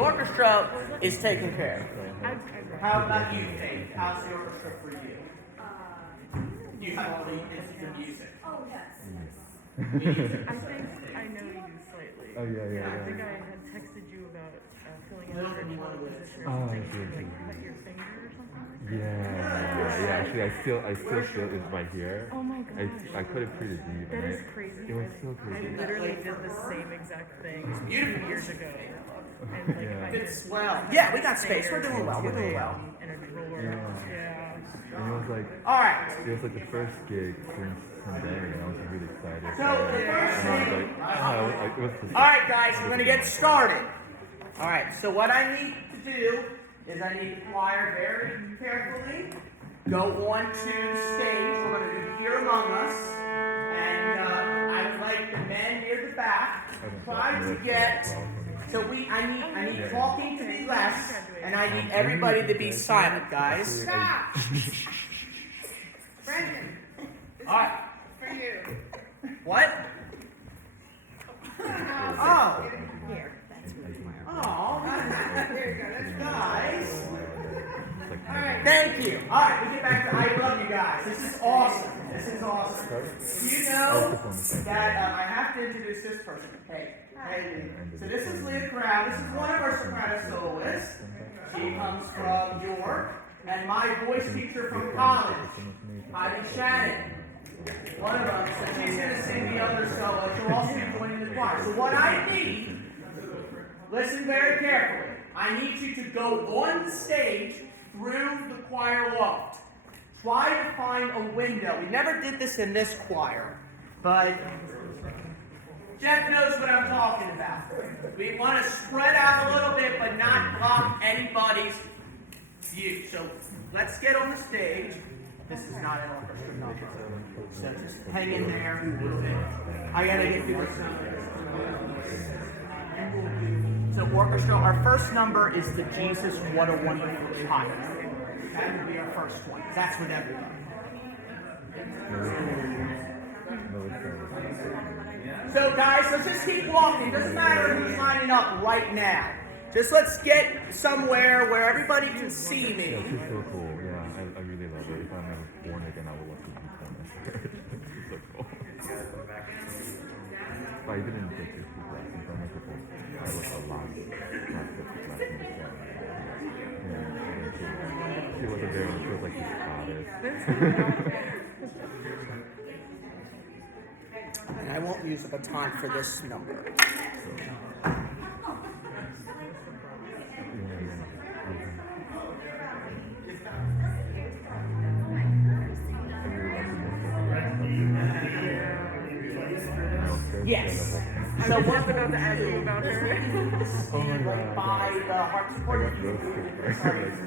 orchestra is taken care of. How about you, Faith? How's the orchestra for you? You have all the instrument music. Oh, yes. I think I know you slightly. Oh, yeah. I think I had texted you about filling in Little for bit any more one with it. position Oh, or I something. see. Like cut your finger or something like that. Yeah. Actually, I still feel it right here. Oh my gosh. I put it pretty deep. That is crazy. It was so crazy. I literally did the same exact thing a few years ago. And like Yeah. I It's just well. Yeah, we got space. We're doing well. We're doing well. in a drawer. Yeah. Yeah. And it was like All right. the first gig since Sunday, and I was really excited. So the first And I was thing. like, it was just, All right, guys, we're gonna get started. All right. So what I need to do is I need the choir very carefully go on to stage. We're gonna do "Here Among Us," and I would like the men near the back try to get. So I need talking to be less, and I need everybody to be silent, guys. Stop! Brendan, All right. for you. What? Oh. Here. Oh. There you go. That's Guys. All right. Thank you. All right, we get back to I love you guys. This is awesome. This is awesome. You know that I have to introduce this person. Hey, so this is Leah Crown. This is one of our soprano soloists. She comes from York, and my voice teacher from college, Heidi Shannon. One of them. So she's going to sing the other solo. She'll also be joining the choir. So what I need, listen very carefully. I need you to go on the stage through the choir loft. Try to find a window. We never did this in this choir, but Jeff knows what I'm talking about. We want to spread out a little bit, but not block anybody's view. So let's get on the stage. This is not an orchestra number, so just hang in there a little bit. I gotta get through this number. So orchestra, our first number is the Jesus What a Wonderful Child. That would be our first one. That's with everybody. So guys, let's just keep walking. It doesn't matter who's lining up right now. Just let's get somewhere where everybody can see me. It's so cool. Yeah, I really love it. If I'm born again, I would love to become it. It's so cool. But I didn't take this class in front of people. I was a lot of class in the choir. Yeah, she was she was like this goddess. And I won't use a baton for this number. Yes. So what's about to ask you about her? Stand right by the harpsichord.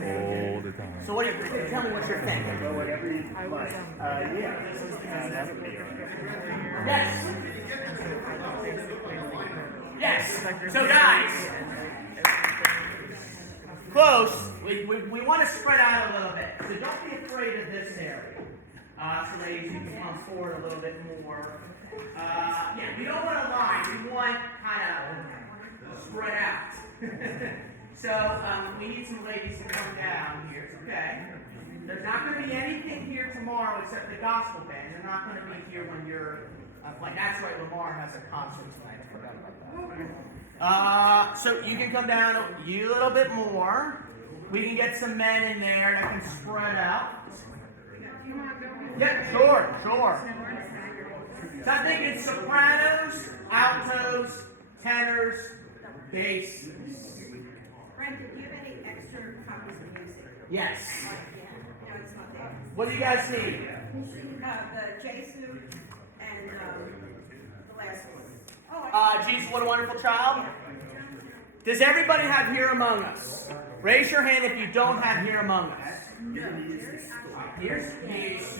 All the time. So what do you tell me what you're thinking? I was Yes. Yes. So guys, close. We want to spread out a little bit. So don't be afraid of this area. So ladies, you can come forward a little bit more. Yeah, we don't want to line. We want kind of spread out. So we need some ladies to come down here. Okay. There's not going to be anything here tomorrow except the gospel band. They're not going to be here when you're playing. That's right. Lamar has a concert tonight. I forgot about that. So you can come down a little bit more. We can get some men in there that can spread out. Yeah, sure. So I'm thinking sopranos, altos, tenors, bass. Brendan, do you have any extra copies of music? Yes. No, it's not there. What do you guys need? The Jesu and the last one. Jesus, What a Wonderful Child. Does everybody have Here Among Us? Raise your hand if you don't have Here Among Us. Here's Jesus.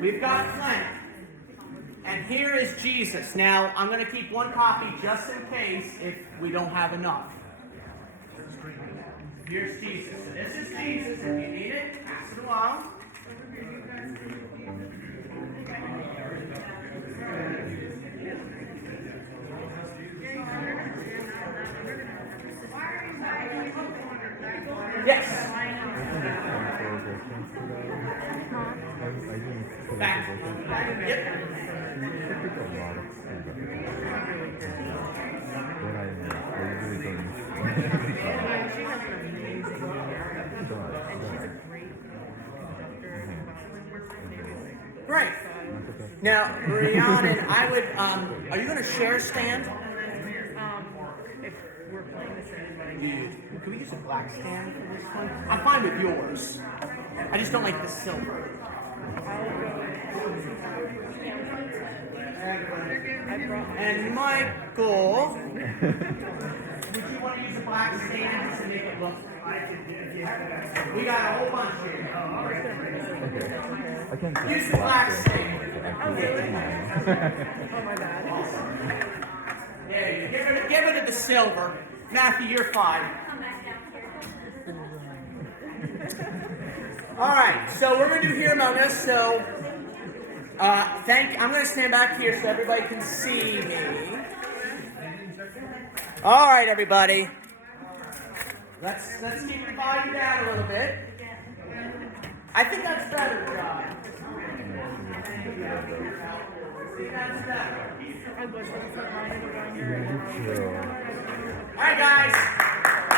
We've got plenty. And here is Jesus. Now, I'm going to keep one copy just in case if we don't have enough. Here's Jesus. So this is Jesus. If you need it, pass it along. Yes. Back. Yep. She has an amazing ear, and she's a great conductor and violin works with music. Great. Now, Rhiannon, I would, are you going to share a stand? If we're playing the same way. Can we use a black stand for this one? I'm fine with yours. I just don't like the silver. And Michael, would you want to use a black stand to make it look? We got a whole bunch here. I can't Use the black stand. Oh, really? Oh, my bad. There you go. Get rid of the silver. Matthew, you're fine. All right, so we're going to do Here Among Us. So, I'm going to stand back here so everybody can see me. All right, everybody. Let's keep the volume down a little bit. I think that's better, John. That's better. I was looking for mine in the All right, guys.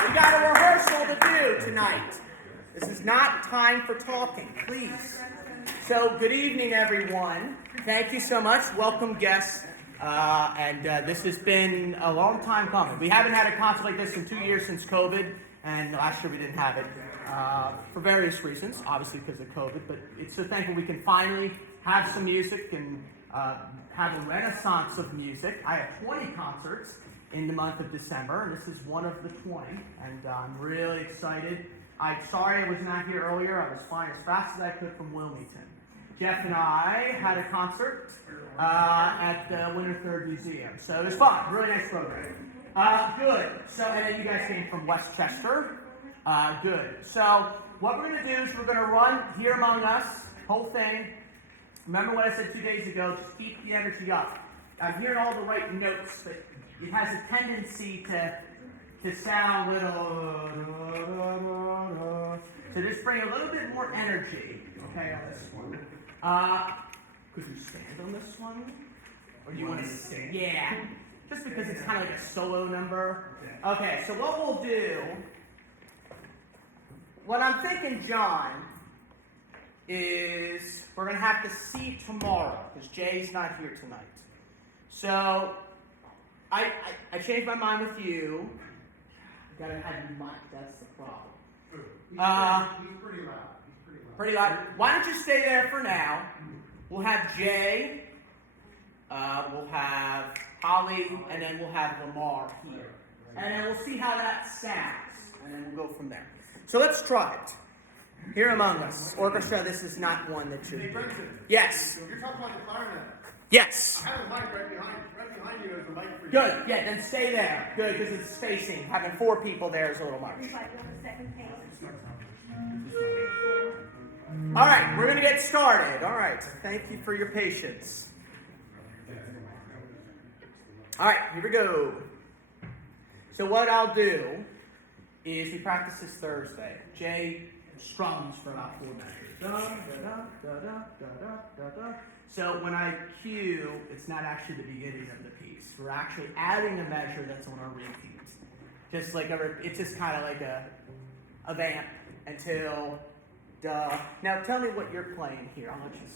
We got a rehearsal to do tonight. This is not time for talking, please. So, good evening, everyone. Thank you so much. Welcome, guests. This has been a long time coming. We haven't had a concert like this in 2 years since COVID, and last year we didn't have it for various reasons, obviously because of COVID. But it's so thankful we can finally have some music and have a renaissance of music. I have 20 concerts in the month of December, and this is one of the 20, and I'm really excited. I'm sorry I was not here earlier. I was flying as fast as I could from Wilmington. Jeff and I had a concert at the Winter Third Museum, so it was fun. Really nice program. Good. So, and then you guys came from Westchester. Good. So, what we're going to do is we're going to run Here Among Us, whole thing. Remember what I said 2 days ago? Just keep the energy up. I'm hearing all the right notes, but it has a tendency to sound a little. So just bring a little bit more energy. Okay, on this one. Could you stand on this one? Or do you want to stand? Yeah. Just because it's kind of like a solo number. Okay, so what we'll do, what I'm thinking, John, is we're going to have to see tomorrow, because Jay's not here tonight. So, I changed my mind with you. I gotta have you mic, that's the problem. He's pretty loud. Pretty loud. Why don't you stay there for now? We'll have Jay, we'll have Holly, and then we'll have Lamar here. And then we'll see how that sounds, and then we'll go from there. So let's try it. Here Among Us. Orchestra, this is not one that you... Hey, Brenton. Yes. You're talking about the clarinet. Yes. I have a mic right behind you. There's a mic for you. Good. Yeah, then stay there. Good, because it's spacing. Having 4 people there is a little much. All right, we're going to get started. All right. Thank you for your patience. All right, here we go. So what I'll do is we practice this Thursday. Jay strums for about 4 minutes. Da, da, da, da, da, da, da. So when I cue, it's not actually the beginning of the piece. We're actually adding a measure that's on a repeat. Just like it's just kind of like a vamp until duh. Now tell me what you're playing here. I'll let you.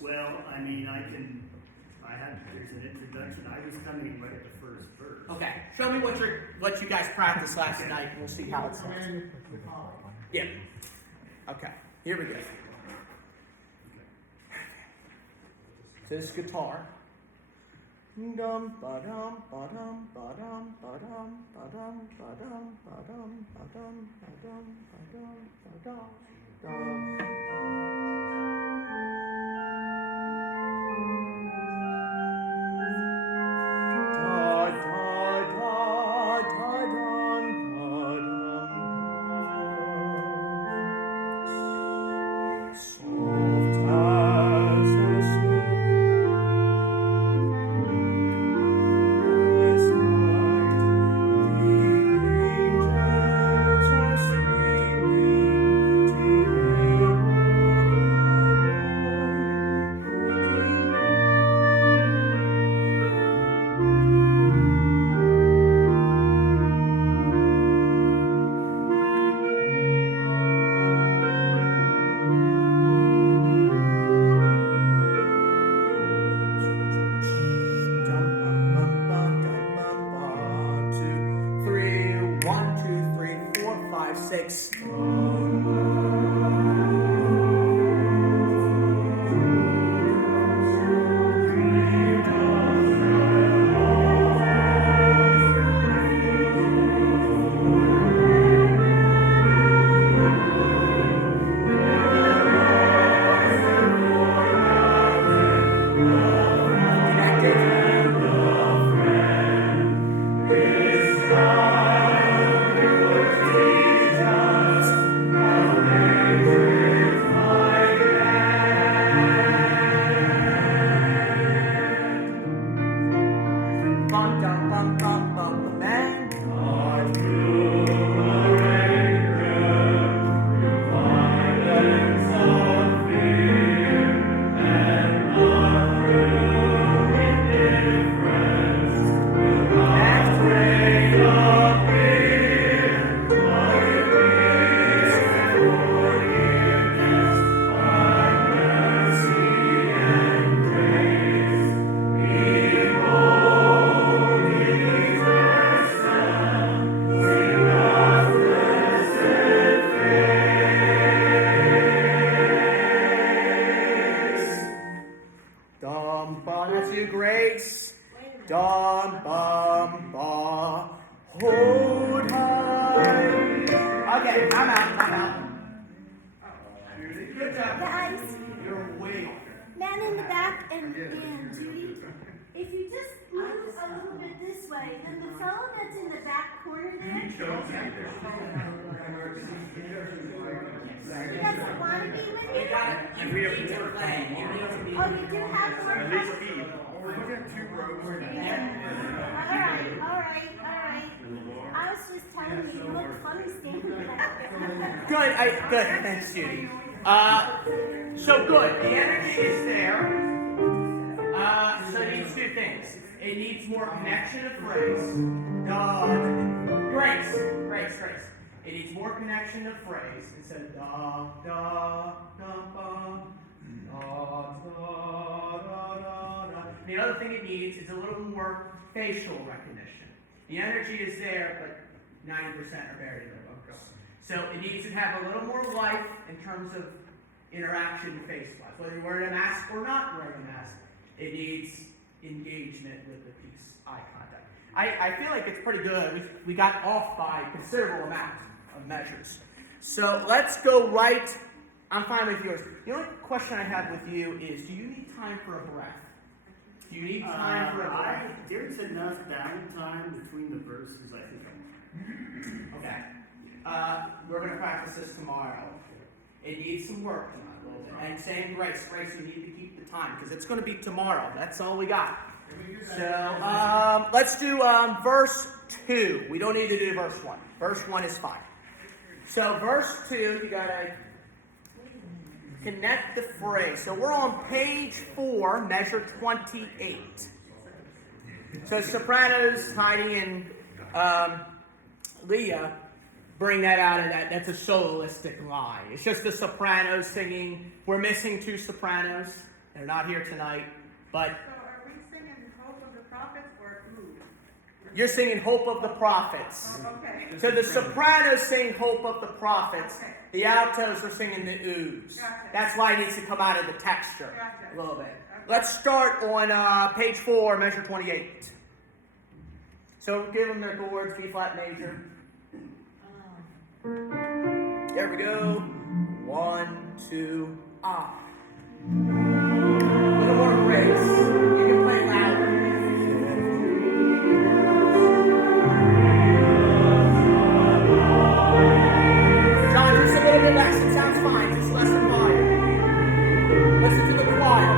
Well, I mean, there's an introduction. I was coming right at the first verse. Okay, show me what you guys practiced last night, and we'll see how it sounds. Yeah. Okay, here we go. So this guitar. Dum ba dum ba dum ba dum ba dum ba dum ba dum ba dum ba dum ba dum ba dum ba dum. grace. Dum bum ba. Hold high. Okay, I'm out. Good job. Guys, You're way off. man in the back and Judy, if you just move a little bit this way, then the fellow that's in the back corner there, he doesn't want to be with you? Oh, you do have more time? All right. I was just telling you, you look funny standing back there. Good, thanks, Judy. So good, the energy is there. So it needs two things. It needs more connection of phrase. Grace. It needs more connection of phrase instead of da, da, da, ba, da, da, da, da, da. The other thing it needs is a little more facial recognition. The energy is there, but 90% are buried in the vocals. So it needs to have a little more life in terms of interaction face-wise. Whether you're wearing a mask or not wearing a mask, it needs engagement with the piece, eye contact. I feel like it's pretty good. We got off by a considerable amount of measures. So let's go right. I'm fine with yours. The only question I have with you is, do you need time for a breath? Do you need time for a breath? There's enough downtime between the verses, I think I'm Okay. We're going to practice this tomorrow. It needs some work tonight a little bit. And saying grace, you need to keep the time because it's going to be tomorrow. That's all we got. So let's do verse 2. We don't need to do verse 1. Verse 1 is fine. So verse 2, you got to connect the phrase. So we're on page 4, measure 28. So sopranos, Heidi and Leah, bring that out of that. That's a soloistic line. It's just the sopranos singing. We're missing 2 sopranos. They're not here tonight. But So are we singing Hope of the Prophets or who? you're singing Hope of the Prophets. Oh, okay. So the sopranos sing Hope of the Prophets. Okay. The altos are singing the ooze. Gotcha. That's why it needs to come out of the texture Gotcha. a little bit. Okay. Let's start on page 4, measure 28. So give them their chords, B flat major. There we go. 1, 2, ah. A little more grace. You can play louder. John, just a little bit less. It sounds fine. Just less than choir. Listen to the choir.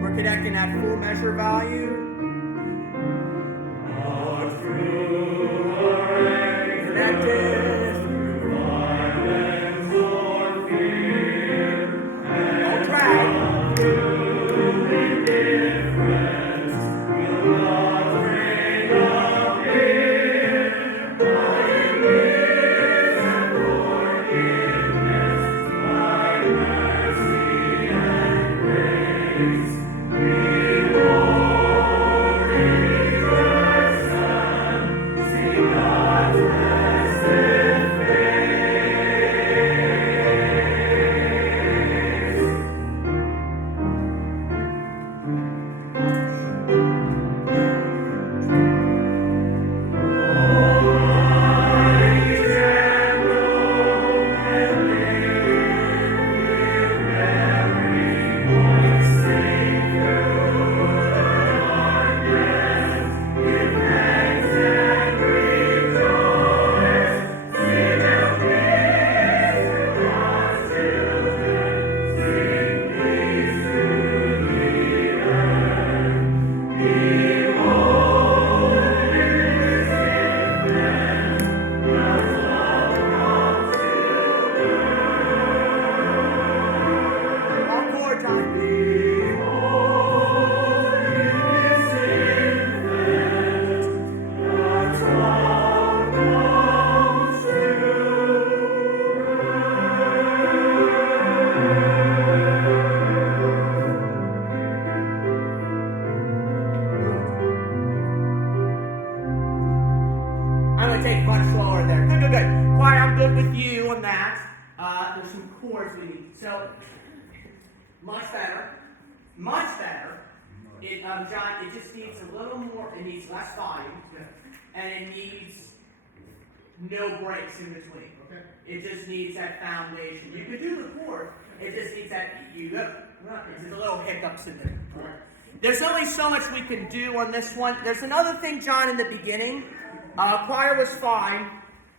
We're connecting that full measure value. Connected. Don't drag. Sing God's blessed I'm going to take much slower there. Good, good, good. Choir, I'm good with you on that. There's some chords we need. So, much better. Much better. John, it just needs a little more, it needs less volume, and it needs no breaks in between. Okay. It just needs that foundation. You can do the chord, it just needs that, there's a little hiccups in there. There's only so much we can do on this one. There's another thing, John, in the beginning. Choir was fine.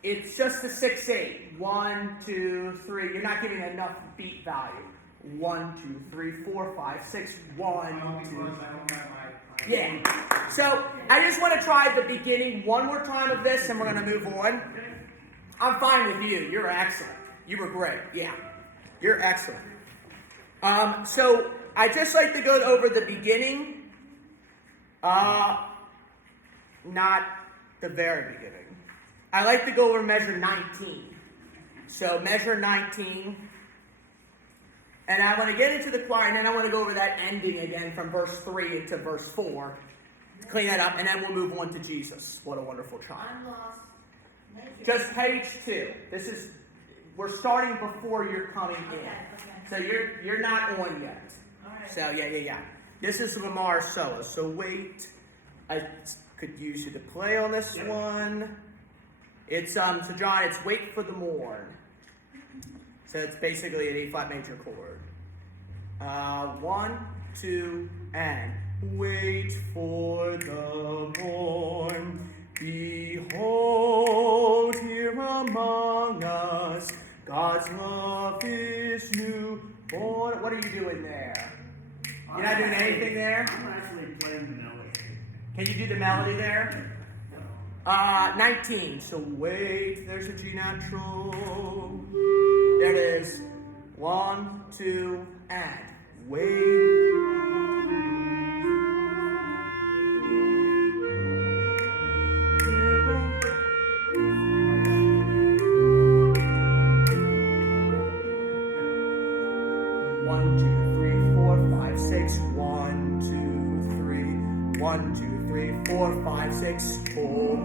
It's just a 6/8. 1, 2, 3. You're not giving enough beat value. 1, 2, 3, 4, 5, 6. 1, 2. Yeah. So I just want to try the beginning one more time of this, and we're going to move on. I'm fine with you. You're excellent. You were great. Yeah. You're excellent. So I just like to go over the beginning, not the very beginning. I like to go over measure 19. So measure 19. And I want to get into the choir, and then I want to go over that ending again from verse 3 into verse 4. Clean that up, and then we'll move on to Jesus. What a wonderful child. I'm lost. Just page 2. We're starting before you're coming in. Okay. So you're not on yet. Alright. So yeah. This is Lamar solo. So wait. I could use you to play on this one. It's so John, it's Wait for the Morn. So it's basically an E flat major chord. 1, 2, and wait for the morn. Behold, here among us, God's love is new born. What are you doing there? You're not doing anything there? I'm actually playing the melody. Can you do the melody there? 19. So wait, there's a G natural. There it is. 1, 2, and wait. 1, 2, 3, 4, 5, 6. 1, 2, 3. 1, 2, 3, 4, 5, 6. 4.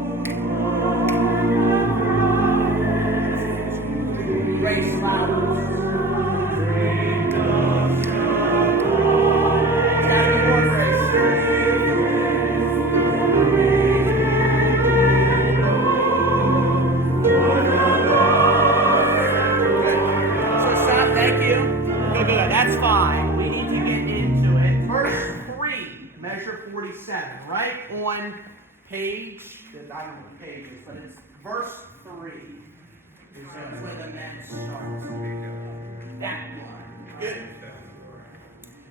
Grace flowers. Gotta be more grace. Good. So stop. Thank you. Good. That's fine. We need to get into it. Verse 3, measure 47, right on page. I don't know what page is, but it's verse 3. That's where the men start. That one. Good.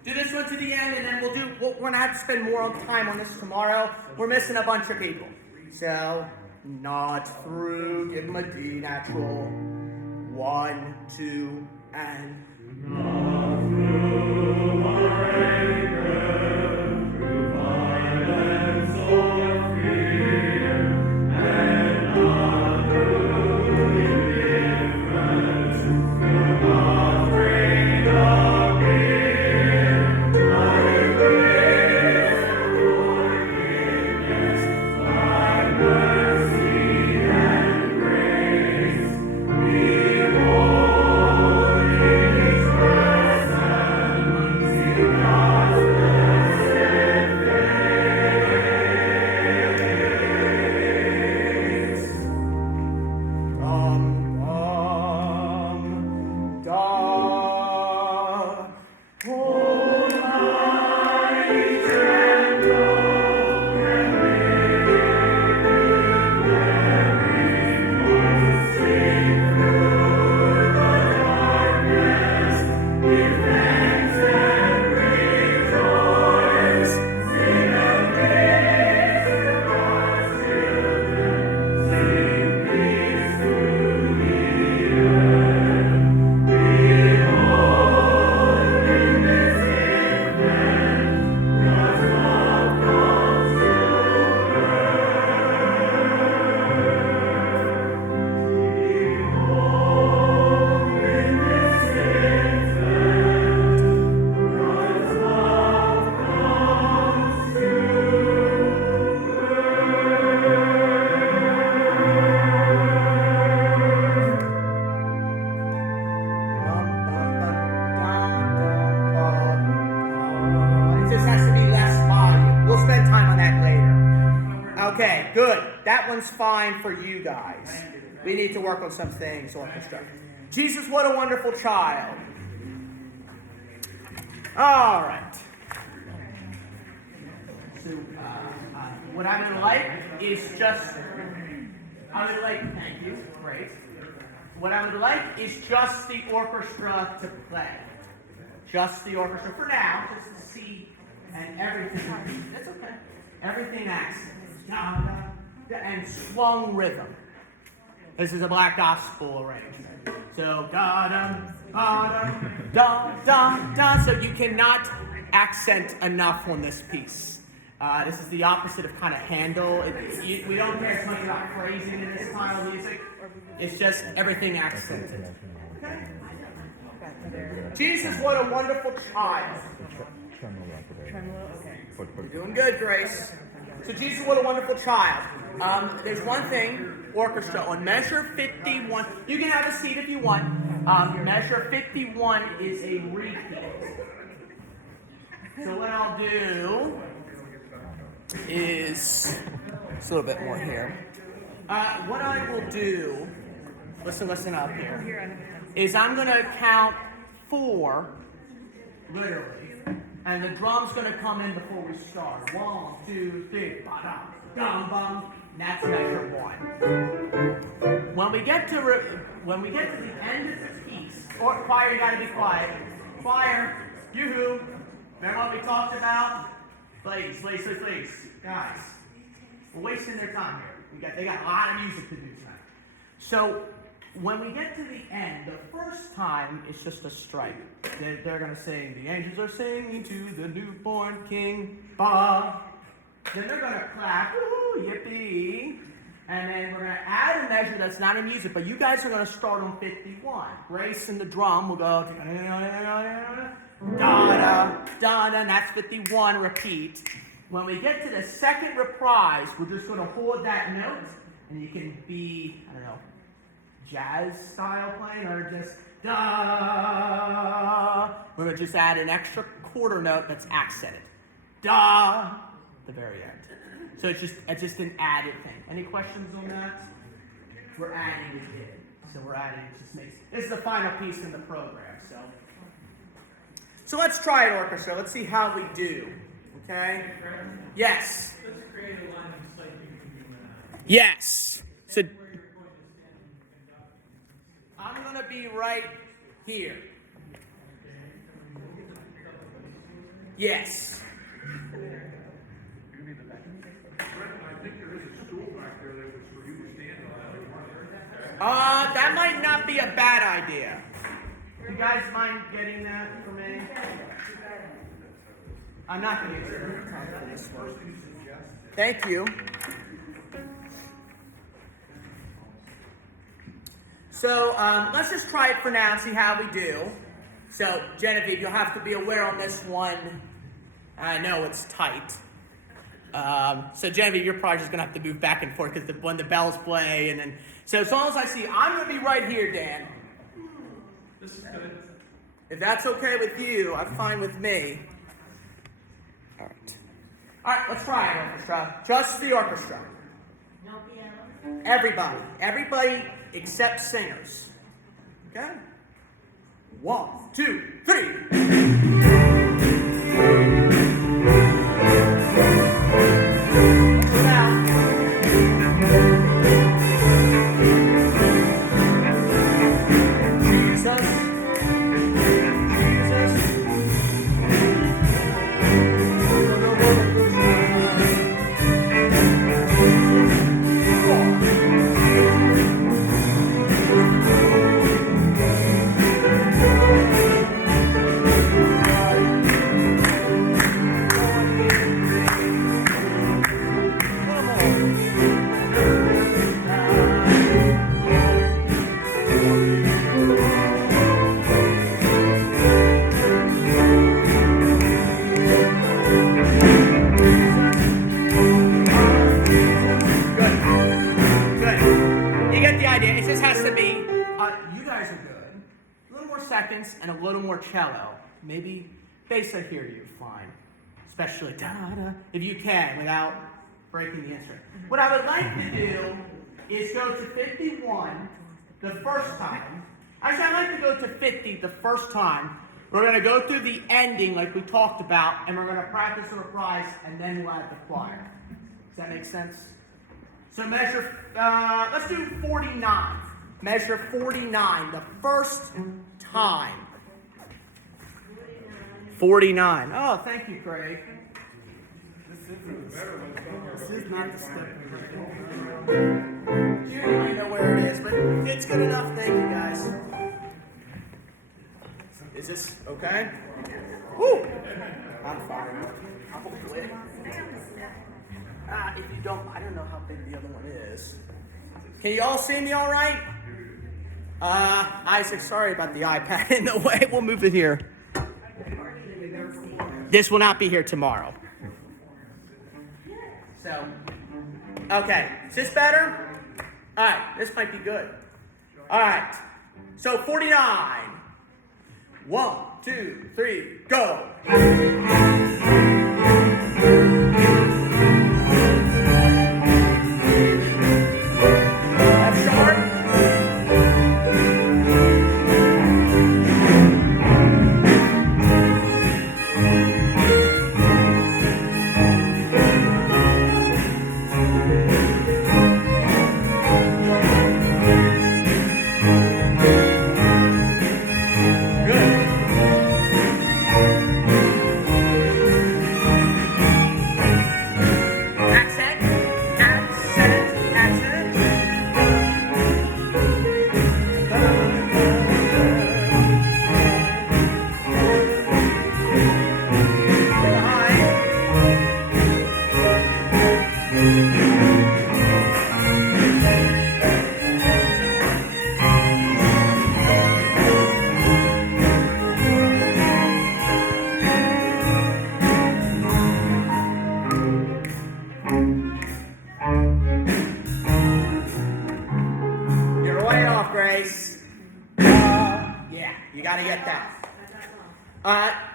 Do this one to the end, and then we're going to have to spend more time on this tomorrow. We're missing a bunch of people. So, not through. Give them a D natural. 1, 2, and not through our anger, through violence or fear, and not through indifference, through not afraid of fear, by grace and forgiveness, by mercy and grace, behold His grace. That one's fine for you guys. We need to work on some things, orchestra. Jesus, what a wonderful child. All right. So, what I would like is just, thank you, great. What I would like is just the orchestra to play. Just the orchestra for now, just to see, and everything, that's okay. Everything accents, and swung rhythm. This is a black gospel arrangement. So, da-dum, so you cannot accent enough on this piece. This is the opposite of kind of Handel. We don't care as much about phrasing in this style of music. It's just everything accented. Okay? Jesus, what a wonderful child. Tremolo, okay. You're doing good, Grace. So Jesus, what a wonderful child. There's one thing, orchestra, on measure 51, you can have a seat if you want. Measure 51 is a repeat. So what I'll do is, it's a little bit more here. What I will do, listen up here, is I'm going to count 4, literally. And the drum's going to come in before we start. 1, 2, 3, ba-dum, dum-bum. And that's measure 1. When we get to the end of the piece, or choir, you got to be quiet. Choir, yoo-hoo. Remember what we talked about? Please. Guys, we're wasting their time here. They got a lot of music to do tonight. So, when we get to the end, the first time it's just a strike. They're going to sing, the angels are singing to the newborn king, ba. Then they're going to clap, woo, yippee. And then we're going to add a measure that's not in music, but you guys are going to start on 51. Grace and the drum will go, da-da, and that's 51, repeat. When we get to the second reprise, we're just going to hold that note, and you can be, I don't know, jazz style playing, or just da. We're going to just add an extra quarter note that's accented. Da, at the very end. So it's just an added thing. Any questions on that? We're adding it. So we're adding, it just makes, this is the final piece in the program. So let's try it, orchestra. Let's see how we do. Okay? Yes. Let's create a line of sight you can do that. Yes. So Where you're going to stand and conduct. I'm going to be right here. Yes. I think there is a stool back there that was for you to stand on. That might not be a bad idea. You guys mind getting that for me? I'm not going to use it. Thank you. So let's just try it for now and see how we do. So Genevieve, you'll have to be aware on this one. I know it's tight. So Genevieve, you're probably just going to have to move back and forth because when the bells play and then. So as long as I see, I'm going to be right here, Dan. This is good. If that's okay with you, I'm fine with me. All right, let's try it, orchestra. Just the orchestra. No piano. Everybody except singers. Okay? 1, 2, 3. Now. Jesus. Seconds and a little more cello. Maybe bass I hear you fine. Especially da-da, if you can, without breaking the instrument. What I would like to do is go to 51 the first time. Actually, I'd like to go to 50 the first time. We're going to go through the ending like we talked about, and we're going to practice the reprise, and then we'll add the choir. Does that make sense? So measure, let's do 49. Measure 49 the first time. 49. Oh, thank you, Craig. This is not the step. You might know where it is, but it's good enough. Thank you, guys. Is this okay? Woo! I'm fine. Hopefully. If you don't, I don't know how big the other one is. Can you all see me all right? Isaac, sorry about the iPad in the way. We'll move it here. This will not be here tomorrow. So, okay. Is this better? All right. This might be good. All right. So, 49. 1, 2, 3, go. F sharp.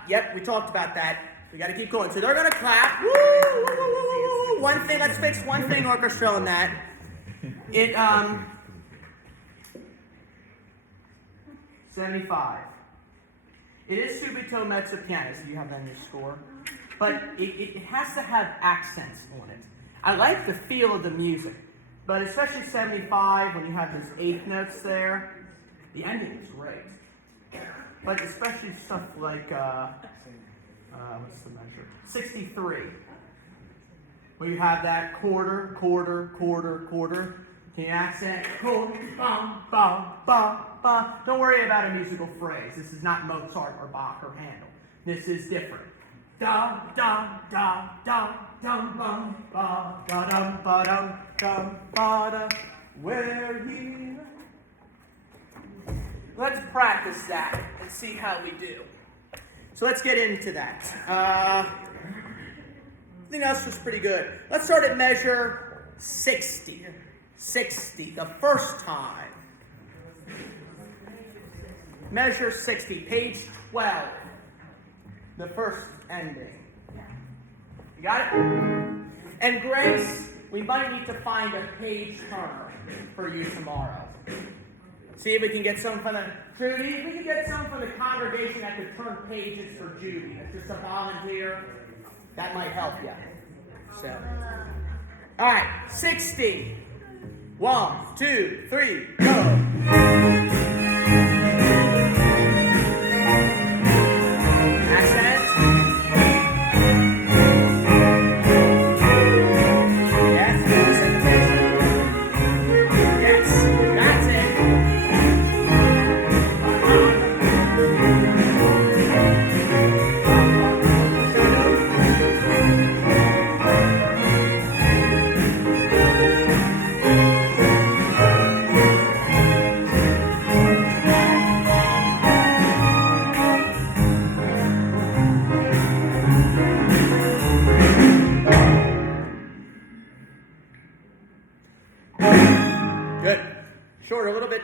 Yep, we talked about that. We got to keep going. So they're going to clap. Woo, woo, woo, woo, woo. One thing, let's fix one thing orchestral in that. It, 75. It is subito mezzo piano, so you have that in your score. But it has to have accents on it. I like the feel of the music, but especially 75 when you have those eighth notes there, the ending is great. But especially stuff like, what's the measure? 63. Where you have that quarter, quarter, quarter, quarter. Can you accent? Quarter, bum, bum, bum, bum. Don't worry about a musical phrase. This is not Mozart or Bach or Handel. This is different. Da, da, da, da, dum, bum, ba, da, dum, ba, dum, dum, ba, da. Where he... Let's practice that and see how we do. So let's get into that. Everything else was pretty good. Let's start at measure 60. 60, the first time. Measure 60, page 12. The first ending. You got it? And Grace, we might need to find a page turner for you tomorrow. See if we can get some from the Judy. If we can get some from the congregation that could turn pages for Judy. That's just a volunteer. That might help you. So, all right, 60. 1, 2, 3, go.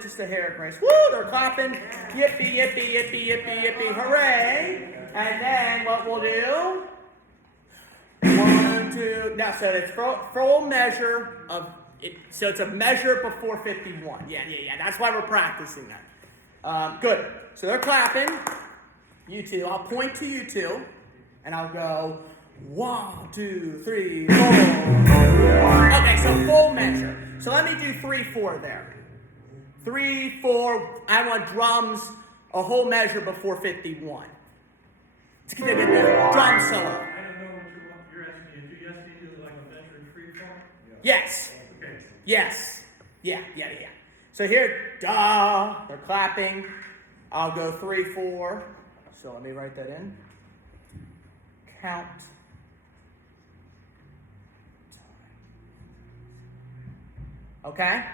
Just a hair, Grace. Woo! They're clapping. Yippee, yippee, yippee, yippee, yippee, hooray! And then what we'll do? 1, 1, 2. Now, so it's full measure of it. So it's a measure before 51. Yeah. That's why we're practicing that. Good. So they're clapping. You two. I'll point to you two, and I'll go 1, 2, 3, 4. Okay, so full measure. So let me do 3, 4 there. 3, 4. I want drums a whole measure before 51. To get the drum solo. I don't know what you're asking me to do. You asked me to do like a measured free fall? Yes. Okay. Yes. Yeah. So here, da, they're clapping. I'll go 3, 4. So let me write that in. Count. Okay?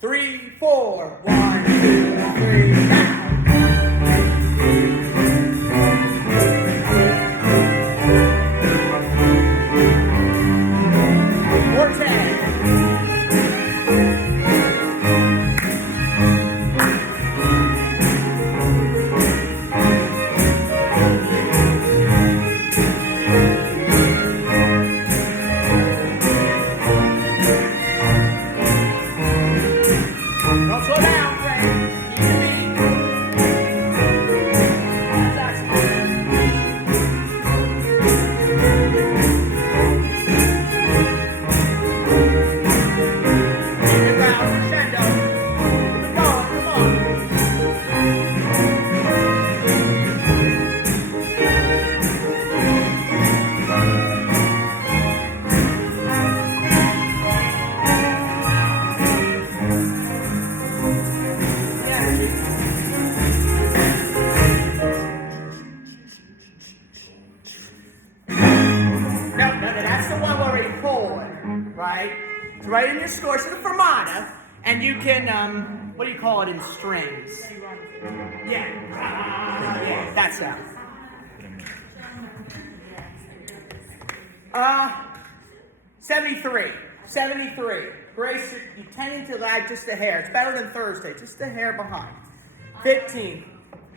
3, 4. 1, 2, 3, now. Don't slow down, Frank. Keep the beat. That's keep it down, crescendo. Keep it going, come on. No, that's the one where we pull it, right? It's right in your score. It's the fermata, and you can, what do you call it in strings? Yeah, that sound. 73. Grace, you tending to lag just a hair. It's better than Thursday, just a hair behind. 15,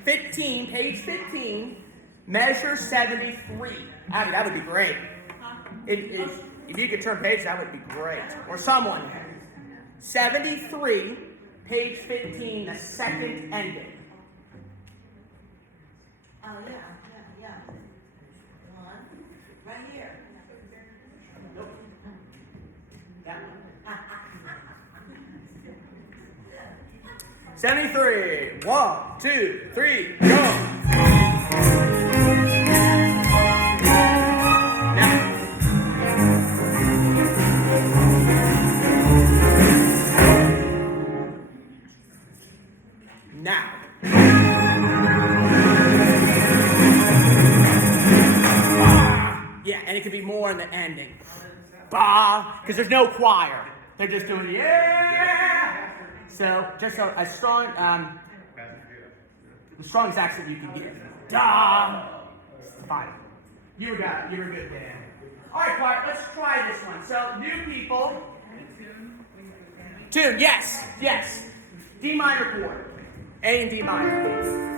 page 15, measure 73. Abby, that would be great. If you could turn pages, that would be great. Or someone. 73, page 15, the second ending. Oh, yeah. One, right here. That one. 73. 1, 2, 3, go. Now. Yeah, and it could be more in the ending. Bah, because there's no choir. They're just doing yeah. So just a strong, the strongest accent you can get. Da. Fine. You were good, Dan. All right, choir. Let's try this one. So new people. Tune. Yes. D minor chord. A and D minor.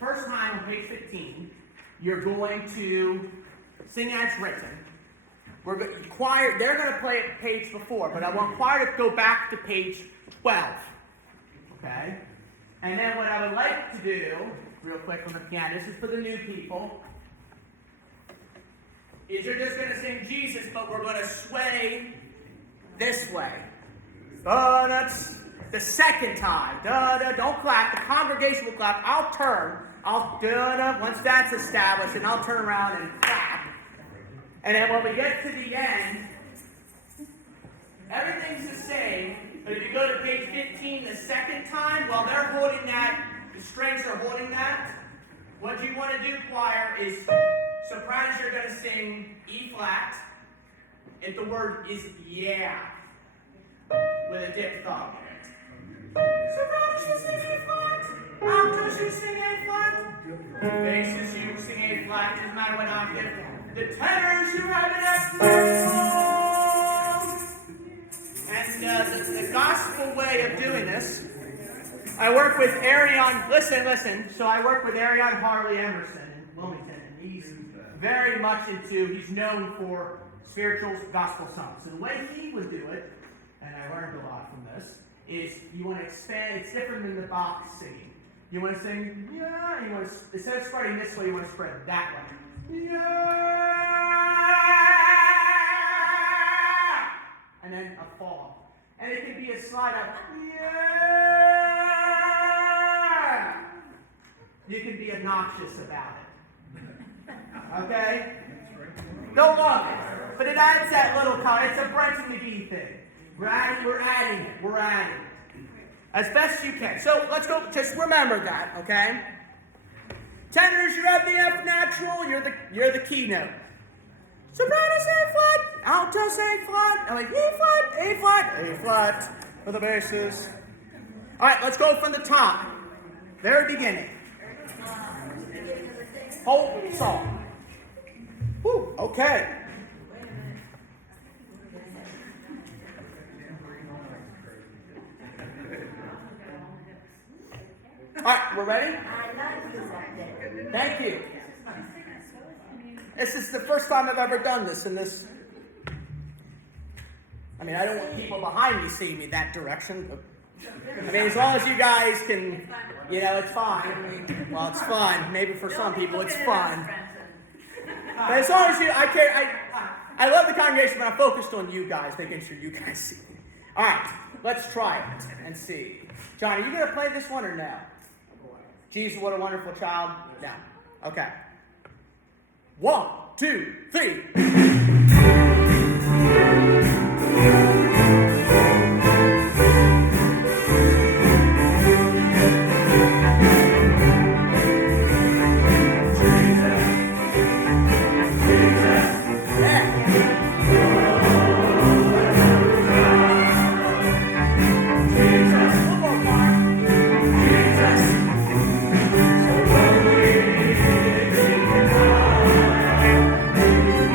First time on page 15, you're going to sing as written. Choir, they're going to play it page before, but I want choir to go back to page 12. Okay? And then what I would like to do, real quick from the piano, this is for the new people, is you're just going to sing Jesus, but we're going to sway this way. That's the second time. Don't clap. The congregation will clap. I'll turn. Once that's established, and I'll turn around and clap. And then when we get to the end, Everything's the same, but if you go to page 15 the second time, while they're holding that, the strings are holding that, what you want to do, choir, is sopranos are going to sing E flat, if the word is yeah, with a diphthong in it. Sopranos should sing A flat, altos should sing A flat, basses you sing A flat, doesn't matter what octave. The tenors you have an F and the gospel way of doing this, I work with Arion, listen, so I work with Arion Harley Emerson in Wilmington, and he's very much he's known for spiritual gospel songs. So the way he would do it, and I learned a lot from this, is you want to expand, it's different than the box singing. You want to sing, yeah, you want to, instead of spreading this way, you want to spread that way. Yeah! And then a fall. And it can be a slide up. Yeah! You can be obnoxious about it. Okay? Don't love it. But it adds that little color. It's a Brent McGee thing. We're adding it. As best you can. So let's go, just remember that, okay? Tenors, you have the F natural, you're the keynote. Sopranos A flat, altos A flat, and like E flat, A flat, A flat for the basses. Alright, let's go from the top. Very beginning. Whole song. Whew, okay. Alright, we're ready? Thank you. This is the first time I've ever done this in this. I mean, I don't want people behind me seeing me that direction. But, I mean, as long as you guys can, it's fine. Well, it's fun. Maybe for some people it's fun. But as long as I love the congregation, but I'm focused on you guys, making sure you guys see me. All right, let's try it and see. John, are you going to play this one or no? Jesus, what a wonderful child. No. Okay. 1, 2, 3.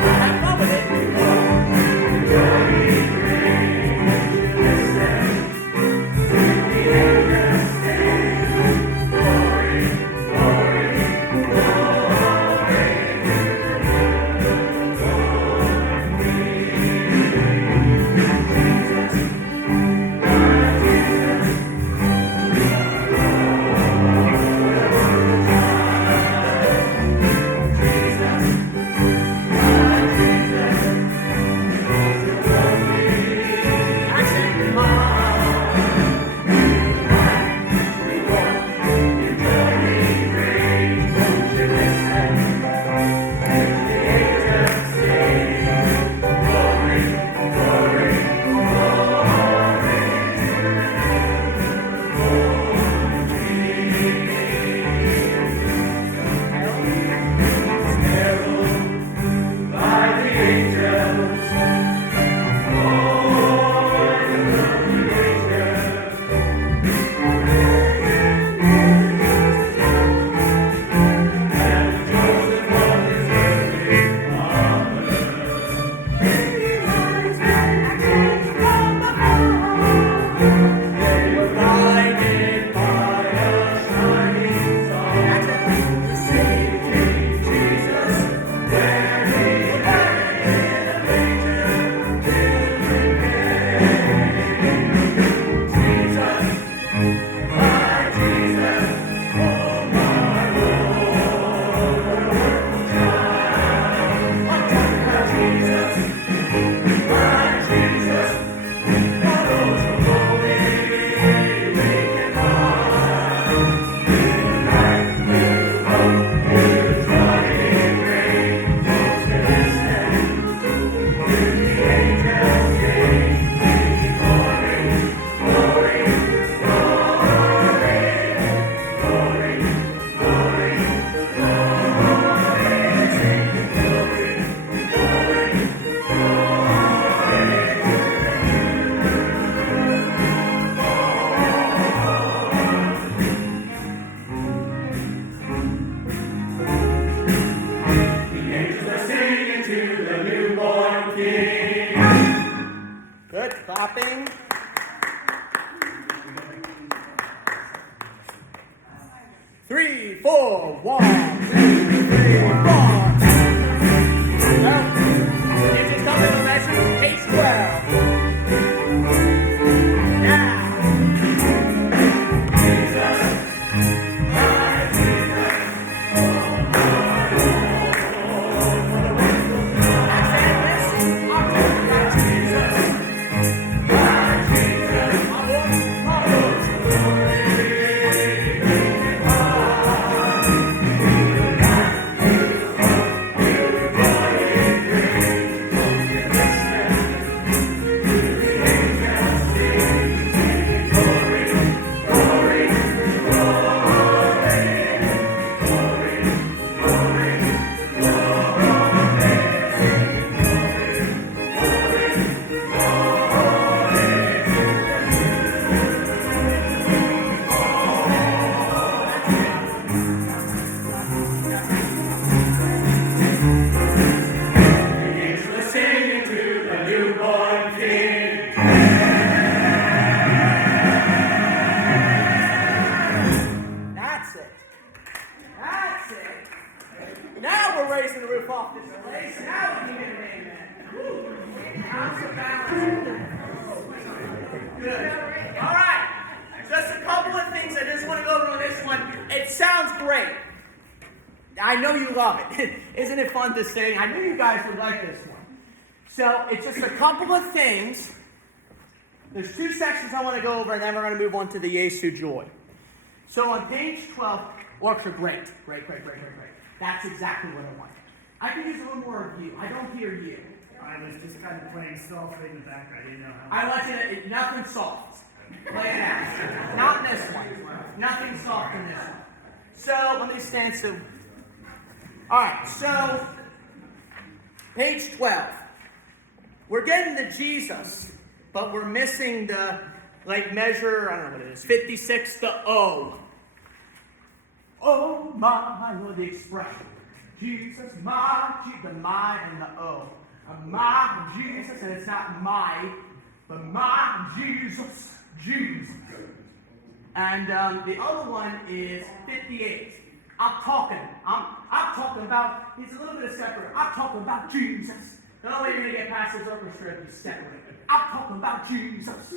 Have fun with it. 3, 4. 1, 2, 3, 4. Well, you just come to the measure, page 12. Now. Isn't it fun to sing? I knew you guys would like this one. So it's just a couple of things. There's 2 sections I want to go over, and then we're going to move on to the Jesu Joy. So on page 12, orcs are great. Great. That's exactly what I want. I can use a little more of you. I don't hear you. I was just kind of playing softly in the background. I didn't know how. I want you to, nothing soft. Play it out. Not in this one. Nothing soft in this one. So let me stand still. All right, so page 12. We're getting to Jesus, but we're missing the measure, I don't know what it is, 56, the O. Oh my, or the expression. Jesus, my, the my and the O. My Jesus, and it's not my, but my Jesus, Jesus. And the other one is 58. I'm talking about, he's a little bit of separate. I'm talking about Jesus. The only way you're going to get past this orchestra is separate. I'm talking about Jesus.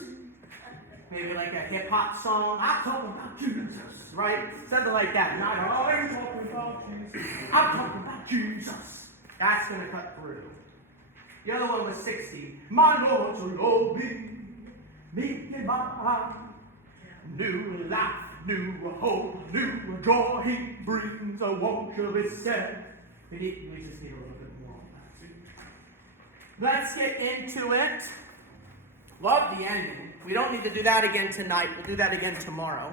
Maybe like a hip hop song. I'm talking about Jesus, right? Something like that. Not always talking about Jesus. I'm talking about Jesus. That's going to cut through. The other one was 60. My Lord, so Lord me in my heart. New life, new hope, new joy he brings. I won't kill his set. We just need a little bit more on that. Let's get into it. Love the ending. We don't need to do that again tonight. We'll do that again tomorrow.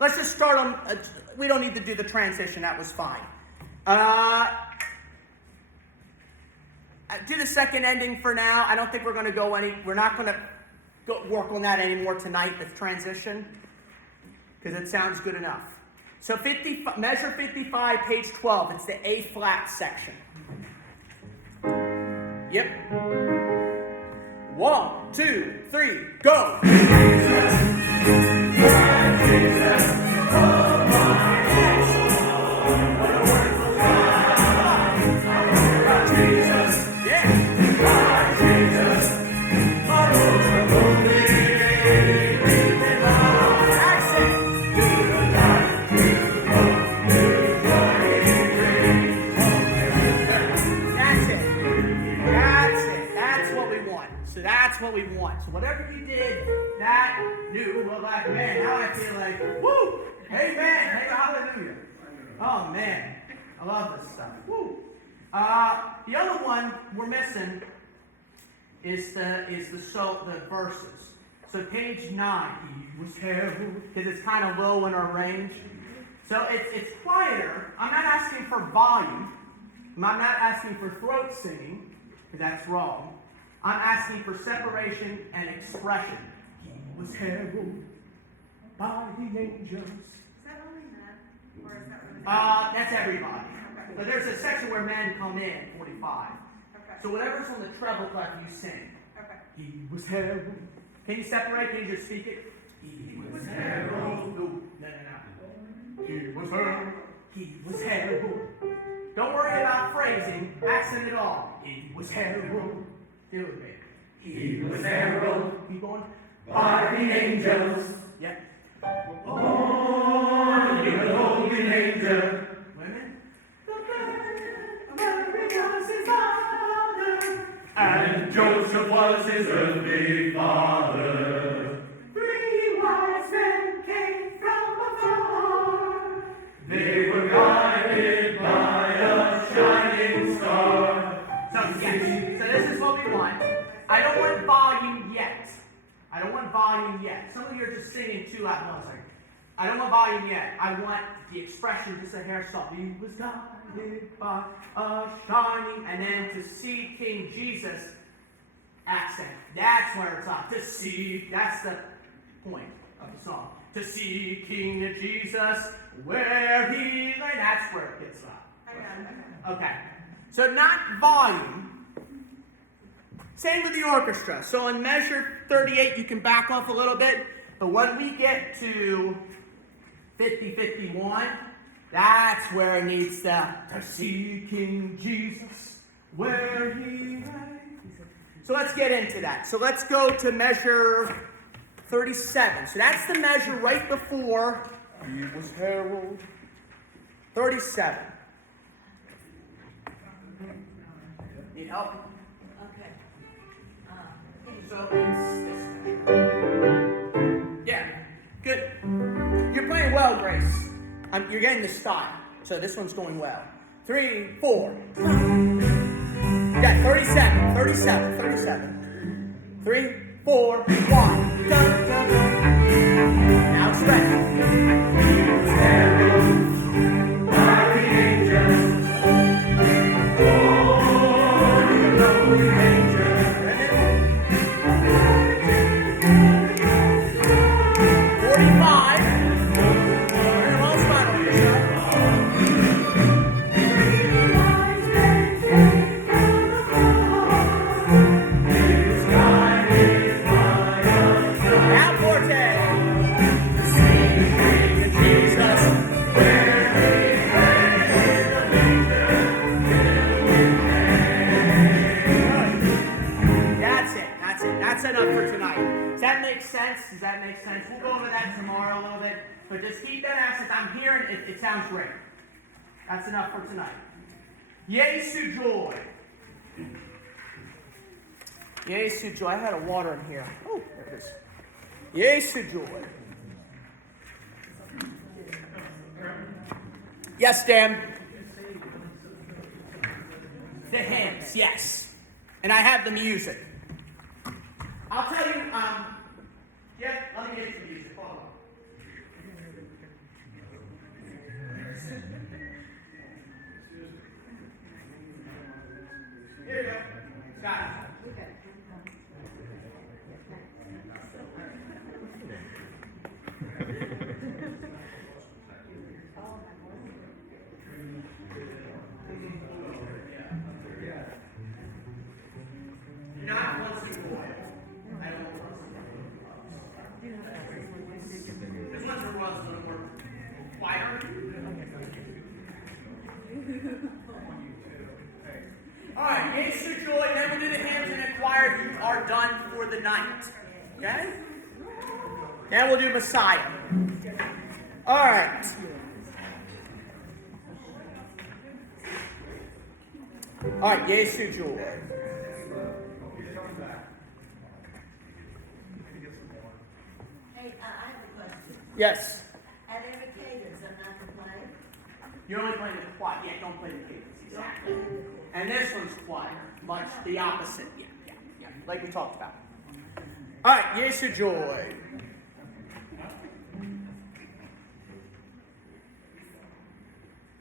Let's just start on. We don't need to do the transition. That was fine. Do the second ending for now. I don't think we're going to go We're not going to work on that anymore tonight. The transition, because it sounds good enough. So measure 55, page 12. It's the A flat section. Yep. 1, 2, 3, go. Jesus, what we want. So whatever you did, that new, well, like, man, now I feel like, woo, amen, hey, hallelujah. Oh, man, I love this stuff. Woo. The other one we're missing is the verses. So page 9, he was terrible, because it's kind of low in our range. So it's quieter. I'm not asking for volume. I'm not asking for throat singing, because that's wrong. I'm asking for separation and expression. He was heralded by the angels. Is that only men? Or is that really that's everybody. Okay. But there's a section where men come in, 45. Okay. So whatever's on the treble clef, you sing. Okay. He was heralded. Can you separate? Can you just speak it? He was heralded He was Harold. Don't worry about phrasing, accent at all. He was Harold. Do it with me. He was Harold. Keep going. By the angels. Yep. Oh, you holy angel. Women. Mary was his father, and Joseph was his earthly father. 3 wise men came from afar. They were guided by a shining star. So this is what we want. I don't want volume yet. I don't want volume yet. Some of you are just singing too loud. No, sorry. I don't want volume yet. I want the expression, just a hair salt. He was guided by a shining, and then to see King Jesus accent. That's where it's up. To see, that's the point of the song. To see King Jesus where he lay. That's where it gets up. Okay. So not volume. Same with the orchestra. So in measure 38, you can back off a little bit. But when we get to 50-51, that's where it needs to see King Jesus where he lay. So let's get into that. So let's go to measure 37. So that's the measure right before he was Harold. 37. Need help? So it's this. Yeah, good. You're playing well, Grace. You're getting the style. So this one's going well. 3, 4. Yeah, 37, 37, 37. 3, 4, 1. Dun, dun, dun. Now it's ready. Harold, by the angels. Oh, you lonely angel. 45. That's enough for tonight. Does that make sense? Does that make sense? We'll go over that tomorrow a little bit. But just keep that accent. I'm hearing it. It sounds great. That's enough for tonight. Yesu joy. Yesu joy. I had a water in here. Oh, there it is. Yesu joy. Yes, Dan. The hymns, yes. And I have the music. I'll tell you, yeah, let me get you the music. Hold on. Here you go. Got it. You're not one single boy. I don't want one single boy. This one's for ones a little more quieter. Alright, Yesu joy, then we'll do the hymns and the choir. You are done for the night. Okay? Then we'll do Messiah. Alright. Alright, Yesu joy. Hey, I have a question. Yes. At every cadence, I'm not to play? You're only playing the quiet. Yeah, don't play the cadence. Exactly. And this one's quieter. Much the opposite. Yeah. Like we talked about. Alright, Yesu joy.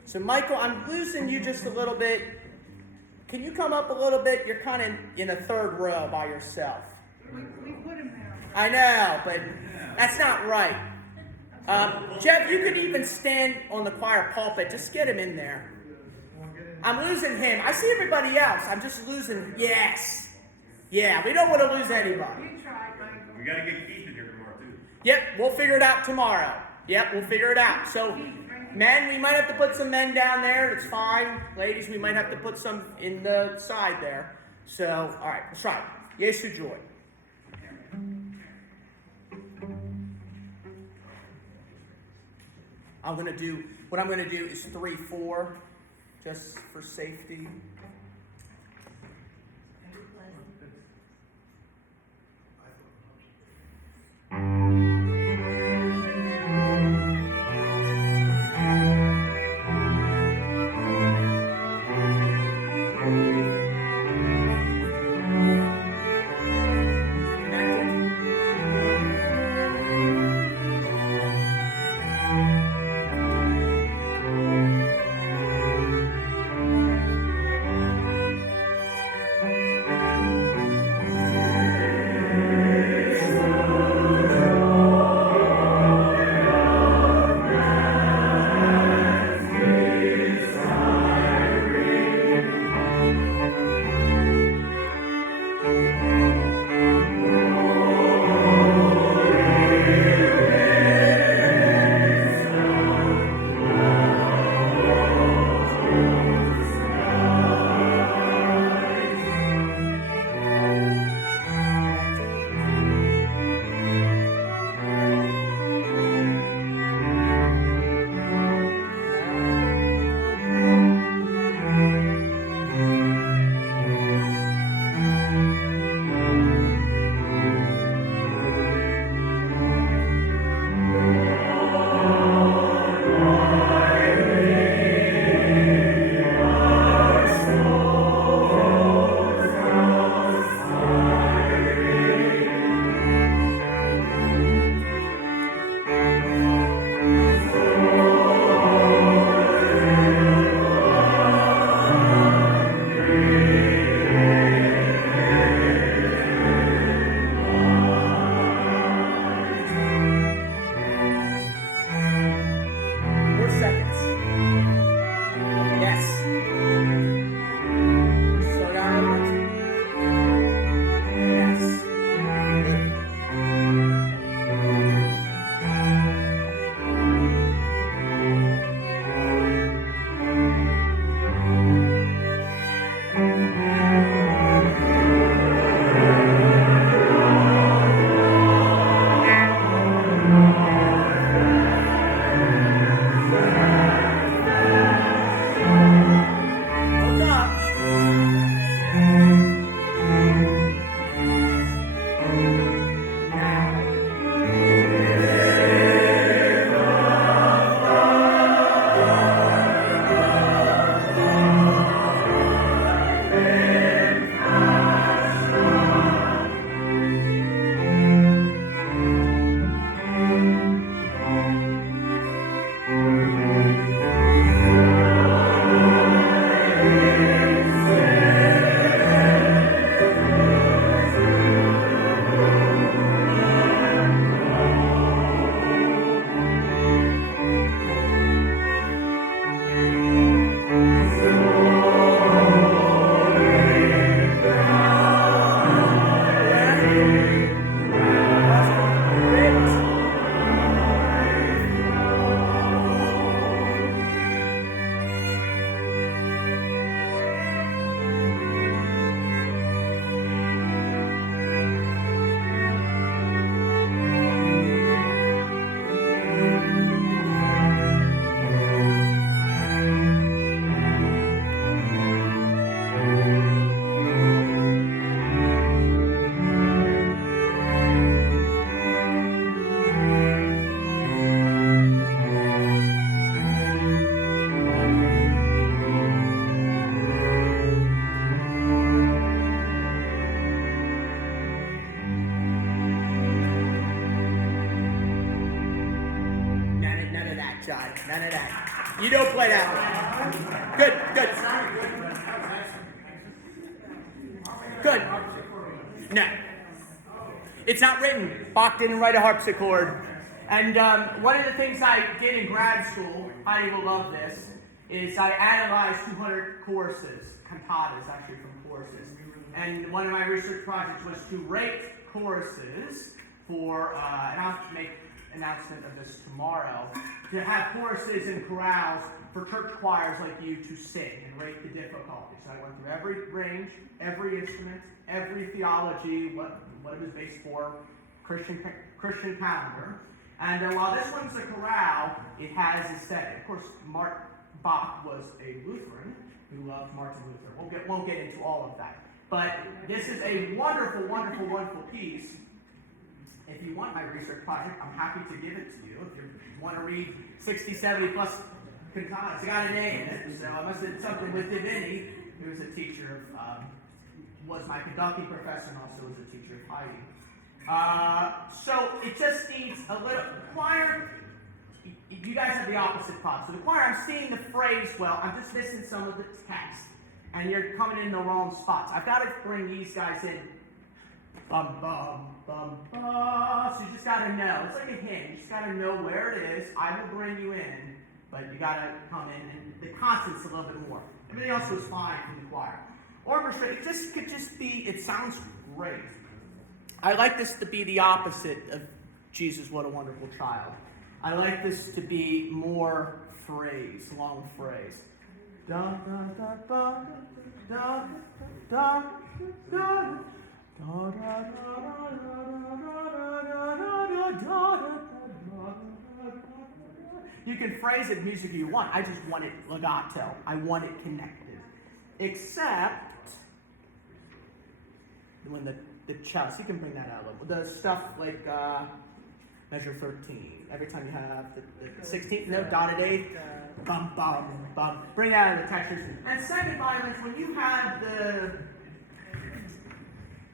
So Michael, I'm losing you just a little bit. Can you come up a little bit? You're kind of in a third row by yourself. We put him there. I know, but that's not right. Jeff, you could even stand on the choir pulpit. Just get him in there. I'm losing him. I see everybody else. I'm just losing. Yes. Yeah, we don't want to lose anybody. You tried, Michael. We got to get Keith in here tomorrow, too. Yep, we'll figure it out tomorrow. Yep, we'll figure it out. So, Keith, right Men, we might have to put some men down there. It's fine. Ladies, we might have to put some in the side there. So, all right, let's try it. Yesu joy. What I'm gonna do is 3-4, just for safety. None of that. You don't play that one. Good, good. Good. No. It's not written. Bach didn't write a harpsichord. And one of the things I did in grad school, Heidi will love this, is I analyzed 200 choruses, cantatas actually from choruses. And one of my research projects was to rate choruses for, and I'll make announcement of this tomorrow, to have choruses and chorales for church choirs like you to sing and rate the difficulty. So I went through every range, every instrument, every theology, what it was based for, Christian calendar. And while this one's a chorale, it has a setting. Of course, Bach was a Lutheran who loved Martin Luther. Won't get into all of that. But this is a wonderful, wonderful, wonderful piece. If you want my research project, I'm happy to give it to you. If you want to read 60, 70 plus cantatas, I got a name in it. So I must have did something with Divinity, who was a teacher of, was my conducting professor and also was a teacher of Heidi. So it just needs a little choir. You guys have the opposite part. So the choir, I'm seeing the phrase well. I'm just missing some of the text, and you're coming in the wrong spots. I've got to bring these guys in. Bum bum bum bum. So you just got to know. It's like a hymn. You just got to know where it is. I will bring you in, but you got to come in, and the constant's a little bit more. Everything else was fine from the choir. Orchestra, it could just be. It sounds great. I like this to be the opposite of Jesus, what a wonderful child. I like this to be more phrase, long phrase. Da da da da da da da You can phrase it music you want. I just want it legato. I want it connected. Except when the cellist, you can bring that out a little. The stuff like measure 13. Every time you have the 16th note, dotted eighth, bum, bum, bum. Bring out the textures. And second violins, when you have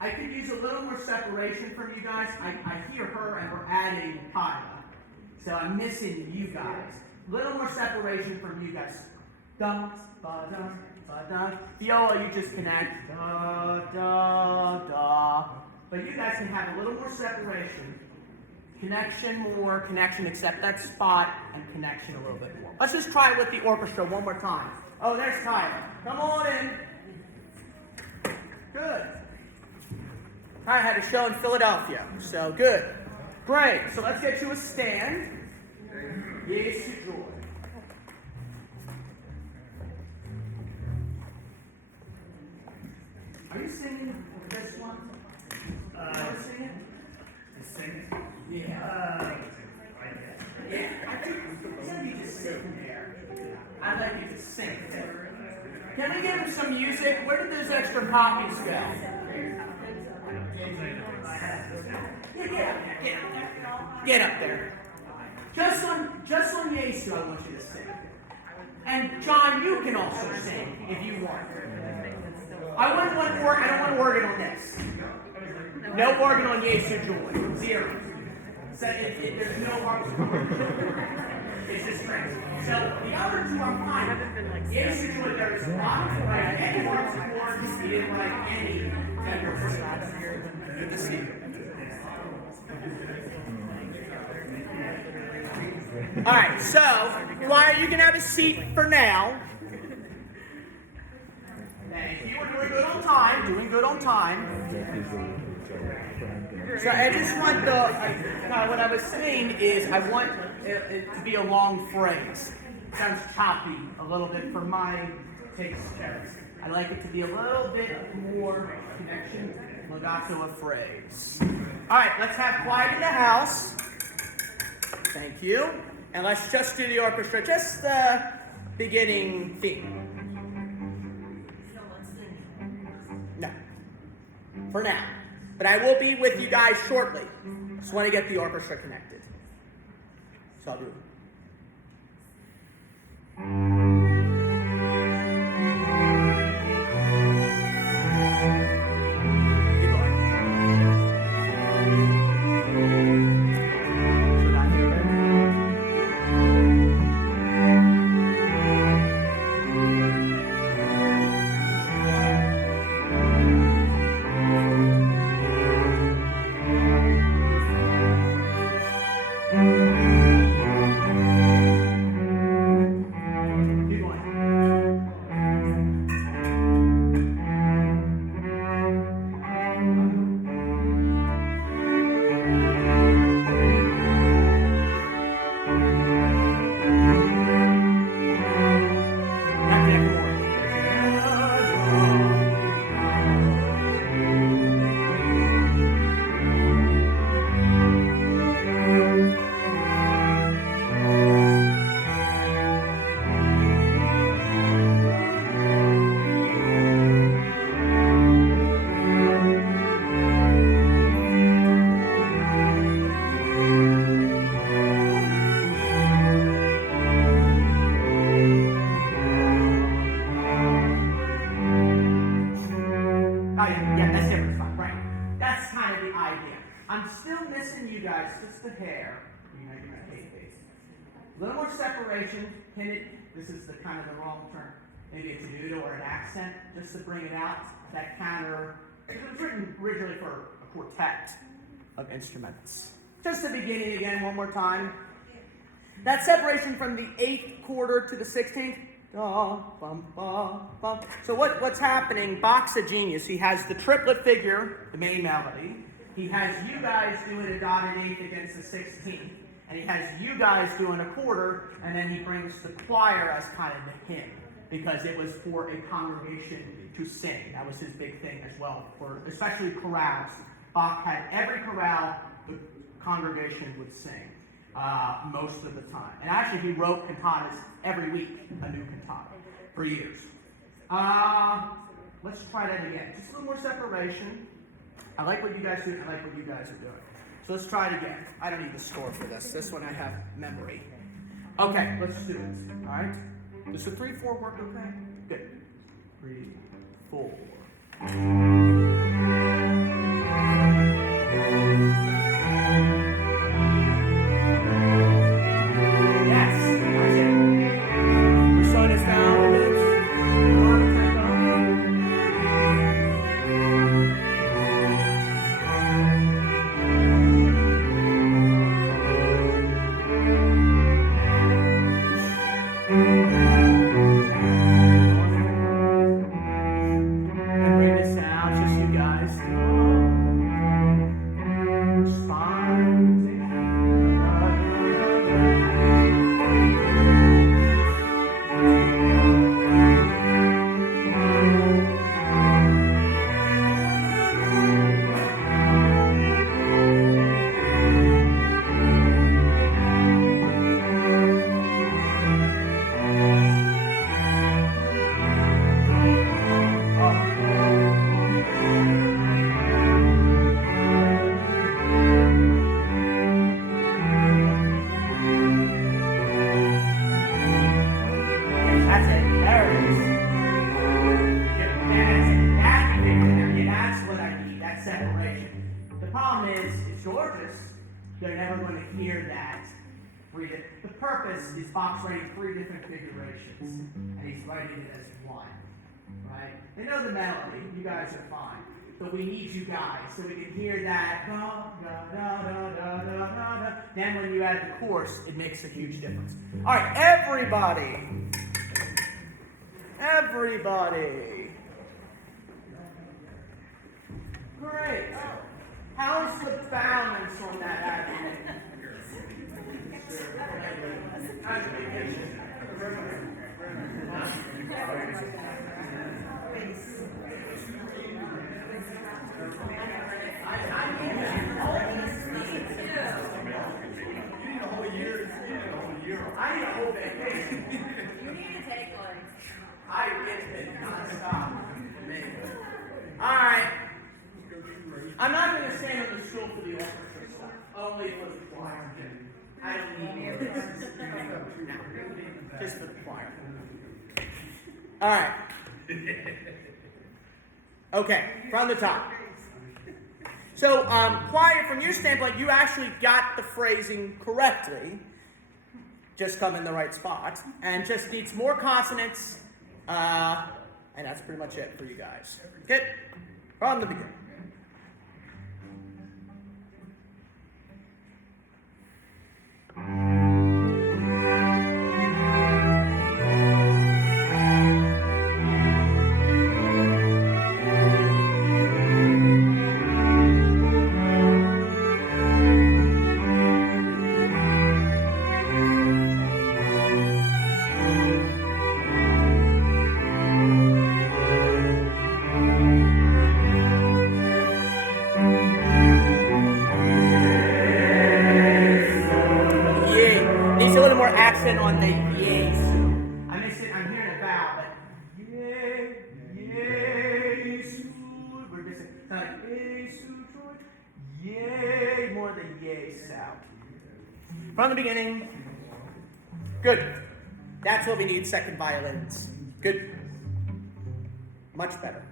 I could use a little more separation from you guys. I hear her and we're adding Kyla. So I'm missing you guys. A little more separation from you guys. Dum, ba, dum, ba, dum. Viola, you just connect. Da, da, da. But you guys can have a little more separation. Connection more, connection except that spot, and connection a little bit more. Let's just try it with the orchestra one more time. Oh, there's Tyler. Come on in. Good. I had a show in Philadelphia, so good. Great. So let's get you a stand. Yes, you joy. Are you singing this one? Are you singing? Sing. Yeah. Yeah. Instead of you just sitting there, I'd like you to sing. Can we give him some music? Where did those extra copies go? Get up there. Just on Yesu, I want you to sing. And John, you can also sing if you want. I don't want organ on this. No organ on Yesu Joy. Zero. So there's no harp. It's just strings. So the other two are fine. Yesu Joy, there's a lot of like any harpsichord, you didn't like any tenor. Good to see you. Alright, so choir, you can have a seat for now. Thank you. We're doing good on time. Doing good on time. So I just want what I was saying is I want it to be a long phrase. It sounds choppy a little bit for my taste. I like it to be a little bit more connection, legato of phrase. All right, let's have quiet in the house. Thank you. And let's just do the orchestra, just the beginning theme. No. For now. But I will be with you guys shortly. Just want to get the orchestra connected. So I'll do it. guys, just the hair. You know, you're gonna take these. A little more separation. This is the kind of the wrong term. Maybe it's a noodle or an accent, just to bring it out. That counter. It was written originally for a quartet of instruments. Just the beginning again, one more time. That separation from the 8th quarter to the 16th. Da, bum, ba, bum. So what's happening? Bach's a genius. He has the triplet figure, the main melody. He has you guys doing a dotted 8th against the 16th. And he has you guys doing a quarter, and then he brings the choir as kind of the hymn, because it was for a congregation to sing. That was his big thing as well, for especially chorales. Bach had every chorale the congregation would sing most of the time. And actually, he wrote cantatas every week, a new cantata, for years. Let's try that again. Just a little more separation. I like what you guys do. I like what you guys are doing. So let's try it again. I don't need the score for this. This one I have memory. Okay, let's do it. All right? Does the 3-4 work okay? Good. 3, 4. Yes, that's it. The sun is down a bit. They're never going to hear that. The purpose is Bach's writing 3 different configurations, and he's writing it as one. Right? They know the melody. You guys are fine. But we need you guys so we can hear that. Da, da, da, da, da, da, da. Then when you add the chorus, it makes a huge difference. All right, everybody. Everybody. Great. How's the balance on that admin? How's the vacation? I need a whole vacation. You need to take one. I get it nonstop. Alright. I'm not going to stand on the stool for the orchestra stuff. Only for the choir. I don't need this. Just for the choir. Alright. Okay, from the top. So, choir, from your standpoint, you actually got the phrasing correctly. Just come in the right spot. And just needs more consonants. And that's pretty much it for you guys. Okay? From the beginning. On the yes. I'm hearing a vowel, but yes. We're missing like yay, more the yay sound. From the beginning. Good. That's what we need, second violins. Good. Much better.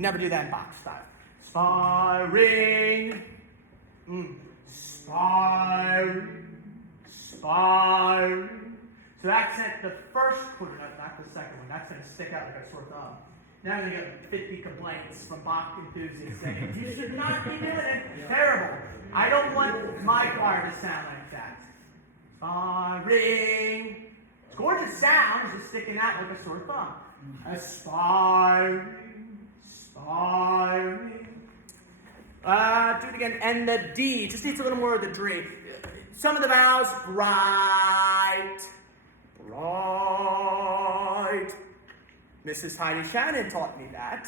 You never do that in box style. Spiring. Spiring. So accent the first quarter note, not the second one. That's going to stick out like a sore thumb. Now I'm going to get 50 complaints from Bach enthusiasts saying, you should not be doing it. It's terrible. I don't want my choir to sound like that. Spiring. It's gorgeous sound. It's just sticking out like a sore thumb. Aspiring. Spiring. Do it again. And the D. Just needs a little more of the D. Some of the vowels. Bright. Bright. Mrs. Heidi Shannon taught me that.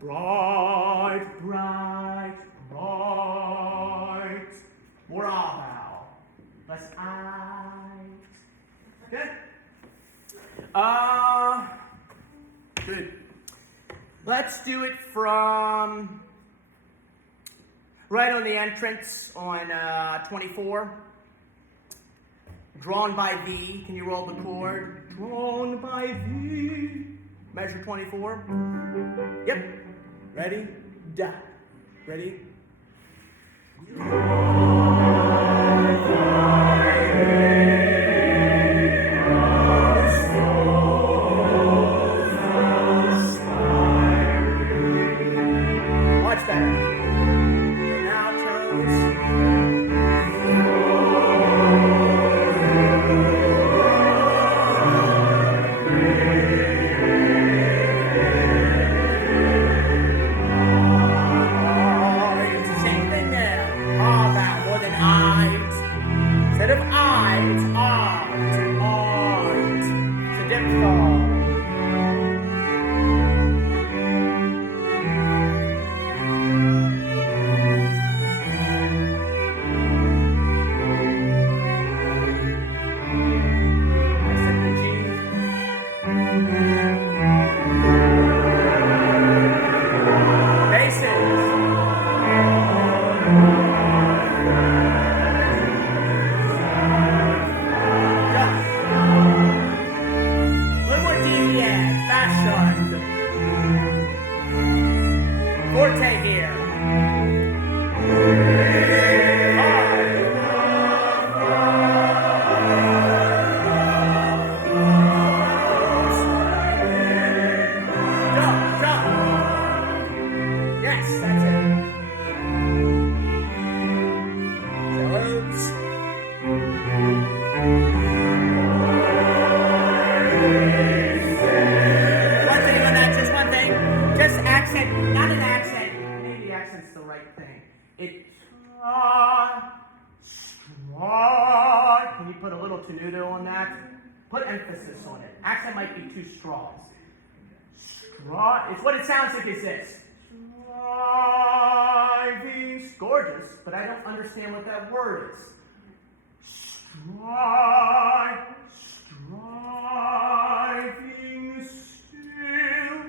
Bright, bright, bright. More ah vowel. Less I. Good. Good. Let's do it from right on the entrance on 24. Drawn by thee. Can you roll the chord? Drawn by thee. Measure 24. Yep. Ready? Da. Ready? Much better. Now toes. Emphasis on it. Accent might be too strong. It's what it sounds like is this. Striving. It's gorgeous, but I don't understand what that word is. Striving still.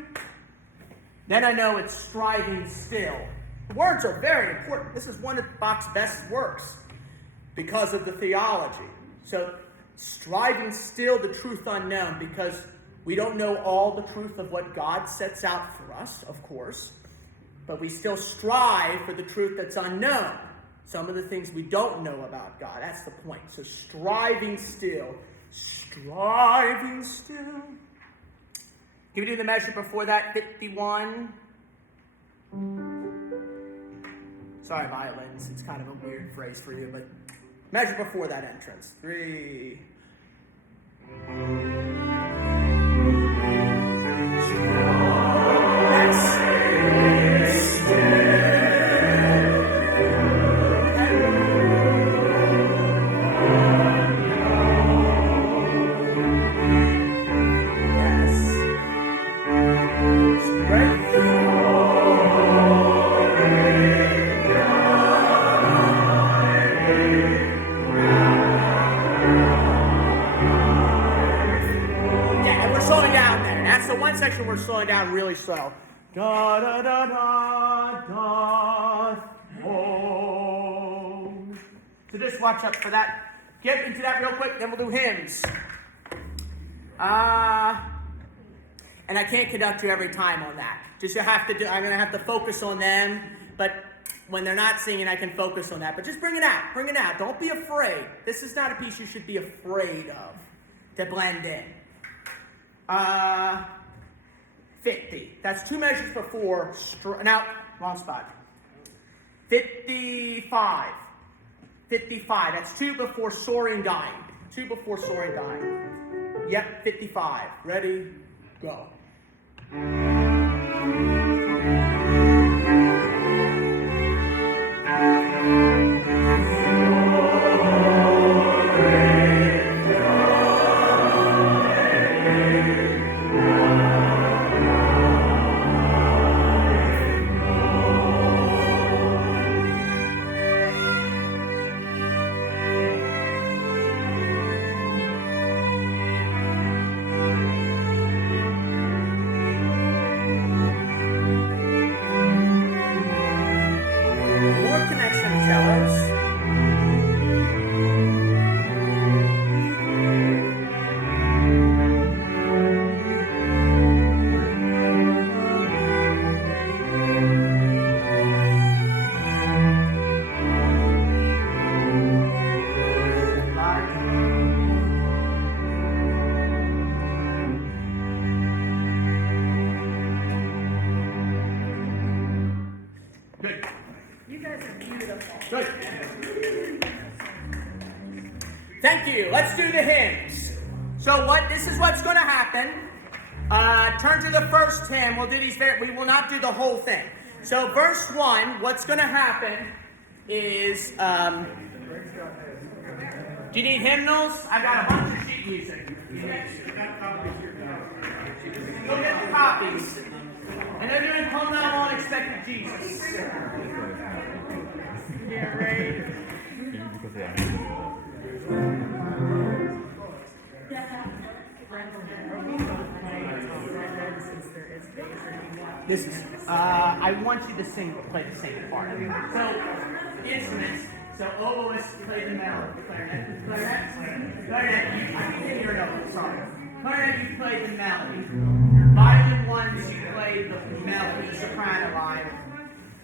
Then I know it's striving still. The words are very important. This is one of Bach's best works because of the theology. So striving still the truth unknown, because we don't know all the truth of what God sets out for us, of course, but we still strive for the truth that's unknown. Some of the things we don't know about God. That's the point. So striving still. Striving still. Can we do the measure before that? 51. Sorry, violins. It's kind of a weird phrase for you, but measure before that entrance. 3. Yes. Section we're slowing down really slow. Da da da da da. Oh. So just watch up for that. Get into that real quick, then we'll do hymns. And I can't conduct you every time on that. Just you have to do, I'm going to have to focus on them, but when they're not singing, I can focus on that. But just bring it out. Bring it out. Don't be afraid. This is not a piece you should be afraid of to blend in. 50. That's 2 measures before. Now, wrong spot. 55. 55. That's 2 before soaring dying. 2 before soaring dying. Yep, 55. Ready? Go. Good. Thank you. Let's do the hymns. So this is what's going to happen. Turn to the first hymn. We'll do these. We will not do the whole thing. So verse 1. What's going to happen is. Do you need hymnals? I've got a bunch of sheet music. Go get the copies. And they're doing Come Thou Unexpected Jesus. Yeah, right. This is, I want you to play the same part. So, instruments. So, oboist, play the melody. Clarinet. Clarinet, I can give you a note, sorry. Clarinet, you play the melody. Violin ones, you play the melody, the soprano line.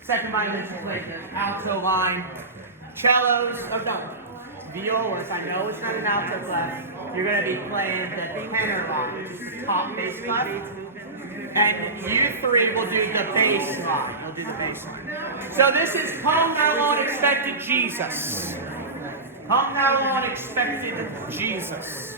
Second violins, you play the alto line. Cellos, violas, I know it's not an alto class. You're going to be playing the tenor line, which is the top bass clef. And you three will do the bass line. We'll do the bass line. So this is Come Thou Unexpected Jesus. Come Thou Unexpected Jesus.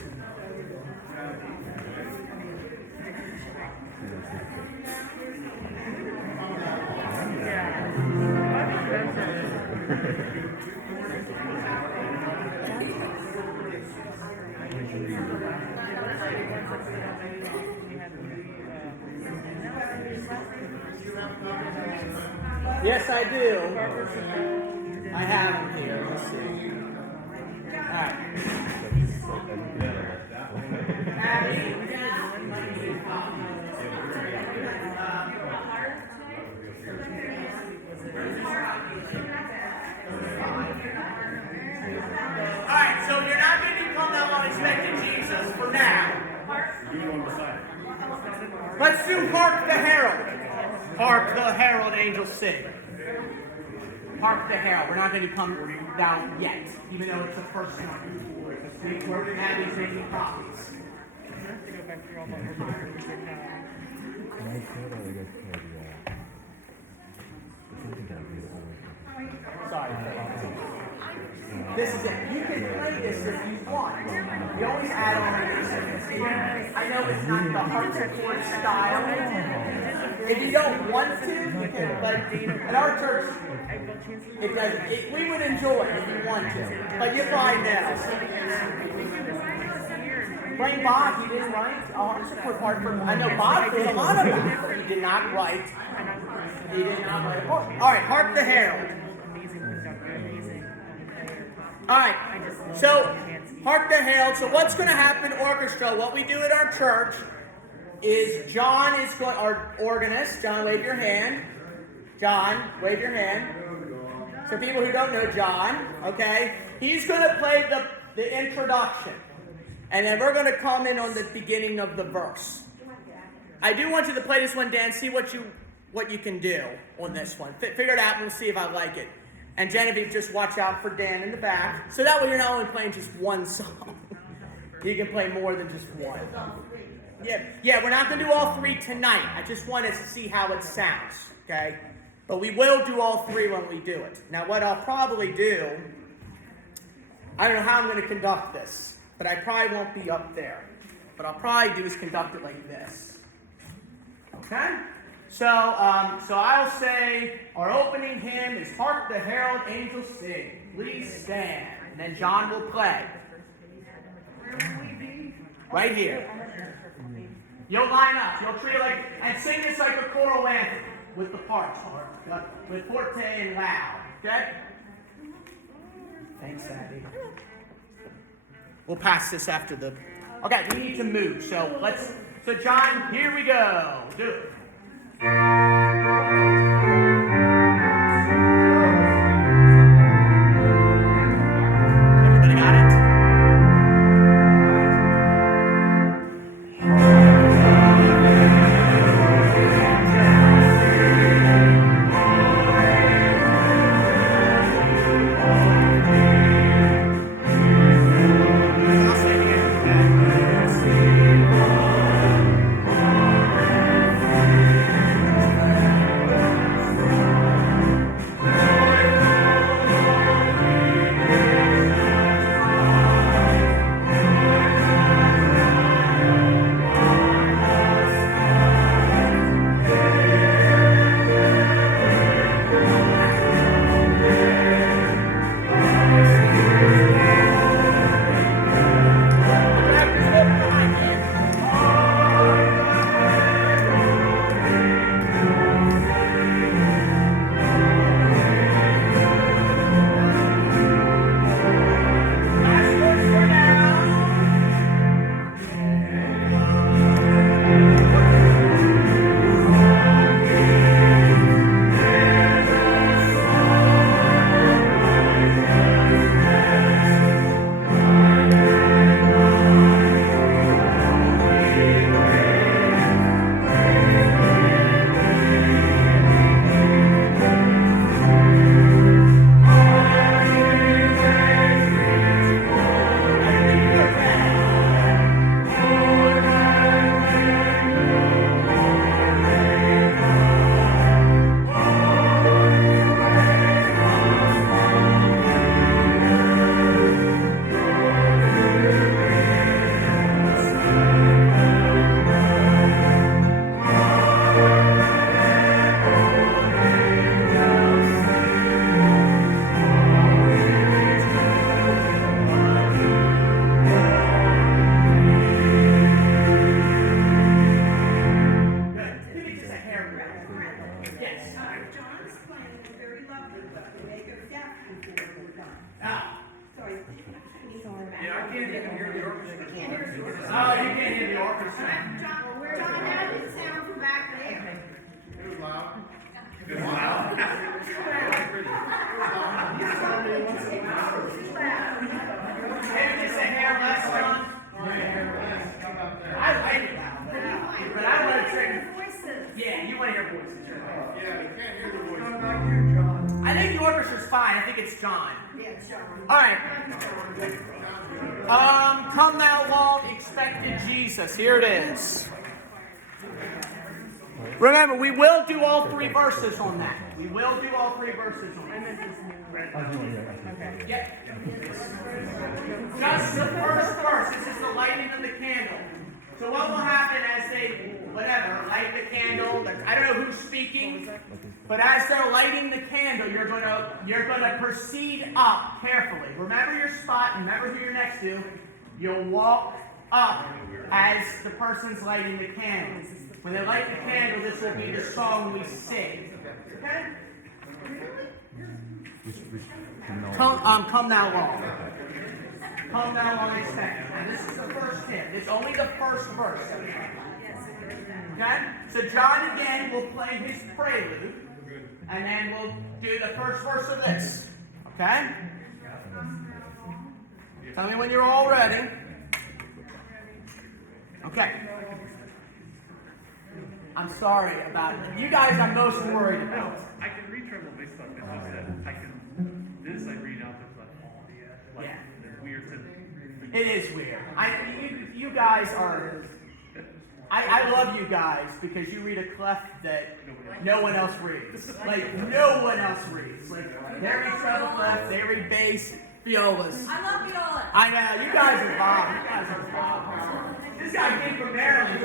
Yes, I do. I have them here. Let's see. All right. Abby. All right, so you're not going to become that unexpected Jesus for now. Let's do Hark the Herald. Hark the Herald Angels Sing. Hark the Herald. We're not going to come down yet, even though it's the first one. We're going to have these making copies. I have to go back through all the old music now. Sorry. This is it. You can play this if you want. You always add on these. I know it's not the harpsichord style. If you don't want to, you can. But at our church, it doesn't. We would enjoy it if you want to. But you find out. Playing Bach, he didn't write a harpsichord part for. I know Bach. There's a lot of Bach. He did not write. He did not write. All right, Hark the Herald. All right, so Hark the Herald. So what's going to happen, orchestra? What we do at our church is John is going, our organist. John, wave your hand. John, wave your hand. So people who don't know John, okay, he's going to play the introduction, and then we're going to come in on the beginning of the verse. I do want you to play this one, Dan. See what you can do on this one. Figure it out, and we'll see if I like it. And Genevieve, just watch out for Dan in the back. So that way you're not only playing just one song. You can play more than just one. Yeah, we're not going to do all three tonight. I just want us to see how it sounds, okay? But we will do all three when we do it. Now, what I'll probably do, I don't know how I'm going to conduct this, but I probably won't be up there. What I'll probably do is conduct it like this. Okay? So I'll say, our opening hymn is Hark the Herald Angels Sing. Please stand. And then John will play. Right here. You'll line up. You'll treat it like, and sing this like a choral anthem with the parts, with forte and loud. Okay? Thanks, Abby. We'll pass this after the. Okay, we need to move. So John, here we go. Do it. Everybody got it? Yeah, you want to hear voices. Yeah, you can't hear the voice. What about you, John? I think the orchestra's fine. I think it's John. Yeah, John. All right. Come thou long expected Jesus. Here it is. Remember, we will do all three verses on that. We will do all three verses on that. Yeah. Just the first verse. This is the lighting of the candle. So what will happen as they, light the candle? I don't know who's speaking, but as they're lighting the candle, you're going to proceed up carefully. Remember your spot. Remember who you're next to. You'll walk up as the person's lighting the candle. When they light the candle, this will be the song we sing. Okay? Come now long. Come now long expected. And this is the first hymn. It's only the first verse. Okay? So John again will play his prelude. And then we'll do the first verse of this. Okay? Tell me when you're all ready. Okay. I'm sorry about it. You guys I'm most worried about. I can read treble bass stuff. It's just that I can, this I read out there's like all the, like, Yeah. the weird thing. It is weird. You guys are. I love you guys because you read a clef that no one else reads. Like no one else reads. Like they read treble clef, they read bass, violas. I love viola. I know you guys are Bob. You guys are Bob. This guy came from Maryland.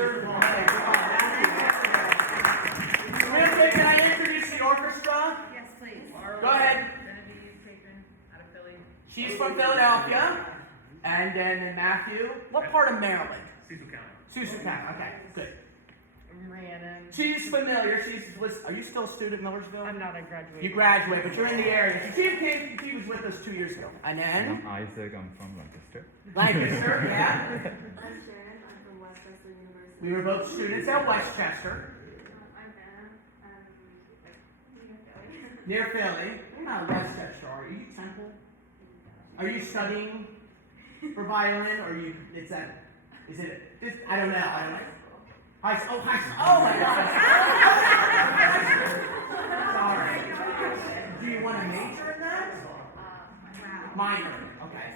Real quick, can I introduce the orchestra? Yes, please. Go ahead. Genevieve Patron out of Philly. She's from Philadelphia. And then Matthew. What part of Maryland? Cecil County. Susan County. Okay, good. Rhiannon. She's familiar. Are you still a student at Millersville? I'm not, I graduated. You graduate, but you're in the area. She was with us 2 years ago. And then? I'm Isaac, I'm from Lancaster. Lancaster, yeah. I'm Sharon. I'm from Westchester University. We were both students at Westchester. I'm Anna. I'm Near Philly. You're not Westchester, are you? Temple? Are you studying for violin, or is it, I don't know. High school. Oh my God. Sorry. Do you want to major in that? Minor. Okay.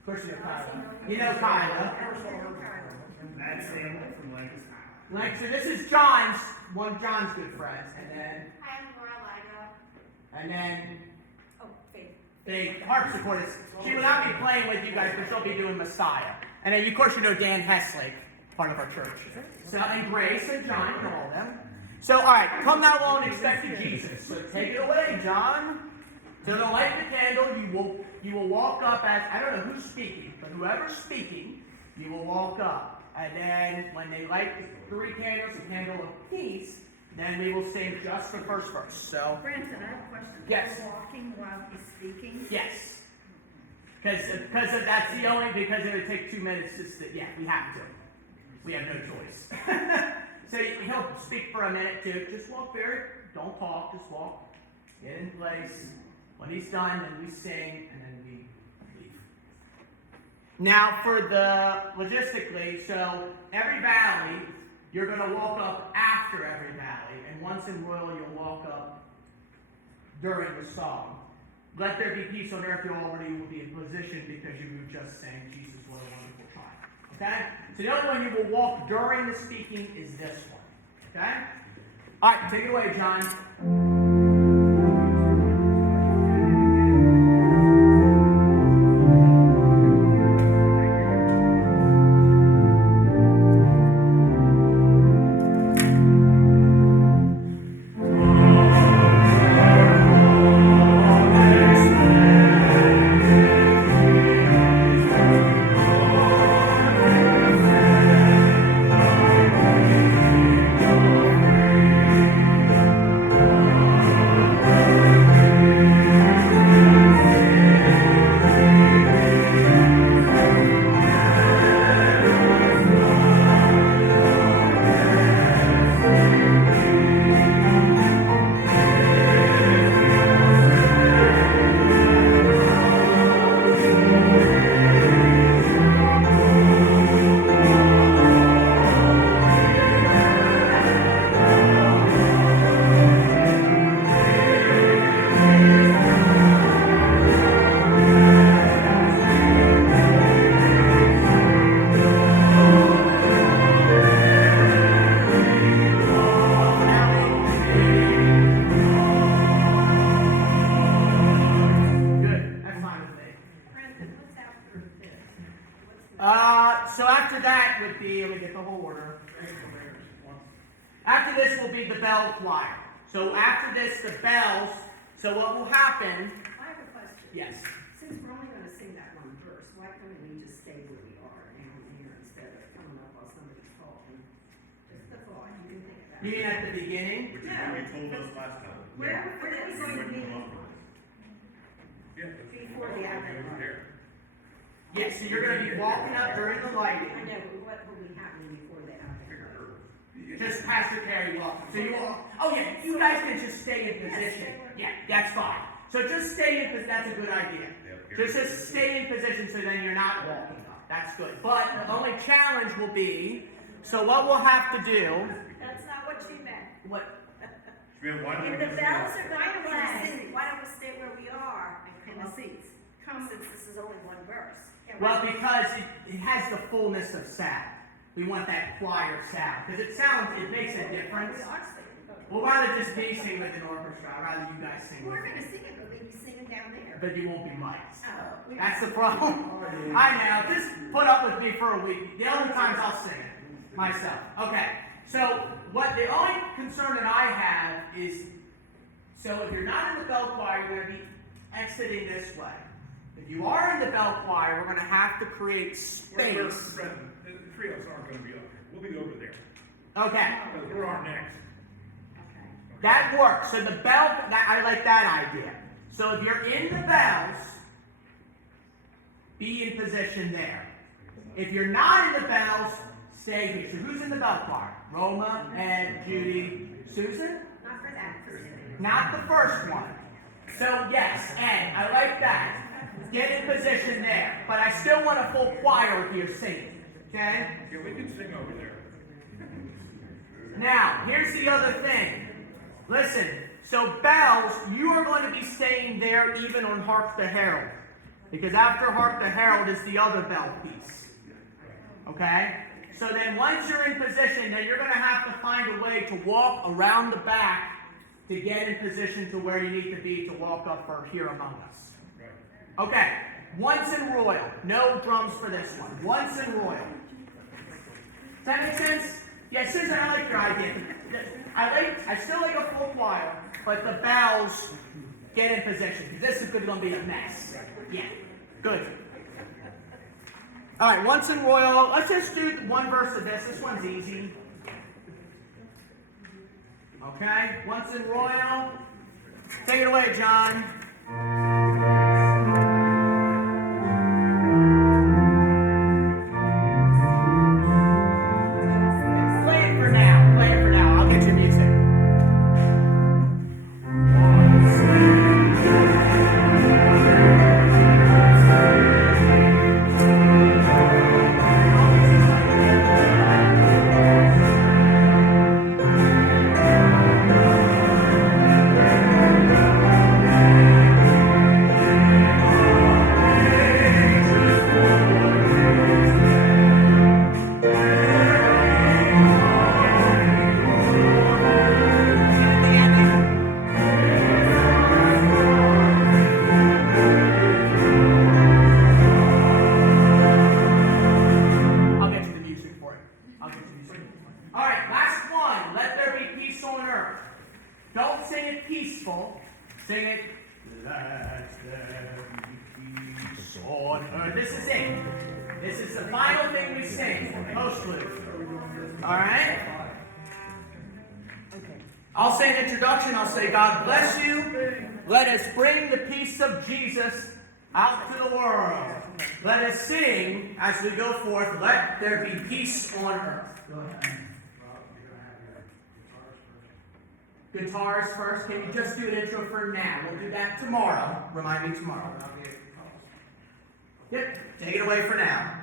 Of course you know Kyla. You know Kyla. Matt Sam from Lancaster. Lancaster. This is John's good friends. Hi, I'm Laura Ligo. And then Oh, Faith. the harpsichordist. She will not be playing with you guys, but she'll be doing Messiah. And then, of course, you know Dan Heslake, part of our church. So, and Grace and John, you know all of them. So, all right, come thou long expected Jesus. So take it away, John. So to light the candle, you will walk up as, I don't know who's speaking, but whoever's speaking, you will walk up. And then when they light the 3 candles, a candle of peace, then we will sing just the first verse. So, Branson, I have a question. Yes. Walking while he's speaking? yes. Because it would take 2 minutes yeah, we have to. We have no choice. So he'll speak for a minute too. Just walk there. Don't talk, just walk. Get in place. When he's done, then we sing, and then we leave. Now for the logistically, so every valley, you're going to walk up after every valley, and once in Royal, you'll walk up during the song. Let there be peace on earth, you already will be in position because you were just saying, Jesus, what a wonderful child. Okay? So the only one you will walk during the speaking is this one. Okay? All right, take it away, John. So after that would be, let me get the whole order. After this will be the bell choir. So after this, the bells. So what will happen? I have a question. Yes. Since we're only going to sing that one verse, why couldn't we just stay where we are down here instead of coming up while somebody's talking? Just a thought. You can think of that. You mean at the beginning? Which is what we told us last time. Where are we going to be Yeah. before the advent? Yes, so you're going to be walking up during the lighting. I know, but what will be happening before the advent? Just Pastor Carey walking. So you all, oh yeah, you guys can just stay in position. Yeah, that's fine. So just stay in position, that's a good idea. Just stay in position so then you're not walking up. That's good. But the only challenge will be, so what we'll have to do. That's not what what she meant. What? If the bells are going to play, why don't we stay where we are in the seats? Since this is only one verse. Well, because it has the fullness of sound. We want that choir sound. Because it makes a difference. We are singing. Well, why don't just me sing with an orchestra? I'd rather you guys sing with We're me. gonna sing it, but we'll be singing down there. But you won't be mic'd. Oh. That's the problem. I know. Just put up with me for a week. The only times I'll sing it myself. Okay. So the only concern that I have is, so if you're not in the bell choir, you're going to be exiting this way. If you are in the bell choir, we're going to have to create space. The three of us aren't gonna be up here, we'll be over there, Okay. because we're our next. Okay. That works. So the bell, I like that idea. So if you're in the bells, be in position there. If you're not in the bells, stay here. So who's in the bell choir? Roma, Ed, Judy, Susan? Not for that person. Not the first one. So yes, Ed, I like that. Get in position there. But I still want a full choir here singing. Okay? Yeah, we can sing over there. Now, here's the other thing. Listen, so bells, you are going to be staying there even on Hark the Herald. Because after Hark the Herald is the other bell piece. Okay? So then once you're in position, then you're going to have to find a way to walk around the back to get in position to where you need to be to walk up for Here Among Us. Okay, once in royal. No drums for this one. Once in royal. Does that make sense? Yeah, Susan, I like your idea. I still like a full choir, but the bells get in position. Because this is going to be a mess. Yeah, good. All right, once in royal. Let's just do one verse of this. This one's easy. Okay, once in royal. Take it away, John. Play it for now. Play it for now. I'll get you music. I'll say an introduction. I'll say, God bless you. Let us bring the peace of Jesus out to the world. Let us sing as we go forth, let there be peace on earth. Go ahead. Guitars first. Can you just do an intro for now? We'll do that tomorrow. Remind me tomorrow. Yep. Take it away for now.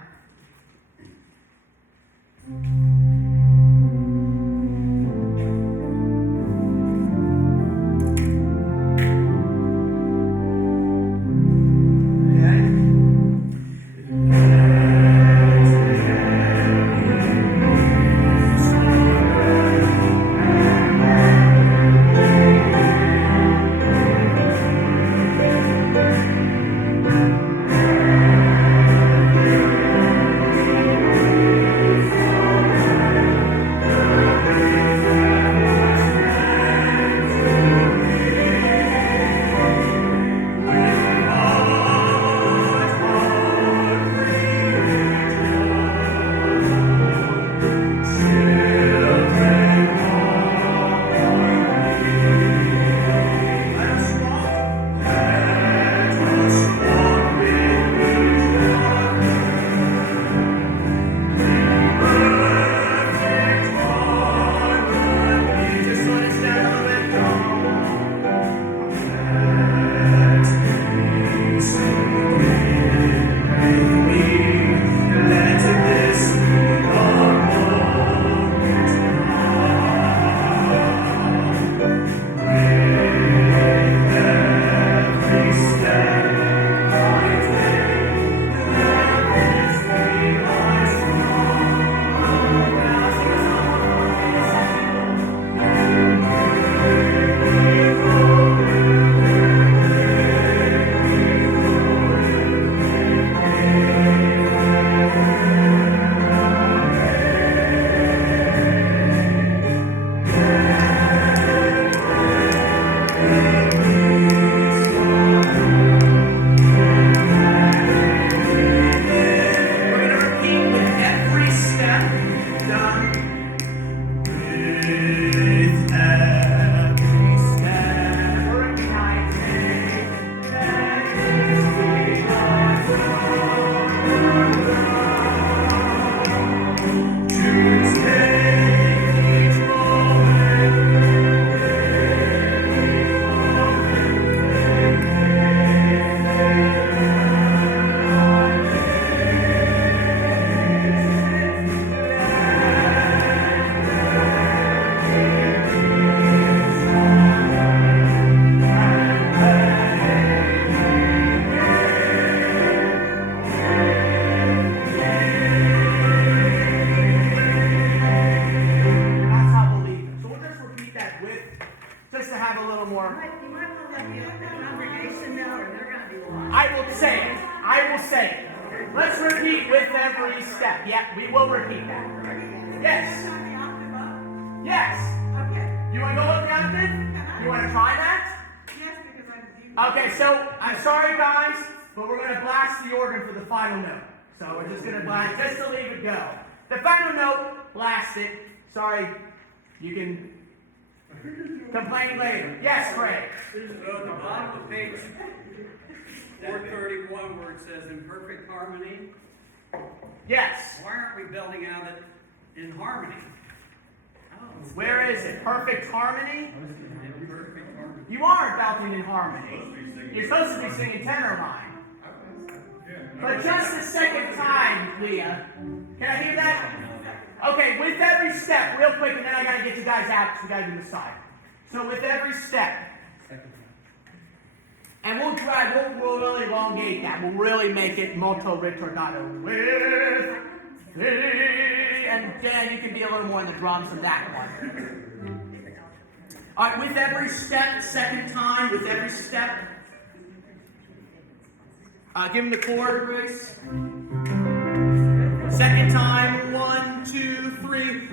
Sorry, you can complain later. Yes, Craig. So at the bottom of page 431 where it says in perfect harmony. Yes. Why aren't we building out it in harmony? Where is it? Perfect harmony? In perfect harmony. You are belting in harmony. You're supposed to be singing tenor line. But just the second time, Leah. Can I hear that? Okay, with every step, real quick, and then I gotta get you guys out because we gotta do the side. So with every step, and we'll really elongate that. We'll really make it molto ritornato. And then you can be a little more in the drums than that one. All right, with every step, second time, with every step. Give him the chord, Grace. Second time, 1, 2, 3.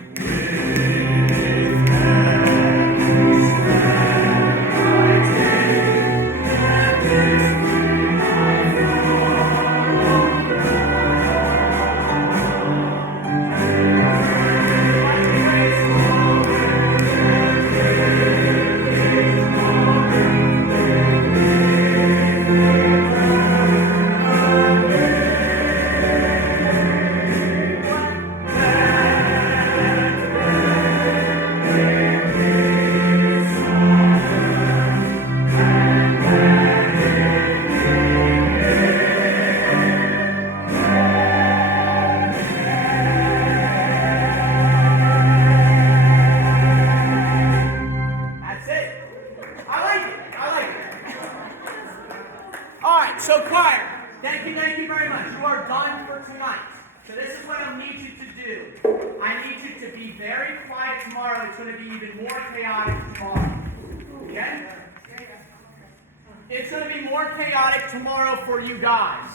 It's going to be more chaotic tomorrow for you guys.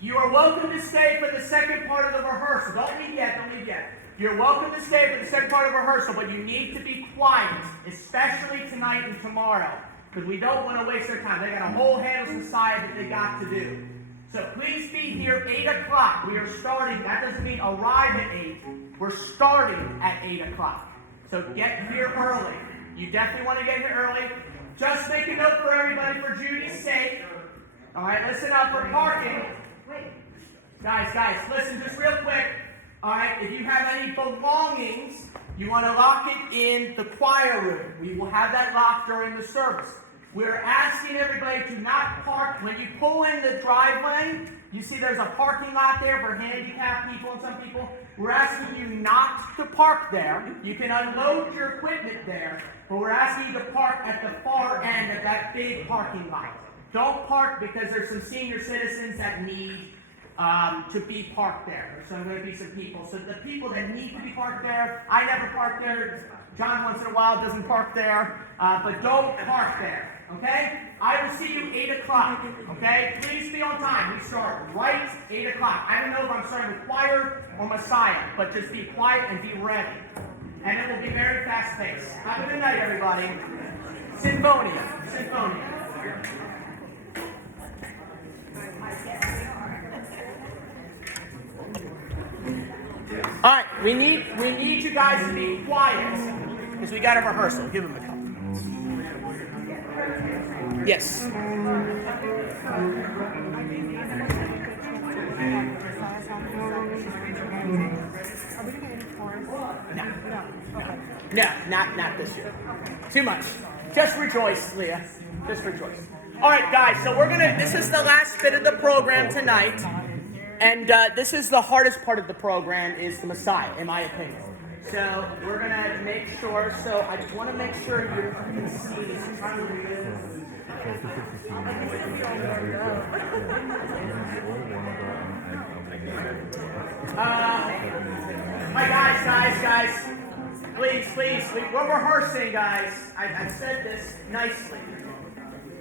You are welcome to stay for the second part of the rehearsal. Don't leave yet. You're welcome to stay for the second part of the rehearsal, but you need to be quiet, especially tonight and tomorrow, because we don't want to waste their time. They got a whole handle society that they got to do. So please be here 8 o'clock. We are starting. That doesn't mean arrive at 8. We're starting at 8 o'clock. So get here early. You definitely want to get here early. Just make a note for everybody for Judy's sake. All right, listen up for parking. Guys, listen just real quick. All right, if you have any belongings, you want to lock it in the choir room. We will have that locked during the service. We're asking everybody to not park. When you pull in the driveway, you see there's a parking lot there for handicapped people and some people. We're asking you not to park there. You can unload your equipment there, but we're asking you to park at the far end of that big parking lot. Don't park because there's some senior citizens that need to be parked there. So going to be some people. So the people that need to be parked there, I never park there. John once in a while doesn't park there, but don't park there. Okay? I will see you 8 o'clock. Okay? Please be on time. We start right 8 o'clock. I don't know if I'm starting with choir or Messiah, but just be quiet and be ready. And it will be very fast-paced. Have a good night, everybody. Sinfonia. Sinfonia. All right, we need you guys to be quiet because we got a rehearsal. Give them a couple. Yes. No, not this year. Too much. Just rejoice, Leah. Just rejoice. All right, guys. So this is the last bit of the program tonight, and this is the hardest part of the program is the Messiah, in my opinion. So we're gonna make sure. So I just want to make sure you can see this. My guys, please, we're rehearsing, guys. I said this nicely.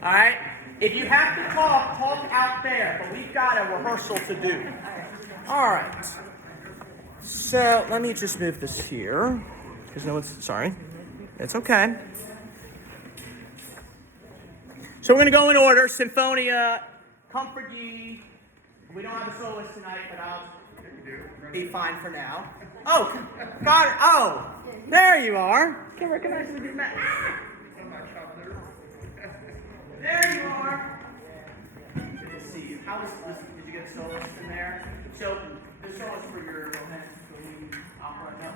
All right? If you have to talk out there, but we've got a rehearsal to do. All right. So let me just move this here, because no one's, sorry. It's okay. So we're going to go in order. Sinfonia, Comfort Ye. We don't have a soloist tonight, but I'll be fine for now. Oh, got it. Oh, there you are. Can recognize me, Matt. There you are. Good to see you. How was this? Did you get a soloist in there? So the soloist for your opera, no,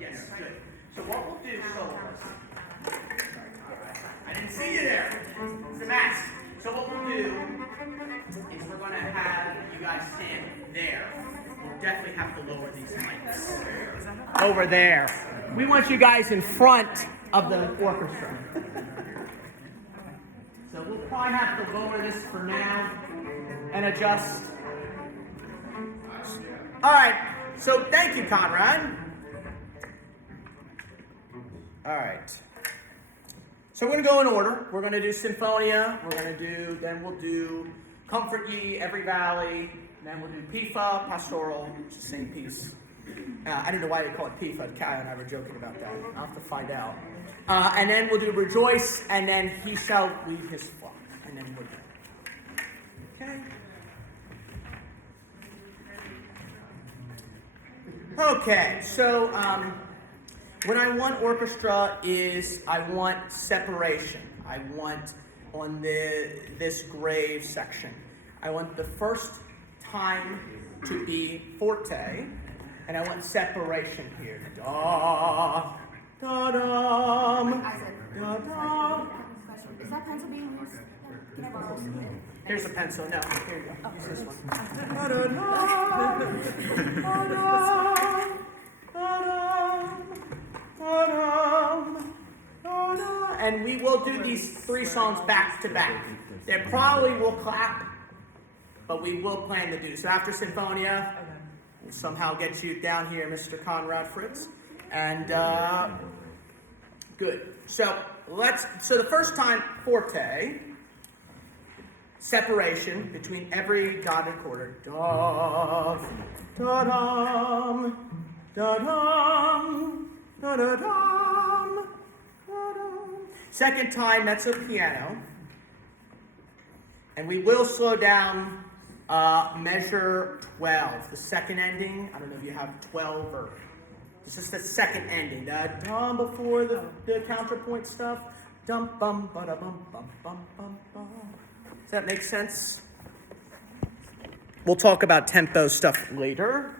yes, good. So what we'll do, soloist. I didn't see you there. It's a mask. So what we'll do is we're going to have you guys stand there. We'll definitely have to lower these mics. Over there. We want you guys in front of the orchestra. So we'll probably have to lower this for now and adjust. All right. So thank you, Conrad. All right. So we're going to go in order. We're going to do Sinfonia. Then we'll do Comfort Ye, Every Valley. Then we'll do Pifa, Pastoral, which is the same piece. I didn't know why they call it Pifa. Kai and I were joking about that. I'll have to find out. And then we'll do Rejoice, and then He Shall Lead His Flock. And then we're done. Okay? Okay, so what I want orchestra is I want separation. I want on this grave section. I want the first time to be forte, and I want separation here. Da da dum, da da. Is that pencil being used? Can I borrow some? Here's a pencil. No, here you go. Use this one. Da da da da da. And we will do these three songs back to back. They probably will clap, but we will plan to do. So after Sinfonia, we'll somehow get you down here, Mr. Conrad Fritz. And good. So the first time, forte, separation between every dotted quarter. Da, da, dum, da, dum, da, da, dum. Second time, mezzo piano. And we will slow down measure 12, the second ending. I don't know if you have 12 or... This is the second ending. The dum before the counterpoint stuff. Dum bum ba da bum bum bum bum bum. Does that make sense? We'll talk about tempo stuff later.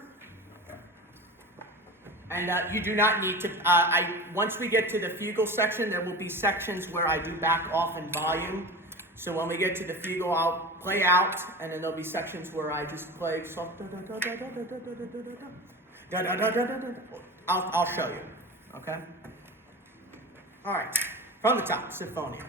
And you do not need to, once we get to the fugal section, there will be sections where I do back off in volume. So when we get to the fugal, I'll play out, and then there'll be sections where I just play soft. I'll show you. Okay? All right. From the top, Sinfonia.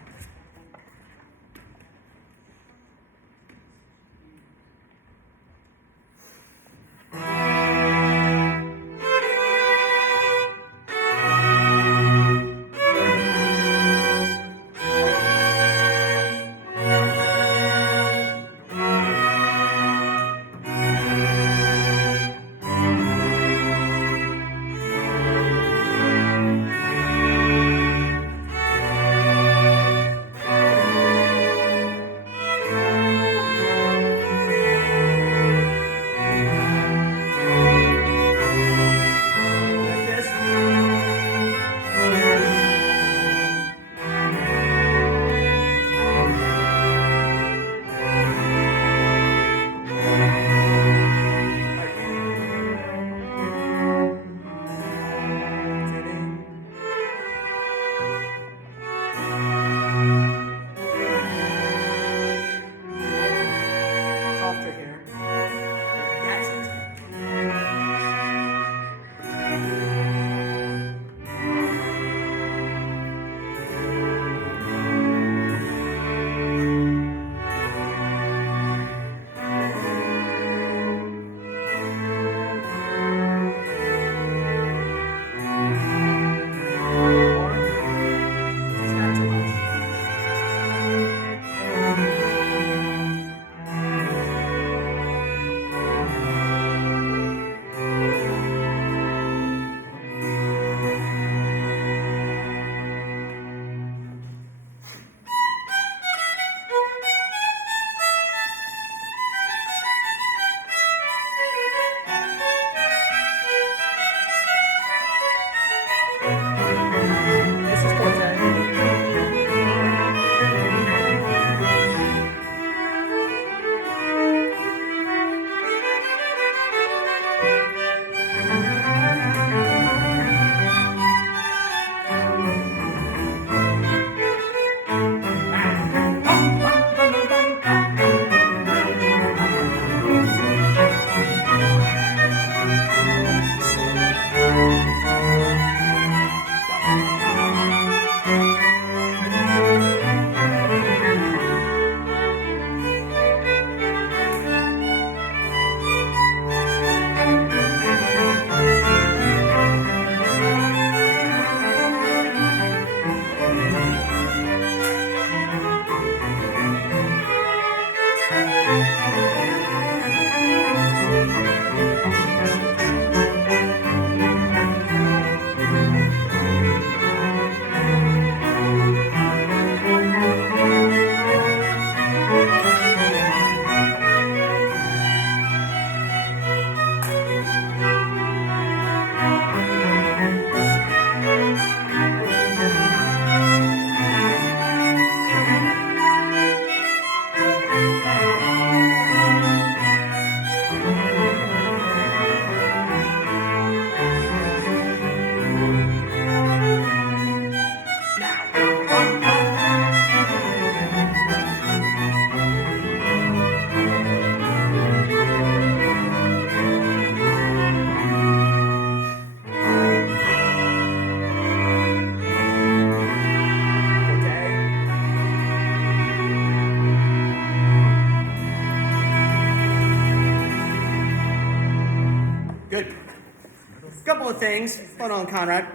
of things. Hold on, Conrad.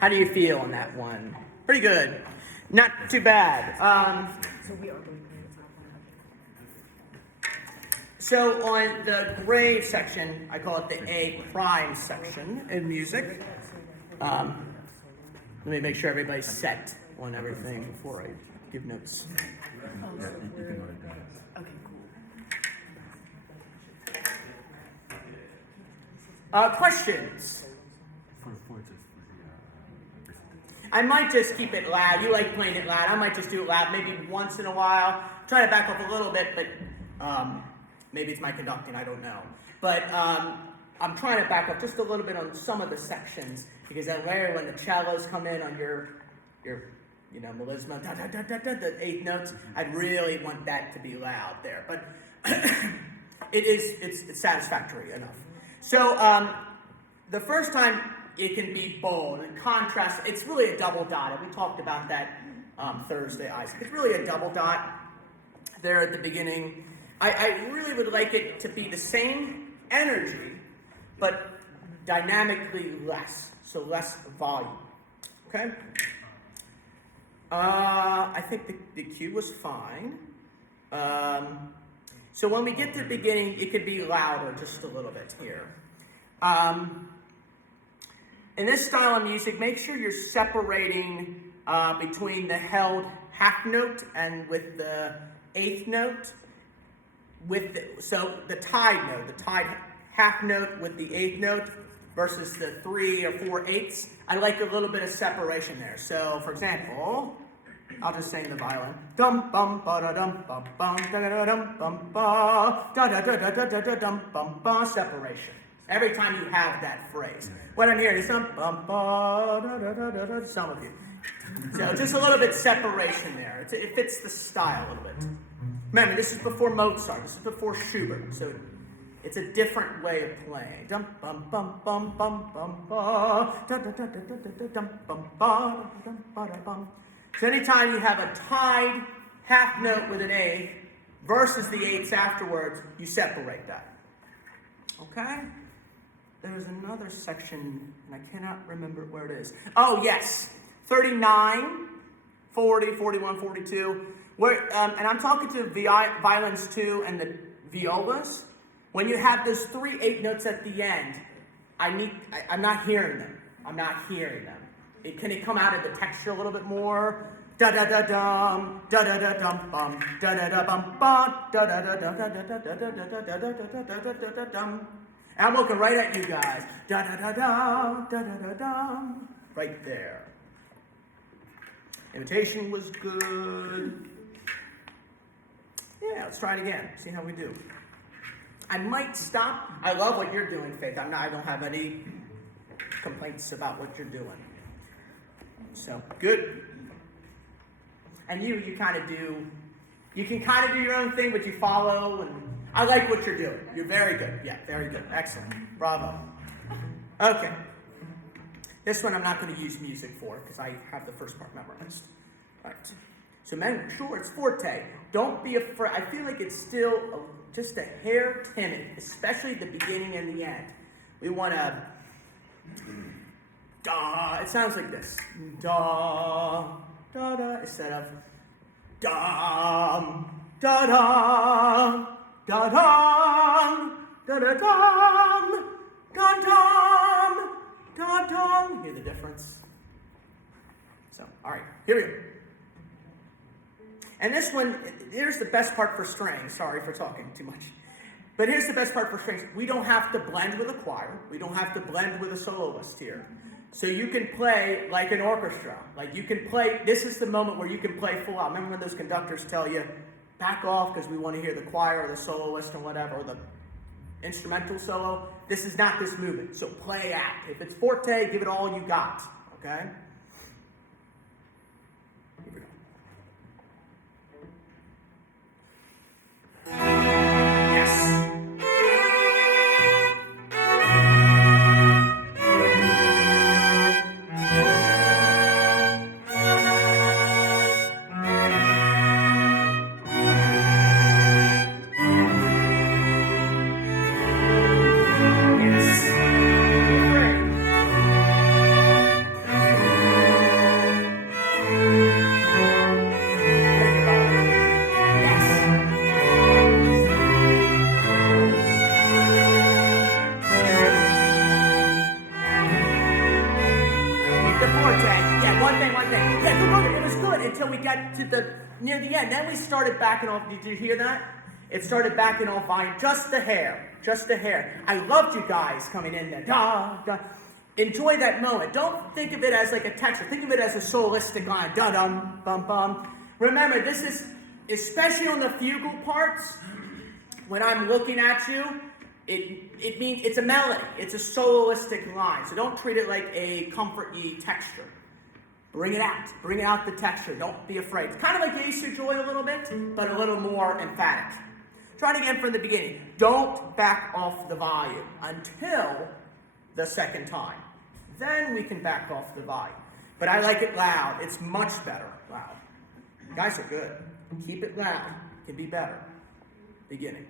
How do you feel on that one? Pretty good. Not too bad. So on the grade section, I call it the A prime section in music. Let me make sure everybody's set on everything before I give notes. Yeah, you can write it down. Okay, cool. Questions? For just the I might just keep it loud. You like playing it loud. I might just do it loud maybe once in a while. Try to back up a little bit, but maybe it's my conducting. I don't know. But I'm trying to back up just a little bit on some of the sections because that later when the cellos come in on your melisma, the eighth notes, I'd really want that to be loud there. But it's satisfactory enough. So the first time it can be bold and contrast. It's really a double dot. And we talked about that Thursday, Isaac. It's really a double dot there at the beginning. I really would like it to be the same energy, but dynamically less. So less volume. Okay? I think the cue was fine. So when we get to the beginning, it could be louder just a little bit here. In this style of music, make sure you're separating between the held half note and with the eighth note. So the tied note, the tied half note with the eighth note versus the 3 or 4 eighths. I like a little bit of separation there. So, for example, I'll just sing the violin. Dum bum ba da dum bum bum da da dum bum ba da da da da da da da dum bum ba. Separation. Every time you have that phrase. What I'm hearing is dum bum ba da da da da da. Some of you. So just a little bit separation there. It fits the style a little bit. Remember, this is before Mozart. This is before Schubert. So it's a different way of playing. Dum bum bum bum bum bum ba da da da da da da dum bum ba dum ba da bum. So anytime you have a tied half note with an eighth versus the eighths afterwards, you separate that. Okay? There's another section, and I cannot remember where it is. Oh, yes. 39, 40, 41, 42. Where, and I'm talking to the violins too and the violas. When you have those 3 8 notes at the end, I'm not hearing them. I'm not hearing them. Can it come out of the texture a little bit more? Da da da dum, da da da dum bum, da da da bum ba, da da da da da da da da da da da da da da da dum. And I'm looking right at you guys. Da da da da da da da dum. Right there. Imitation was good. Yeah, let's try it again. See how we do. I might stop. I love what you're doing, Faith. I don't have any complaints about what you're doing. So, good. And you kind of do, you can kind of do your own thing, but you follow, and I like what you're doing. You're very good. Yeah, very good. Excellent. Bravo. Okay. This one I'm not going to use music for, because I have the first part memorized. All right. So make sure it's forte. Don't be afraid. I feel like it's still just a hair timid, especially the beginning and the end. We want to, da. It sounds like this. Da, da, da, instead of dum, da, da, da, dum, da, da, dum, da, dum, da, dum. Hear the difference? So, all right, here we go. And this one, here's the best part for strings. Sorry for talking too much. But here's the best part for strings. We don't have to blend with a choir. We don't have to blend with a soloist here. So you can play like an orchestra. Like you can play, this is the moment where you can play full out. Remember when those conductors tell you, back off because we want to hear the choir or the soloist or whatever, or the instrumental solo. This is not this movement. So play out. If it's forte, give it all you got. Okay? Here we go. Yes. Yes. Yeah, one thing. Yeah, good. It was good until we got to near the end. Then we started backing off. Did you hear that? It started backing off volume, just a hair. I loved you guys coming in there. Da, da. Enjoy that moment. Don't think of it as like a texture. Think of it as a solistic line. Da-dum, bum, bum. Remember, this is, especially on the fugal parts, when I'm looking at you, it means it's a melody. It's a soloistic line. So don't treat it like a comfort-y texture. Bring it out. Bring out the texture. Don't be afraid. It's kind of like Yesu Joy a little bit, but a little more emphatic. Try it again from the beginning. Don't back off the volume until the second time. Then we can back off the volume. But I like it loud. It's much better loud. You guys are good. Keep it loud. It can be better. Beginning.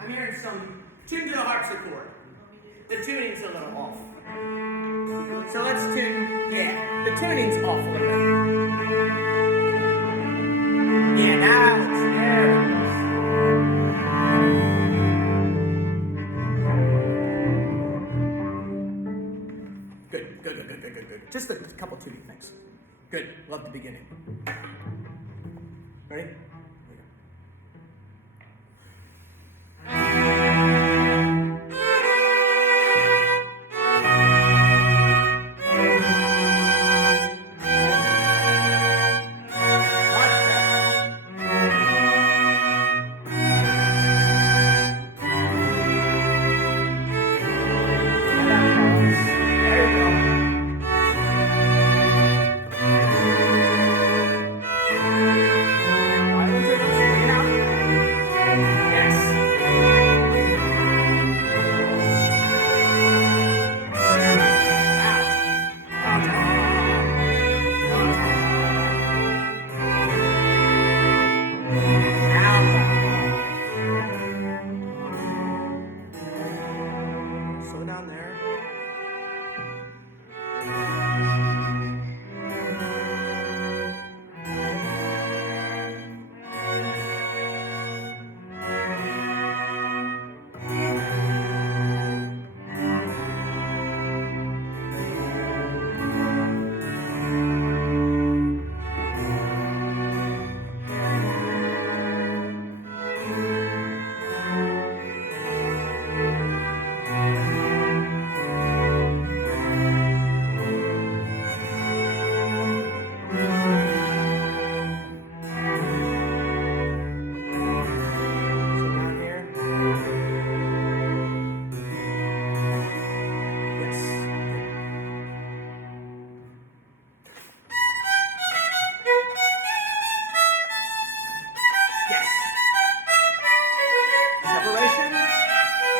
I'm hearing some tune to the harpsichord. The tuning's a little off. So let's tune, yeah, the tuning's off a little bit. Yeah, now it's, there it is. Good. Just a couple tuning things. Good, love the beginning. Ready?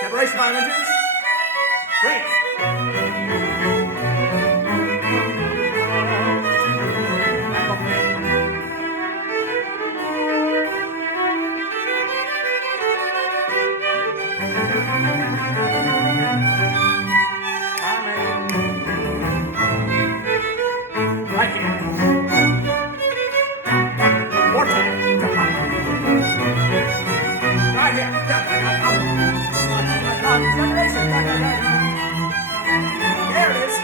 Separation violins. Great. Right here. Forte. Right here. There it is.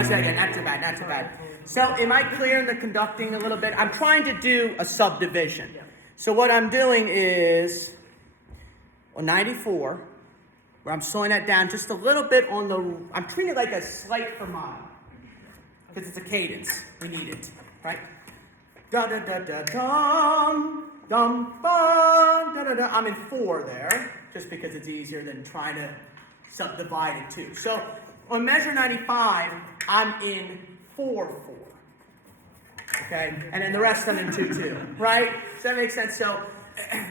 Let's do that again. Not too bad, not too bad. So am I clear in the conducting a little bit? I'm trying to do a subdivision. So what I'm doing is on 94, where I'm slowing that down just a little bit on the, I'm treating it like a slight fermata. Because it's a cadence. We need it, right? Da da da da dum, dum, ba, da da da. I'm in 4 there, just because it's easier than trying to subdivide it too. So on measure 95, I'm in 4/4. Okay? And then the rest I'm in 2/2. Right? Does that make sense? So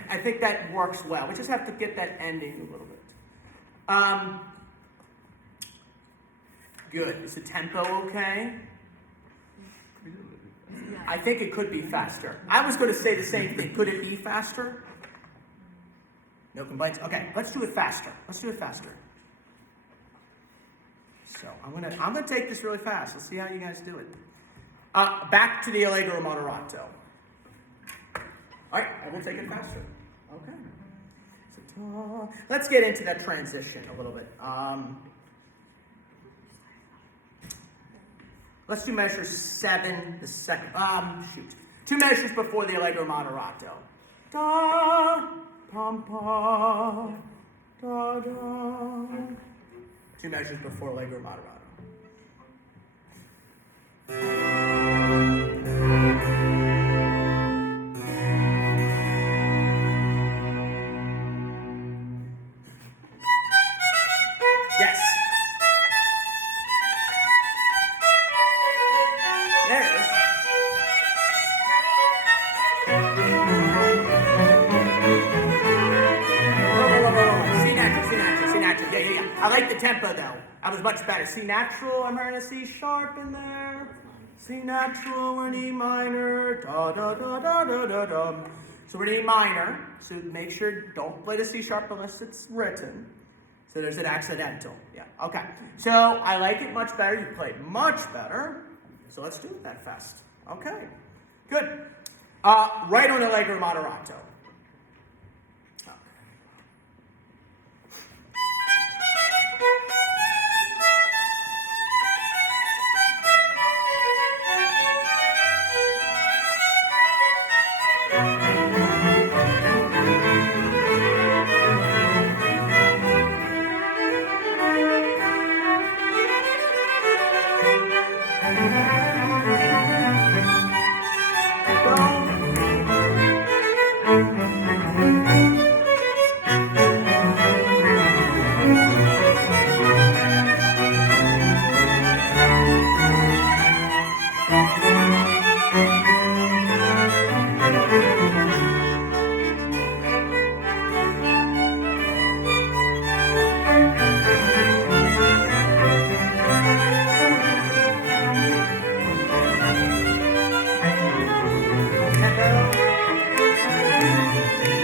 I think that works well. We just have to get that ending a little bit. Good. Is the tempo okay? I think it could be faster. I was going to say the same thing. Could it be faster? No complaints? Okay, let's do it faster. Let's do it faster. So I'm gonna take this really fast. Let's see how you guys do it. Back to the allegro moderato. All right, I will take it faster. Okay. So, let's get into that transition a little bit. Let's do measure 7, the second. 2 measures before the allegro moderato. Da, pom pom, da da. 2 measures before allegro moderato. Yes. There it is. C natural. Yeah. I like the tempo though. That was much better. C natural, I'm hearing a C sharp in there. C natural and E minor. Da da da da da da da. So we're in E minor. So make sure don't play the C sharp unless it's written. So there's an accidental. Yeah. Okay. So I like it much better. You played much better. So let's do it that fast. Okay. Good. Right on allegro moderato.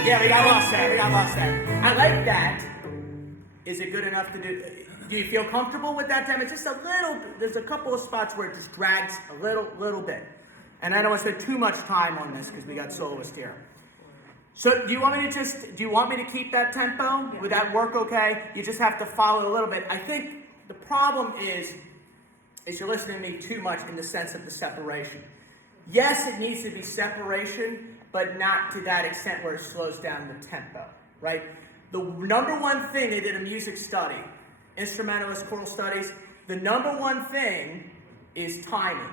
Yeah, we got lost there. I like that. Is it good enough to do? Do you feel comfortable with that time? It's just a little, there's a couple of spots where it just drags a little bit. And I don't want to spend too much time on this because we got soloist here. So do you want me to keep that tempo? Would that work okay? You just have to follow a little bit. I think the problem is you're listening to me too much in the sense of the separation. Yes, it needs to be separation, but not to that extent where it slows down the tempo, right? The number one thing they did a music study, instrumentalist choral studies, the number one thing is timing.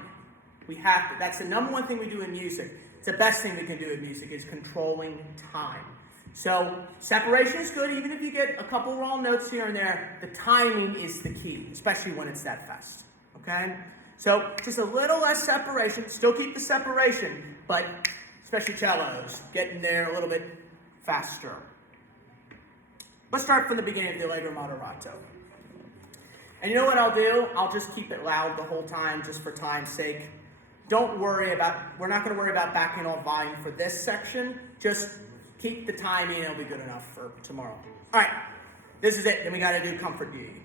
We have to, that's the number one thing we do in music. It's the best thing we can do in music is controlling time. So separation is good, even if you get a couple wrong notes here and there, the timing is the key, especially when it's that fast, okay? So just a little less separation, still keep the separation, but especially cellos, getting there a little bit faster. Let's start from the beginning of the allegro moderato. And you know what I'll do? I'll just keep it loud the whole time, just for time's sake. Don't worry about, we're not going to worry about backing off volume for this section. Just keep the timing and it'll be good enough for tomorrow. All right, this is it. Then we got to do comfort D.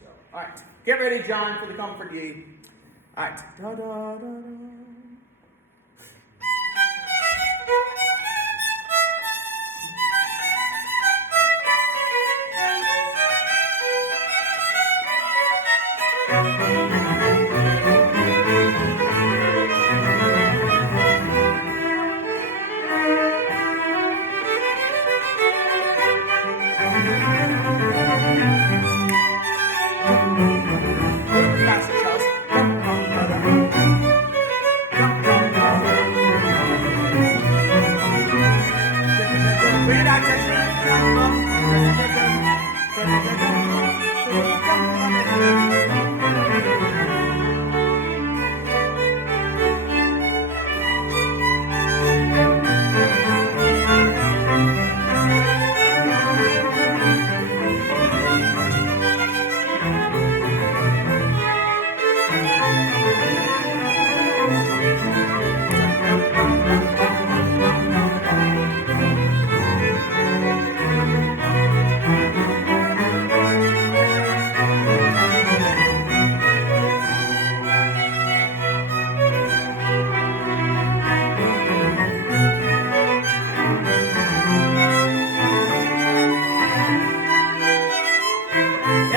So, all right, get ready, John, for the comfort D. All right. Da, da, da, da.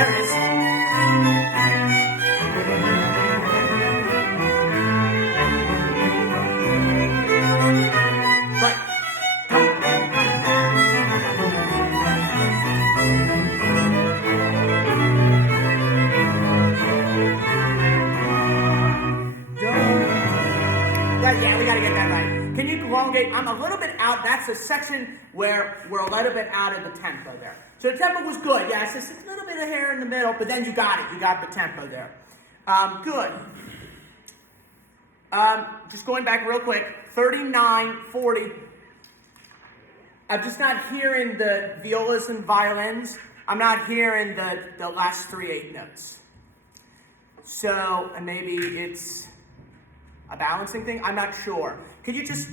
There it is. Right. Yeah, we gotta get that right. Can you elongate? I'm a little bit out. That's a section where we're a little bit out of the tempo there. So the tempo was good. Yeah, it's just a little bit of hair in the middle, but then you got it. You got the tempo there. Good. Just going back real quick. 39, 40. I'm just not hearing the violas and violins. I'm not hearing the last 3/8 notes. So, and maybe it's a balancing thing? I'm not sure. Could you just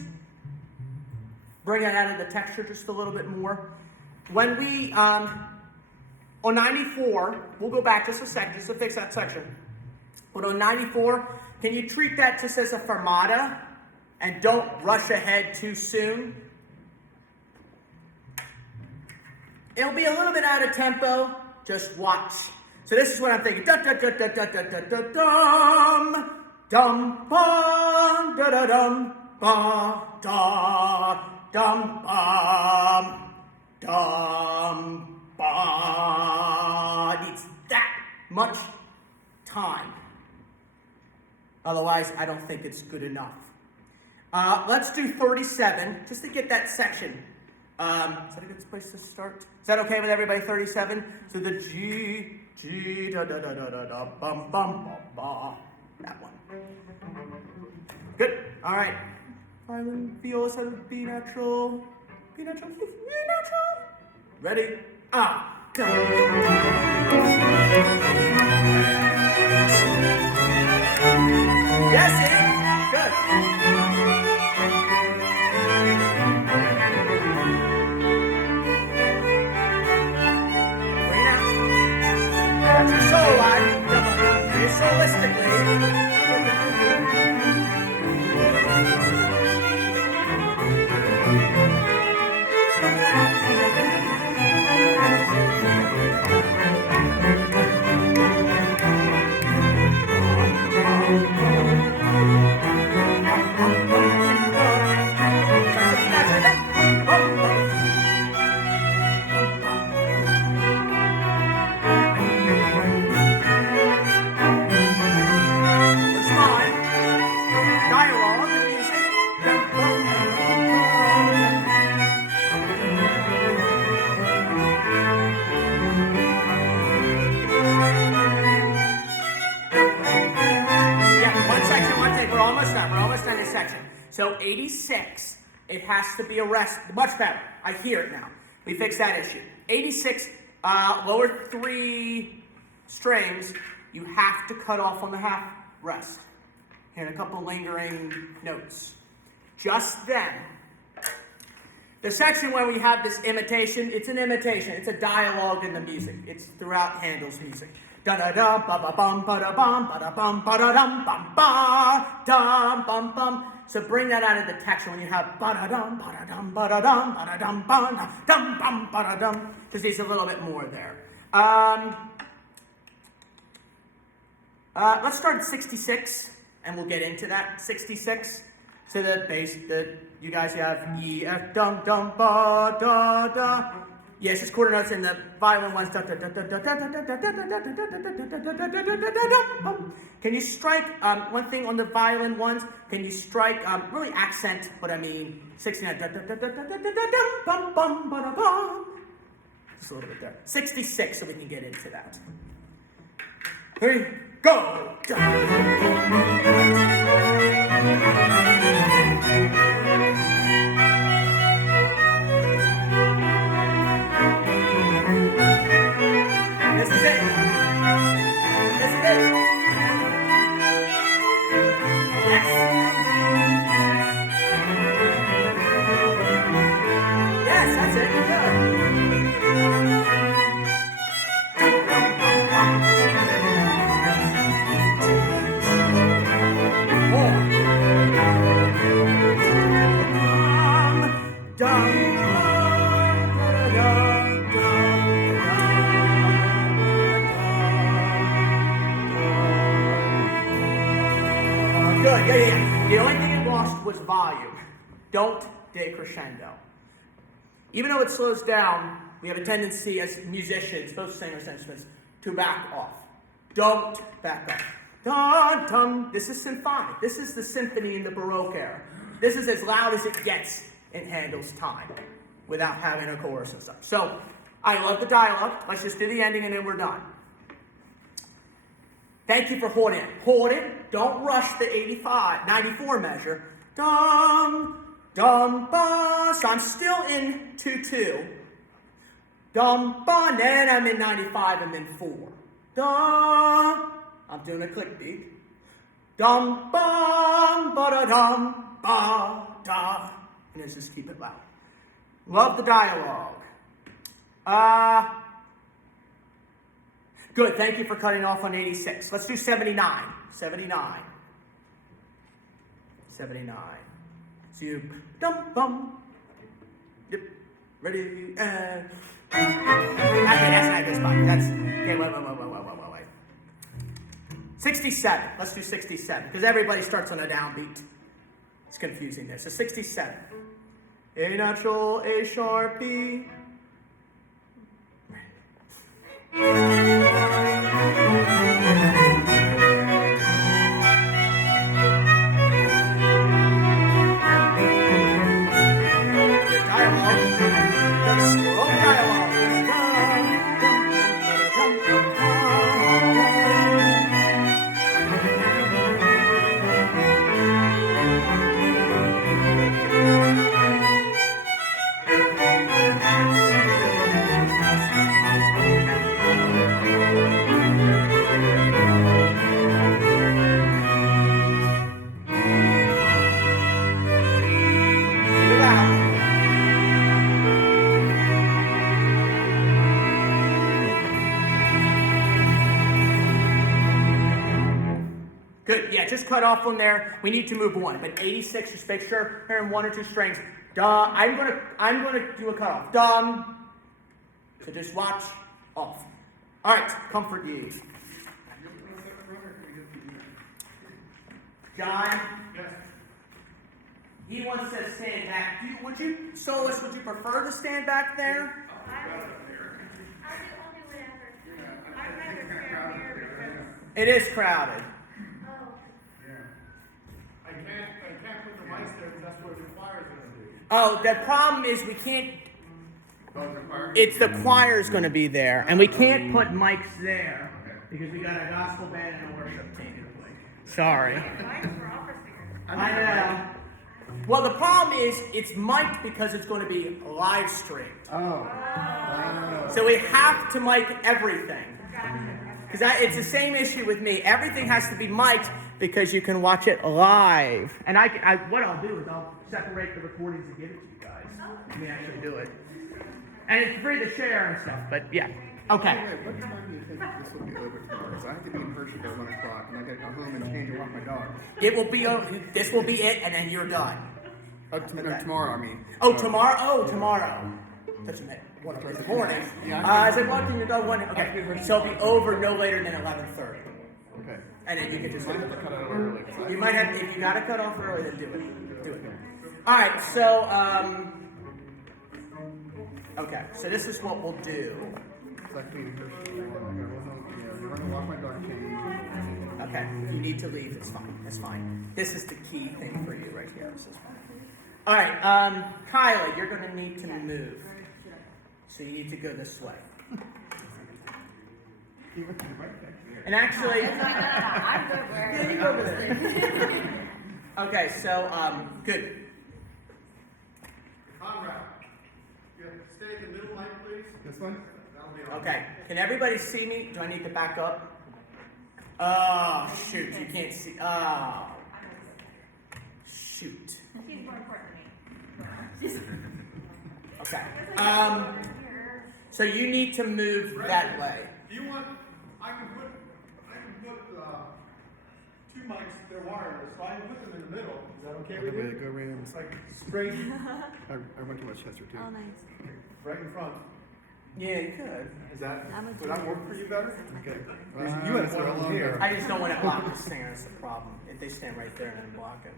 bring it out of the texture just a little bit more? When we, on 94, we'll go back just a second, just to fix that section. But on 94, can you treat that just as a fermata and don't rush ahead too soon? It'll be a little bit out of tempo, just watch. So this is what I'm thinking. Da da da da da da da da dum. Dum ba da da dum ba da dum ba. Needs that much time. Otherwise, I don't think it's good enough. Let's do 37 just to get that section. Is that a good place to start? Is that okay with everybody? 37. So the G da da da da da da bum bum ba ba. That one. Good. All right. Violin, viola, set of B natural. B natural. B natural. Ready? Go. Yes, see? Good. Bring it out. That's your soul line. Very solistically. So 86, it has to be a rest. Much better. I hear it now. We fixed that issue. 86, lower 3 strings, you have to cut off on the half rest. And a couple lingering notes. Just then. The section where we have this imitation, it's an imitation. It's a dialogue in the music. It's throughout Handel's music. Da da da ba ba bum ba da bum ba da bum ba da dum bum ba dum bum bum. So bring that out of the texture when you have ba da dum ba da dum ba da dum ba da dum ba da dum bum ba da dum, because there's a little bit more there. Let's start at 66, and we'll get into that. 66. So the bass, you guys have E, F, dum, dum, ba, da, da. Yes, it's quarter notes, and the violin ones. Da, da, da, da, da, da, da, da, da, da, da, da. Can you strike one thing on the violin ones? Can you strike really accent what I mean? 69. Da, da, da, da, da, da, da, bum, bum, ba, da, bum. Just a little bit there. 66, so we can get into that. 3, go. This is it. This is it. Yes. Yes, that's it. Good. More. good. Yeah. The only thing it lost was volume. Don't decrescendo. Even though it slows down, we have a tendency as musicians, both singers and instruments, to back off. Don't back off. Dun, dun. This is symphonic. This is the symphony in the Baroque era. This is as loud as it gets in Handel's time without having a chorus and stuff. So, I love the dialogue. Let's just do the ending and then we're done. Thank you for holding it. Hold it. Don't rush the 94 measure. Dum, dum, ba. So I'm still in 2-2. Dum, ba. Then I'm in 95. I'm in 4. Dum. I'm doing a click beat. Dum, bum, ba, da, dum, ba, da. And let's just keep it loud. Love the dialogue. Good, thank you for cutting off on 86. Let's do 79. 79. 79. So you, dum, bum. Yep. Ready, and... Okay, that's not a good spot. That's, okay, wait. 67. Let's do 67, because everybody starts on a downbeat. It's confusing there. So 67. A natural, A sharp, B. Good, yeah, just cut off on there. We need to move one, but 86, just make sure you're in 1 or 2 strings. Duh, I'm gonna do a cutoff. Dum. So just watch off. All right, comfort ye. John. Yes. He wants to stand back. Would you prefer to stand back there? It is crowded. I can't put the mics there because that's where the choir's gonna be. Oh, the problem is we can't. It's the choir's going to be there, and we can't put mics there because we got a gospel band and a worship team. Sorry. I know. Well, the problem is it's mic'd because it's going to be live streamed. So we have to mic everything. Because it's the same issue with me. Everything has to be mic'd because you can watch it live. And what I'll do is I'll separate the recordings and give it to you guys. Let me actually do it. And it's free to share and stuff, but yeah. Okay. Wait, what time do you think this will be over tomorrow? Because I have to be in Hershey by 1 o'clock, and I gotta go home and change and walk my dog. This will be it, and then you're done. Tomorrow, I mean. Oh, tomorrow? Oh, tomorrow. That's 1 o'clock in the morning. As I'm walking your dog, okay. So it'll be over no later than 11:30. Okay. And then you can just I have to cut out early. You might have, if you gotta cut off early, then do it. All right, so, okay, so this is what we'll do. Okay, you need to leave, it's fine, that's fine. This is the key thing for you right here, this is fine. All right, Kylie, you're gonna need to move. So you need to go this way. And actually, yeah, you go over there. Okay, so, good. Conrad, you stay in the middle line, please. This one? That'll be all. Okay, can everybody see me? Do I need to back up? Oh, shoot, you can't see. Oh. Shoot. He's more important than me. Okay. So you need to move that way. Do you want, I can put 2 mics, they're wireless, so I can put them in the middle. Is that okay with you? Go right in. It's like straight, I went to my Chester too. Oh, nice. right in front. Yeah, you could. Is that, would that work for you better? Okay. You had to throw them here. I just don't want to block the singer, that's the problem. If they stand right there and then block it.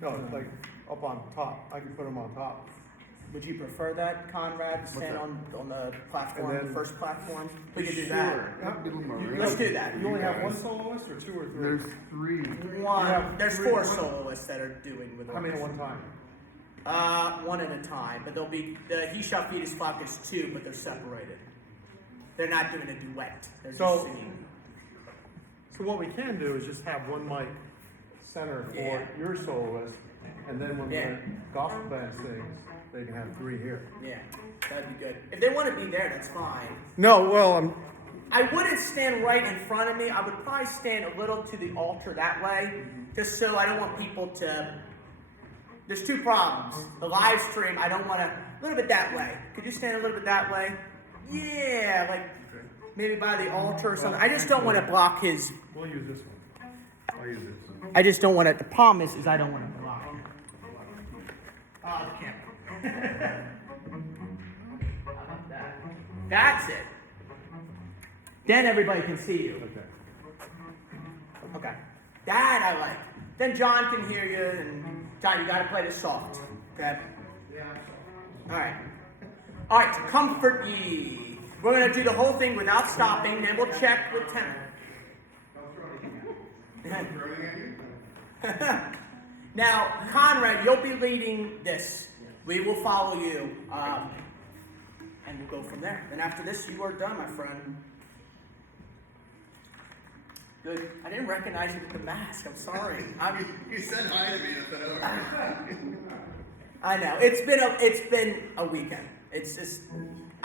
No, it's like up on top. I can put them on top. Would you prefer that, Conrad, to stand on the platform, And then- first platform? We could do that. Sure. Let's do that. You only have one soloist or 2 or 3? There's 3. One. There's 4 One- soloists that are doing with How many at us. one time? One at a time, but they'll be the He Shall Feed His Flock is 2, but they're separated. They're not doing a duet. They're So- just singing. So what we can do is just have one mic center for Yeah. your soloist, and then when Yeah. the gospel band sings, they can have 3 here. Yeah, that'd be good. If they want to be there, that's fine. No, well, I wouldn't stand right in front of me. I would probably stand a little to the altar that way, just so I don't want people to. There's 2 problems. The live stream, I don't want to. A little bit that way. Could you stand a little bit that way? Yeah, like maybe by the altar or something. I just don't want to block his. we'll use this one. I'll use this one. I just don't want to. The problem is I don't want to block. Oh, the camera. How about that? That's it. Then everybody can see you. Okay. Okay. That I like. Then John can hear you, and John, you gotta play this soft. Okay? Alright. Alright, comfort ye. We're gonna do the whole thing without stopping, then we'll check with tempo. Now, Conrad, you'll be leading this. We will follow you. And we'll go from there. Then after this, you are done, my friend. Good. I didn't recognize you with the mask. I'm sorry. You said hi to me and said over. I know. It's been a weekend. It's just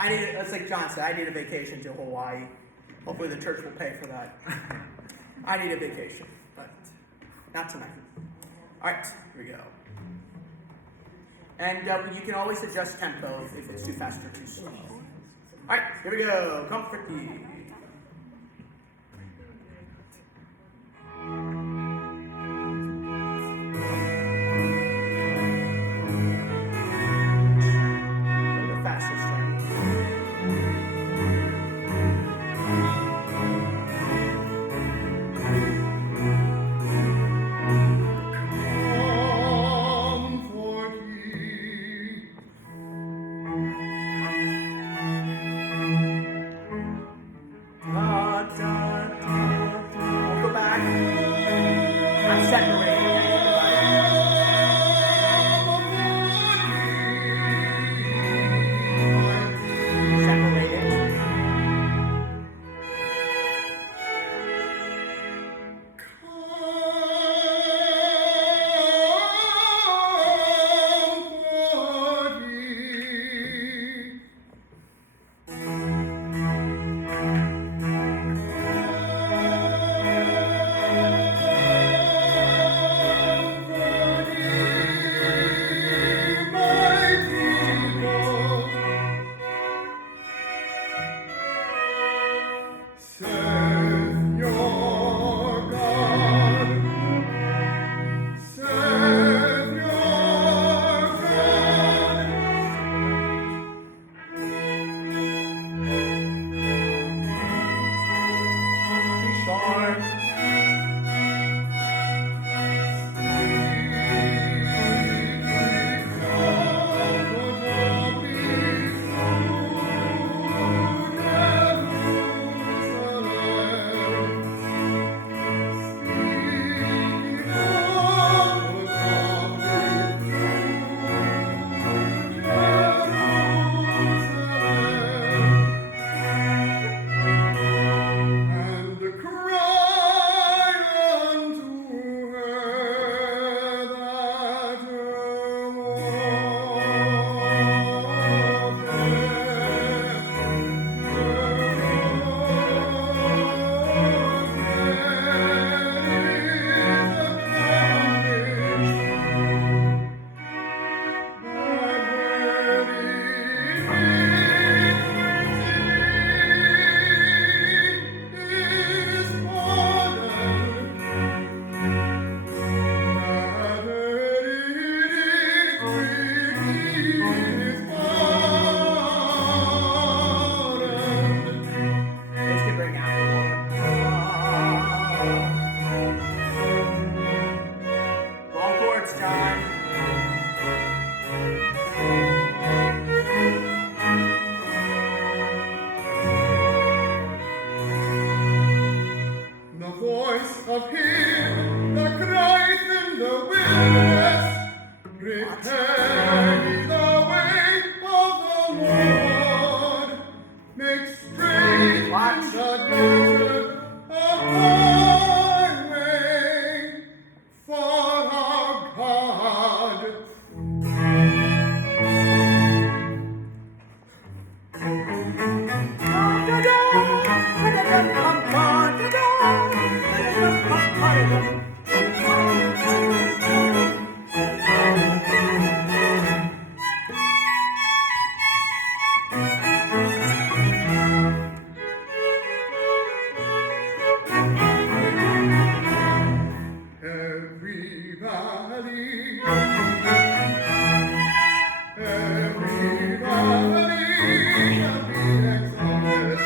it's like John said, I need a vacation to Hawaii. Hopefully the church will pay for that. I need a vacation, but not tonight. Alright, here we go. And you can always adjust tempo if it's too fast or too slow. Alright, here we go. Comfort ye. Faster We'll go back. I'm separating everybody. Separated. watch. The desert, a highway for our God. Everybody, everybody shall be exalted.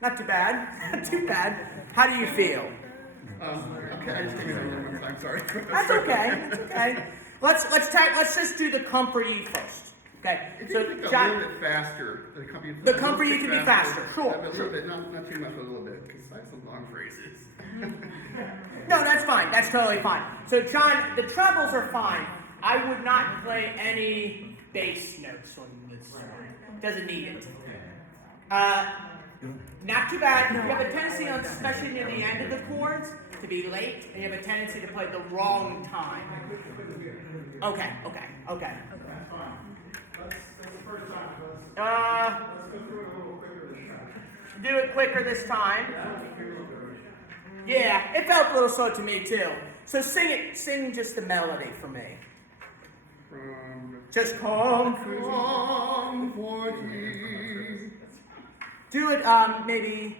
Not too bad. Not too bad. How do you feel? Okay, I just came in a little bit. I'm sorry. That's okay. That's okay. Let's just do the comfort you first. Okay. If So you think a John, little bit faster, the comfort you can be faster. Sure. A little bit, not too much, but a little bit, because I have some long phrases. No, that's fine. That's totally fine. So John, the trebles are fine. I would not play any bass notes on this. Doesn't need it. Not too bad. You have a tendency, on, especially near the end of the chords, to be late, and you have a tendency to play the wrong time. Okay. Do it quicker this time. Yeah, it felt a little slow to me too. So sing just the melody for me. Just comforting. Do it maybe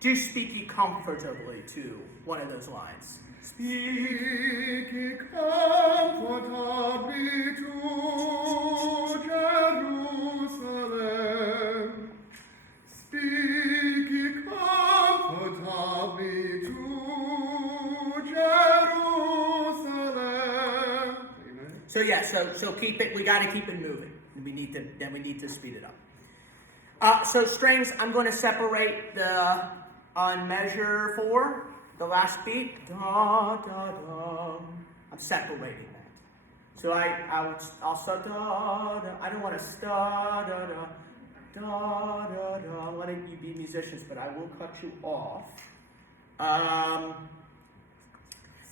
Do speak ye comfortably to one of those lines. Speak ye comfortably to Jerusalem. Speak ye comfortably to Jerusalem. Amen. So yeah, so keep it. We got to keep it moving. We need to speed it up. So strings. I'm going to separate the on measure 4, the last beat. Da da da. I'm separating that. So I'll start da da. I don't want to da da da da da da. I'm letting you be musicians, but I will cut you off.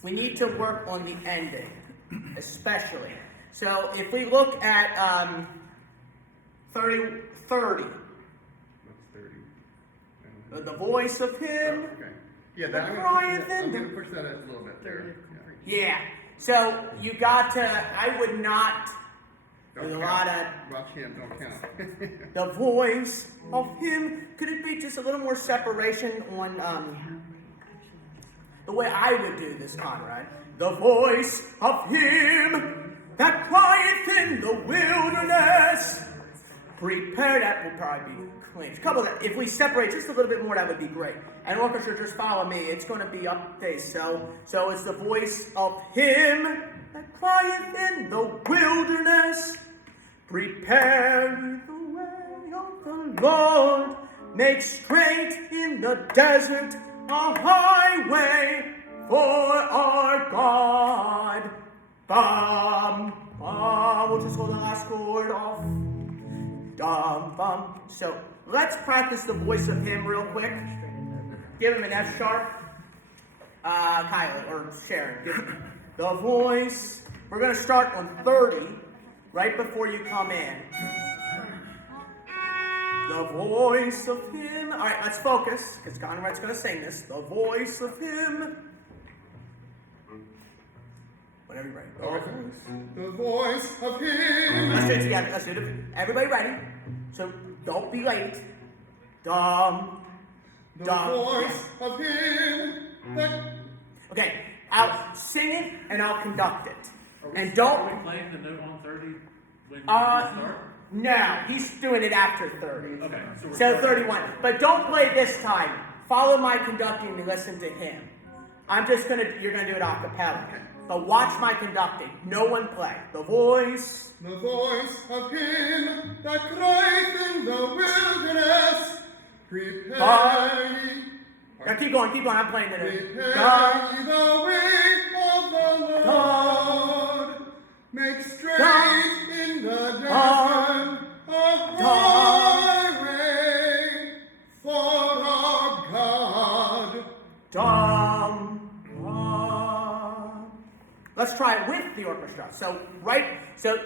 We need to work on the ending, especially. So if we look at 30. What's 30? The voice of him. Oh, okay. Yeah, that I'm gonna push that a little bit there. Yeah. So you got to. I would not. There's a lot of. Watch him. Don't count. The voice of him. Could it be just a little more separation on the way I would do this, Conrad? The voice of him that crieth in the wilderness. Prepare. That will probably be clean. A couple of that. If we separate just a little bit more, that would be great. And orchestra, just follow me. It's going to be up there. So it's the voice of him that crieth in the wilderness. Prepare the way of the Lord. Make straight in the desert a highway for our God. Bum, bum. We'll just hold the last chord off. Dum, bum. So let's practice the voice of him real quick. Give him an F sharp. Kyle or Sharon, give him the voice. We're going to start on 30 right before you come in. The voice of him. All right, let's focus because Conrad's going to sing this. The voice of him. Whenever you're ready. The voice of him. Let's do it together. Let's do it. Everybody ready? So don't be late. Dum. The Dum. voice of him. Okay, I'll sing it and I'll conduct it. And Are don't. we playing the note on 30 when we start? No, he's doing it after 30. Okay, So 31. But don't play this time. Follow my conducting and listen to him. You're gonna do it a cappella. But watch my conducting. No one play. The voice. The voice of him that cried in the wilderness. Prepare ye. Now keep going. I'm playing it. Prepare ye the way of the Lord. Make straight in the desert a highway for our God. Dum. Let's try it with the orchestra. So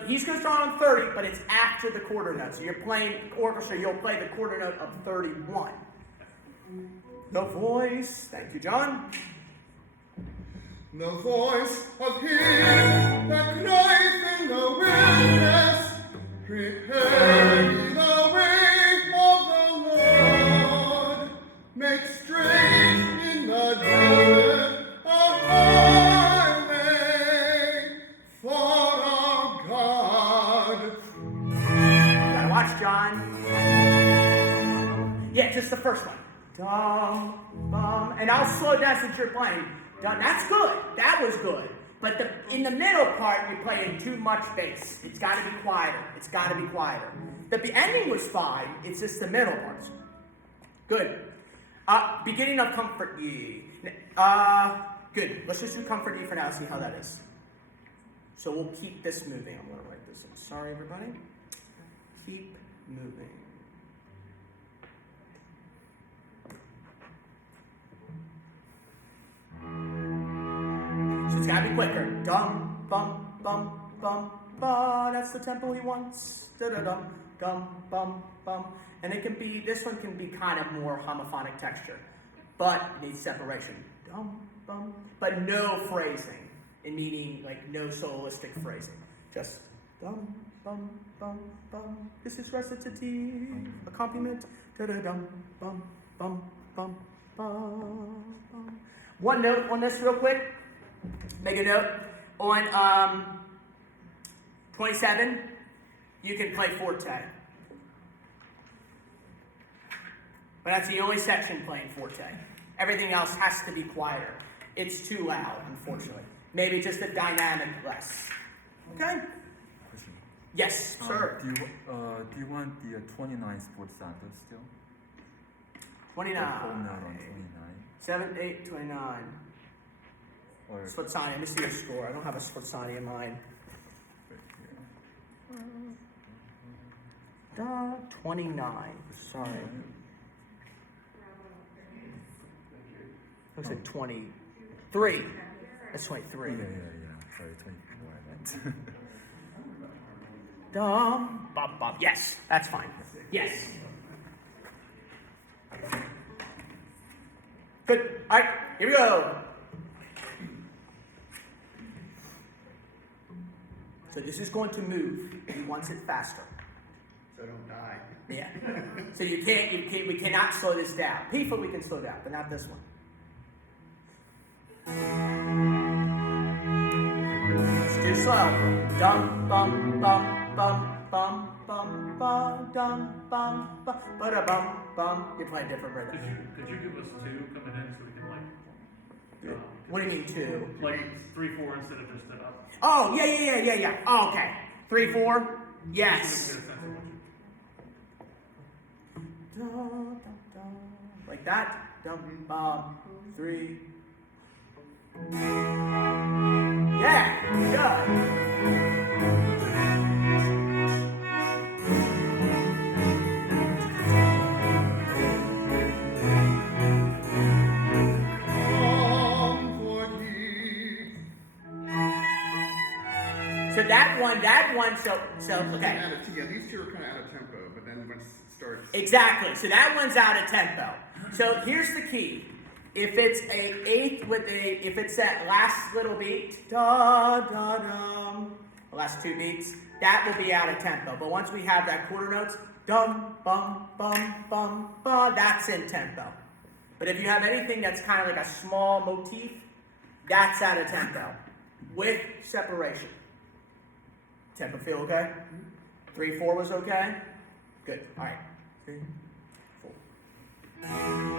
he's going to start on 30, but it's after the quarter note. So you're playing orchestra, you'll play the quarter note of 31. The voice, thank you, John. The voice of him that cried in the wilderness, prepare ye the way of the Lord, make straight in the desert a highway for our God. Gotta watch, John. Yeah, just the first one. Dum, bum. And I'll slow down since you're playing. Dum. That's good. That was good. But in the middle part, you're playing too much bass. It's got to be quieter. The ending was fine. It's just the middle parts. Good. Beginning of Comfort Ye. Good. Let's just do Comfort Ye for now. See how that is. So we'll keep this moving. I'm going to write this in. Sorry, everybody. Keep moving. So it's gotta be quicker. Dum, bum, bum, bum, ba. That's the tempo he wants. Da da dum, dum, bum, bum. And this one can be kind of more homophonic texture, but it needs separation. Dum, bum, but no phrasing, meaning like no soloistic phrasing. Just dum, bum, bum, bum. This is recitative accompaniment. Da da dum, bum, bum, bum, One note on this real quick. Make a note. On 27, you can play forte. But that's the only section playing forte. Everything else has to be quieter. It's too loud, unfortunately. Maybe just a dynamic less. Okay? Question. Yes, sir. Do you want the 29 sports sample still? 29. Or whole note on 29? 7, 8, 29. Or Sforzani. Let me see your score. I don't have a Sforzani in mind. right here. 29. Sorry. Looks like 23. That's 23. Yeah. Sorry, 24 I meant. Bum, bum. Yes, that's fine. Yes. Good. All right, here we go. So this is going to move. He wants it faster. So don't die. Yeah. So we cannot slow this down. P-foot we can slow down, but not this one. It's too slow. Dum bum bum bum bum bum bum dum bum bum ba bum bum. You're playing different rhythm. Could you give us two coming in so we can like, What do you mean two? like 3-4 instead of just an up? Oh yeah. Oh, okay. 3, 4. Yes. Like that. Dum bum 3. Yeah. Good. So that one, so okay. Yeah, these two are kind of out of tempo, but then once it starts. Exactly. So that one's out of tempo. So here's the key. If it's a eighth if it's that last little beat, da da dum, the last two beats, that will be out of tempo. But once we have that quarter notes, dum bum bum bum ba, that's in tempo. But if you have anything that's kind of like a small motif, that's out of tempo with separation. Tempo feel okay? 3, 4 was okay? Good. All right. 3, 4.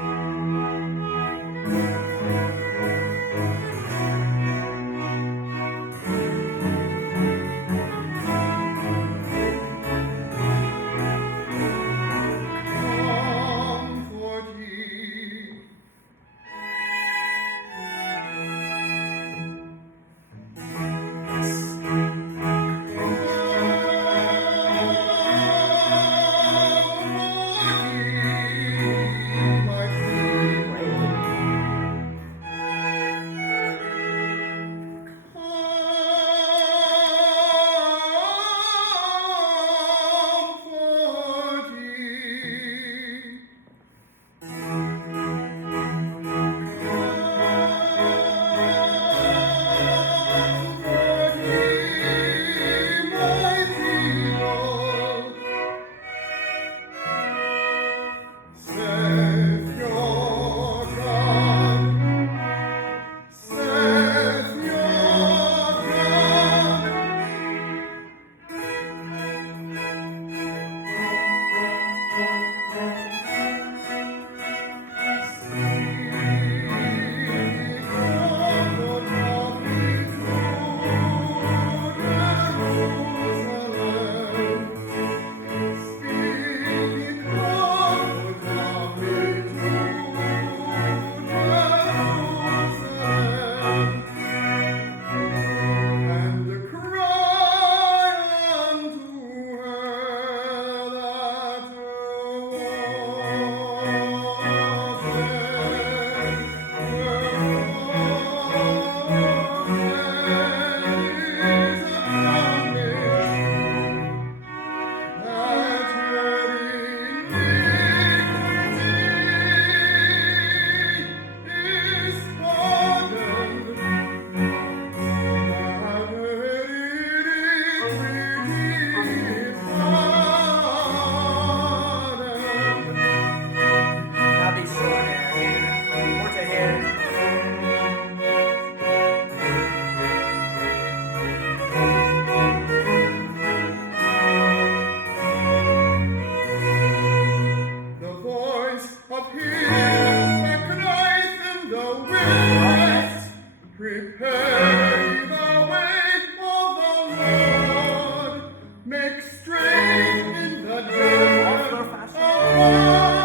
Prepare the way of the Lord, make straight in the desert a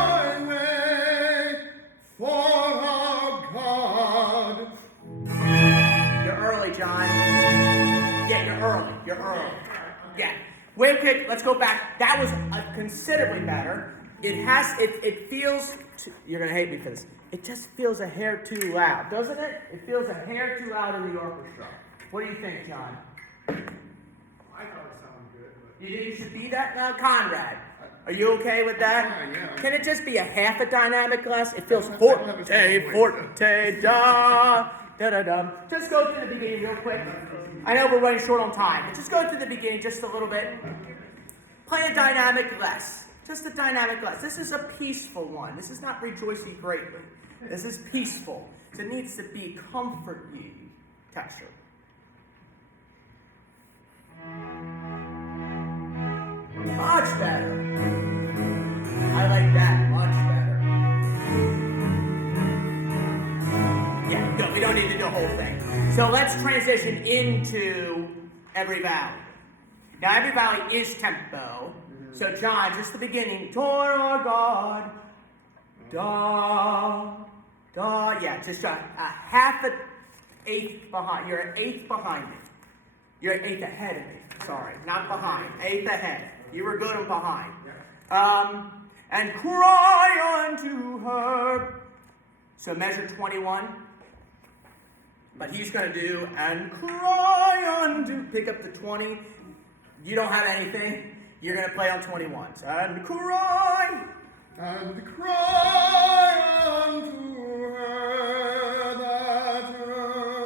highway for our God. You're early, John. Yeah, you're early. You're early. Yeah. Wait, okay, let's go back. That was considerably better. It feels, you're going to hate me for this. It just feels a hair too loud, doesn't it? It feels a hair too loud in the orchestra. What do you think, John? I thought it sounded good, but You think it should be that now? Conrad, are you okay with that? yeah. Can it just be a half a dynamic less? It feels forte, forte, da, da, da, da. Just go through the beginning real quick. I know we're running short on time, but just go through the beginning just a little bit. Play a dynamic less. Just a dynamic less. This is a peaceful one. This is not rejoicing greatly. This is peaceful. So it needs to be comfort ye texture. Much better. I like that much better. Yeah, no, we don't need to do the whole thing. So let's transition into every valley. Now every valley is tempo. So John, just the beginning. Toward our God. Da, da. Yeah, just a half an eighth behind. You're an eighth behind me. You're an eighth ahead of me. Sorry, not behind. Eighth ahead. You were good and behind. And cry unto her. So measure 21. But he's going to do, and cry unto, pick up the 20. You don't have anything. You're going to play on 21. So, and cry unto her that her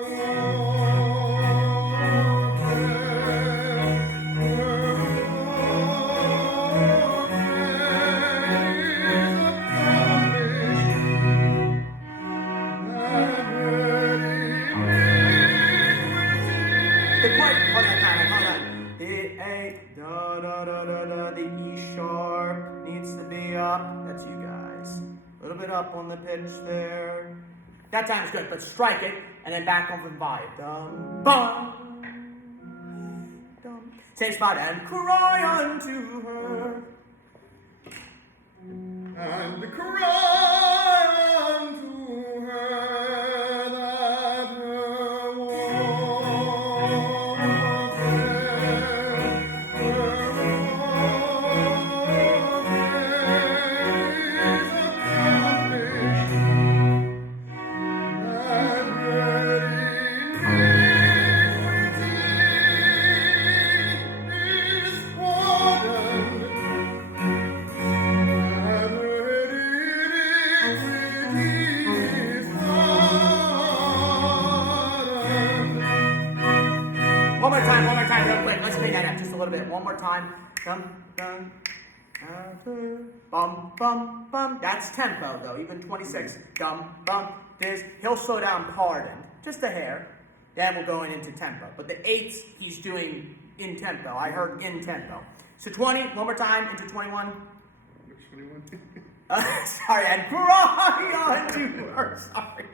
that's you guys. A little bit up on the pitch there. That time's good, but strike it and then back on from vibe. Dum, bum, dum. Same spot and cry unto her. And cry unto her that her One more time, real quick. Let's clean that up just a little bit. One more time. Dum, dum, bum, bum, bum. That's tempo, though. Even 26. Dum, bum. This. He'll slow down pardon. Just a hair. Then we're going into tempo. But the eights, he's doing in tempo. I heard in tempo. So 20, one more time, into 21. Which 21? Sorry, and cry unto her. Sorry.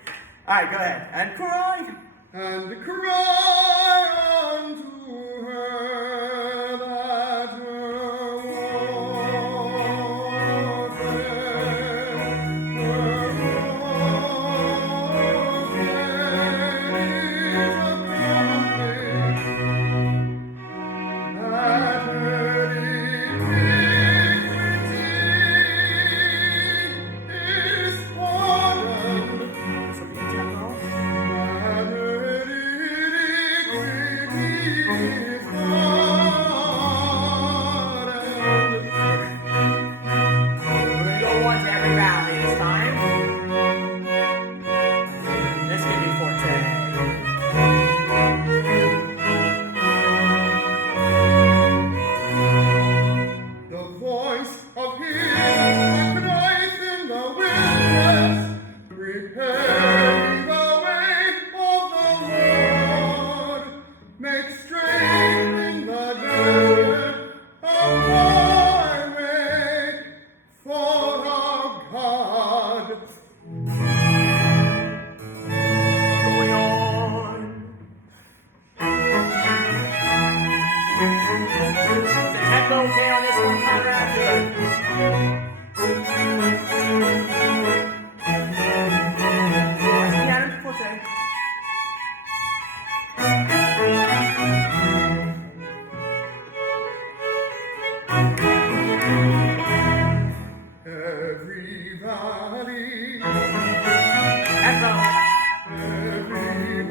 All right, go ahead. And cry. And cry unto her that her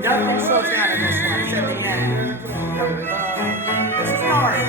Nothing slows down in this one. It's at the end. This is an aria.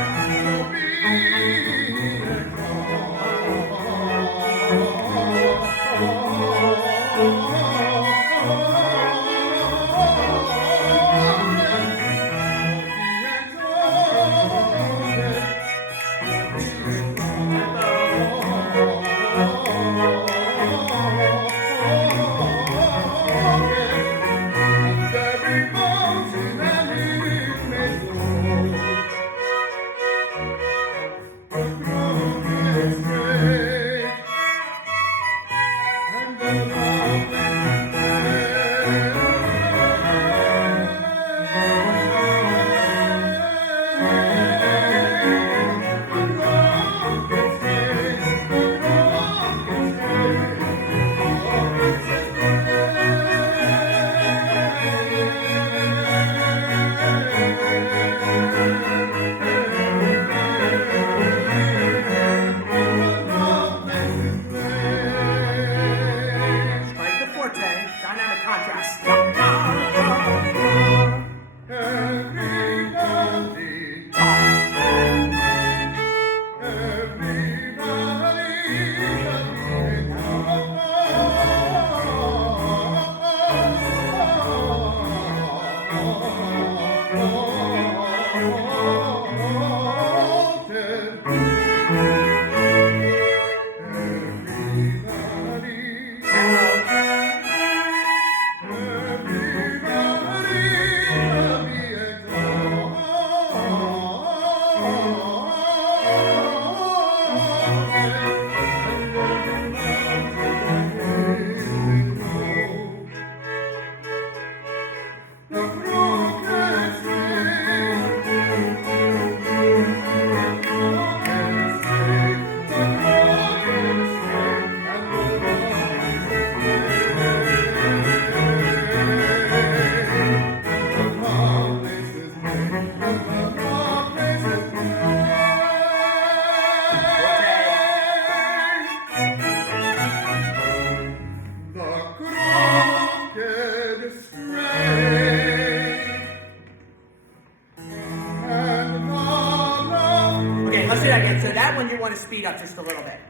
So that one you want to speed up just a little bit.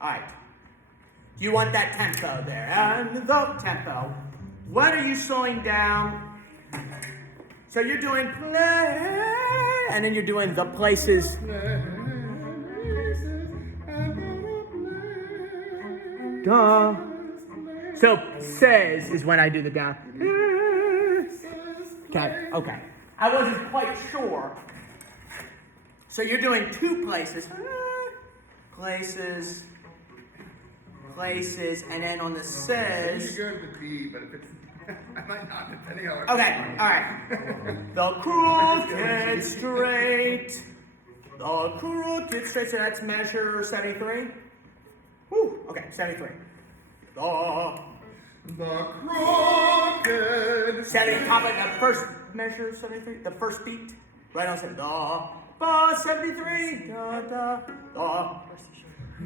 All right. You want that tempo there. And the tempo. What are you slowing down? So you're doing play, and then you're doing the places. Duh. So says is when I do the down. Okay. I wasn't quite sure. So you're doing two places. Places, and then on the says. You go to the B, but if it's, I might not, depending on. Okay, all right. The crooked straight. The crooked straight. So that's measure 73. Woo. Okay, 73. The crooked. 70. Top of the first measure 73. The first beat. Right on 70. The 73.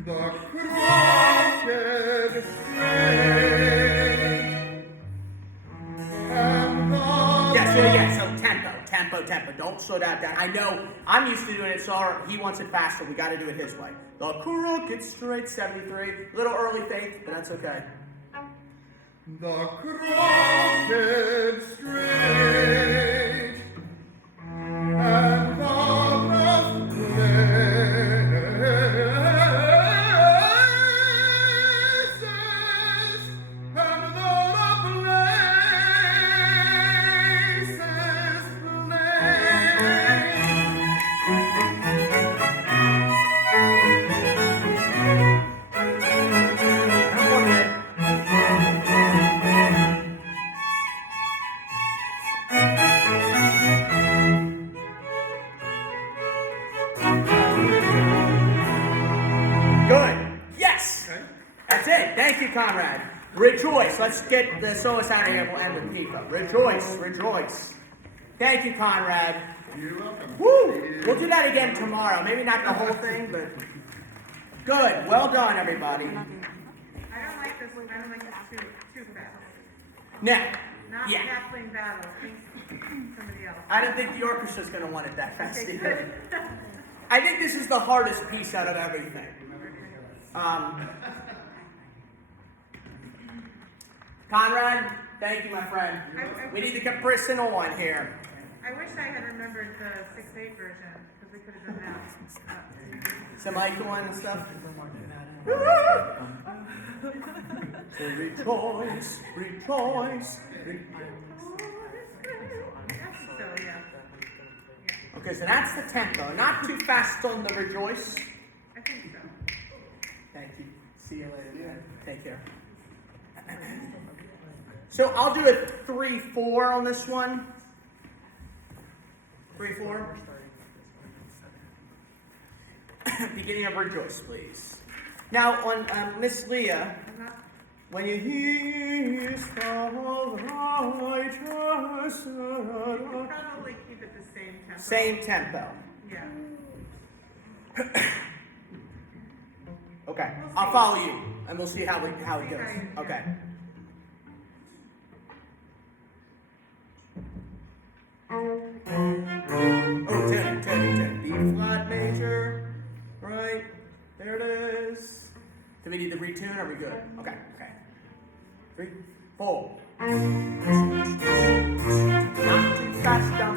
The crooked straight. Yes, do it again. So tempo. Don't slow that down. I know I'm used to doing it, so he wants it faster. We got to do it his way. The crooked straight, 73. Little early faith, but that's okay. The crooked straight and the rough places and the rough Thank you, comrade. Rejoice. Let's get the soloist out of here. We'll end with Pico. Rejoice. Thank you, Conrad. You're welcome. Woo! We'll do that again tomorrow. Maybe not the whole thing, but good. Well done, everybody. I don't like this too fast. Now, No, not Yeah. Kathleen Battle, think somebody else. I don't think the orchestra's going to want it that fast Okay, either. good. I think this is the hardest piece out of everything. Conrad, thank you, my friend. We need the capriccinal one here. I wish I had remembered the 6/8 version, because we could have done that. Some icon and stuff. So rejoice, rejoice, So, yeah. Okay, so that's the tempo. Not too fast on the rejoice. I think so. Thank you. See you later. Take care. So I'll do a 3/4 on this one. 3/4. Beginning of rejoice, please. Now on Miss Leah, when you hear the righteous, We'll probably keep it the same tempo. same tempo. Yeah. Okay, We'll I'll see. follow you, and we'll see how it See goes. how you- Okay. Oh, 10. B flat major. Right. There it is. Do we need to retune? Are we good? Okay. 3, 4. Not too fast down.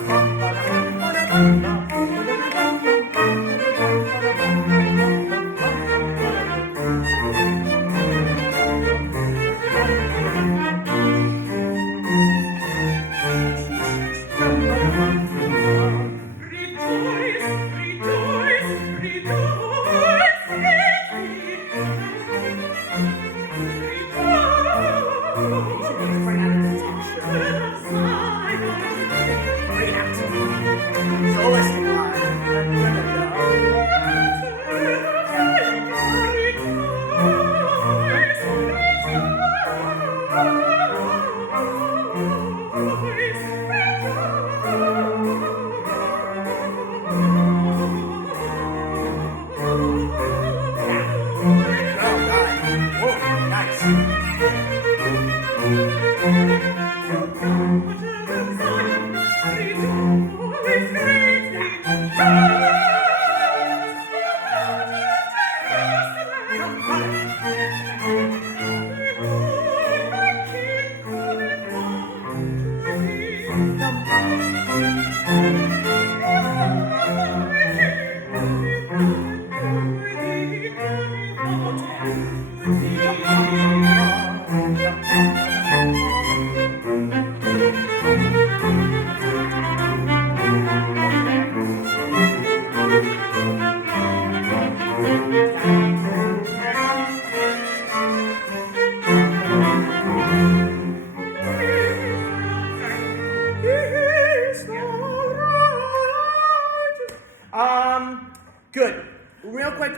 Good. Real quick,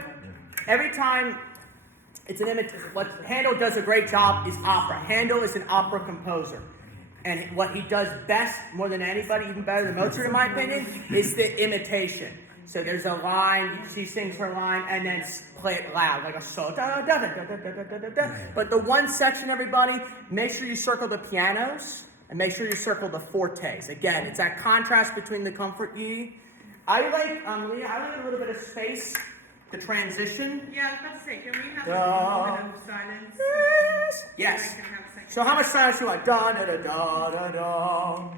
every time it's an imitation, what Handel does a great job is opera. Handel is an opera composer. And what he does best, more than anybody, even better than Mozart in my opinion, is the imitation. So there's a line, she sings her line, and then play it loud, like a solo. Da, da, da, da, da, da, da, da, da. But the one section, everybody, make sure you circle the pianos, and make sure you circle the fortes. Again, it's that contrast between the comfort ye. I like, Leah, I like a little bit of space to transition. Yeah, I was about to say, can we have Da. a moment of silence? Yes. So I can have a second. So how much silence you want? Da da da da da da.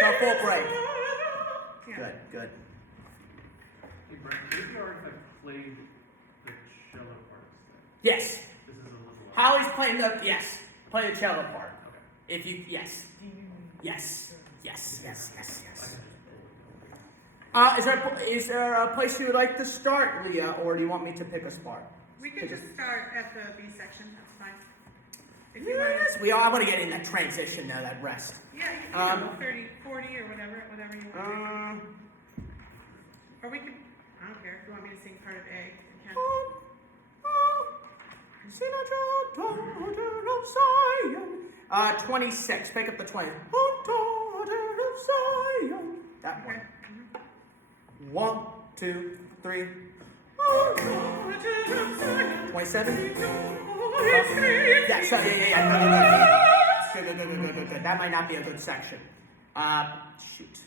So full break. Yeah. Good. Hey, Brent, would it be alright if I played the cello parts? Yes. This is a little. Holly's playing play the cello part. Okay. If you, yes. Is there a place you would like to start, Leah, or do you want me to pick a spot? We could just start at the B section, that's fine. If you want Yes, I want to get in that transition now, that rest. yeah, you can go 30, 40 or whatever you want to do. Or we could, I don't care, if you want me to sing part of A, you can. Daughter of Zion. 26. Pick up the 20. Oh, daughter of Zion. That one. Okay. 1, 2, 3. 27. Yeah. No. Good. That might not be a good section. Shoot.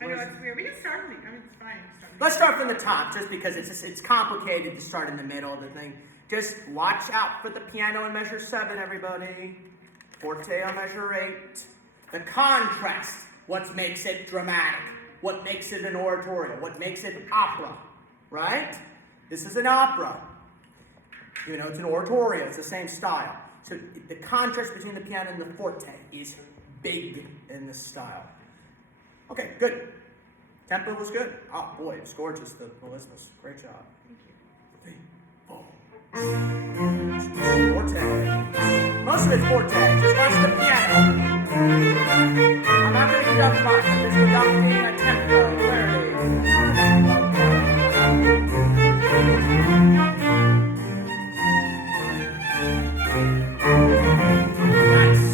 I know it's weird. We can start from the, I mean, it's fine. Let's start from the top, just because it's complicated to start in the middle of the thing. Just watch out for the piano in measure 7, everybody. Forte on measure 8. The contrast, what makes it dramatic, what makes it an oratorio, what makes it opera, right? This is an opera. You know, it's an oratorio, it's the same style. So the contrast between the piano and the forte is big in this style. Okay, good. Tempo was good. Oh boy, it's gorgeous, the melismas. Great job. Thank you. 3, 4. Forte. Most of it's forte. Just watch the piano. I'm not going to conduct much. I'm just conducting a tempo, clearly. Nice.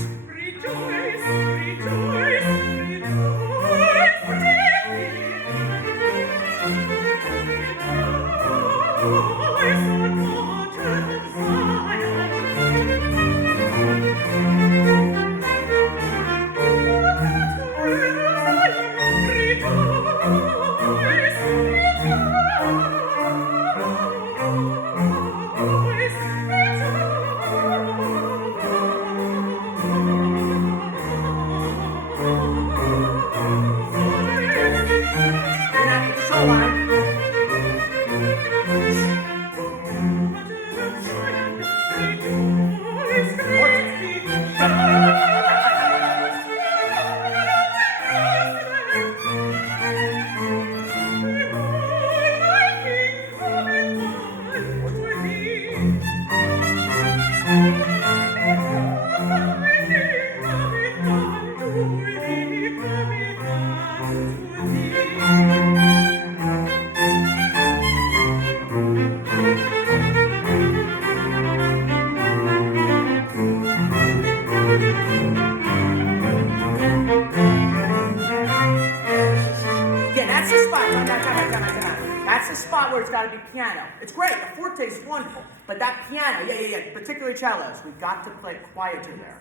That's the spot where it's got to be piano. It's great. The forte is wonderful. But that piano, particularly cellos, we've got to play quieter there.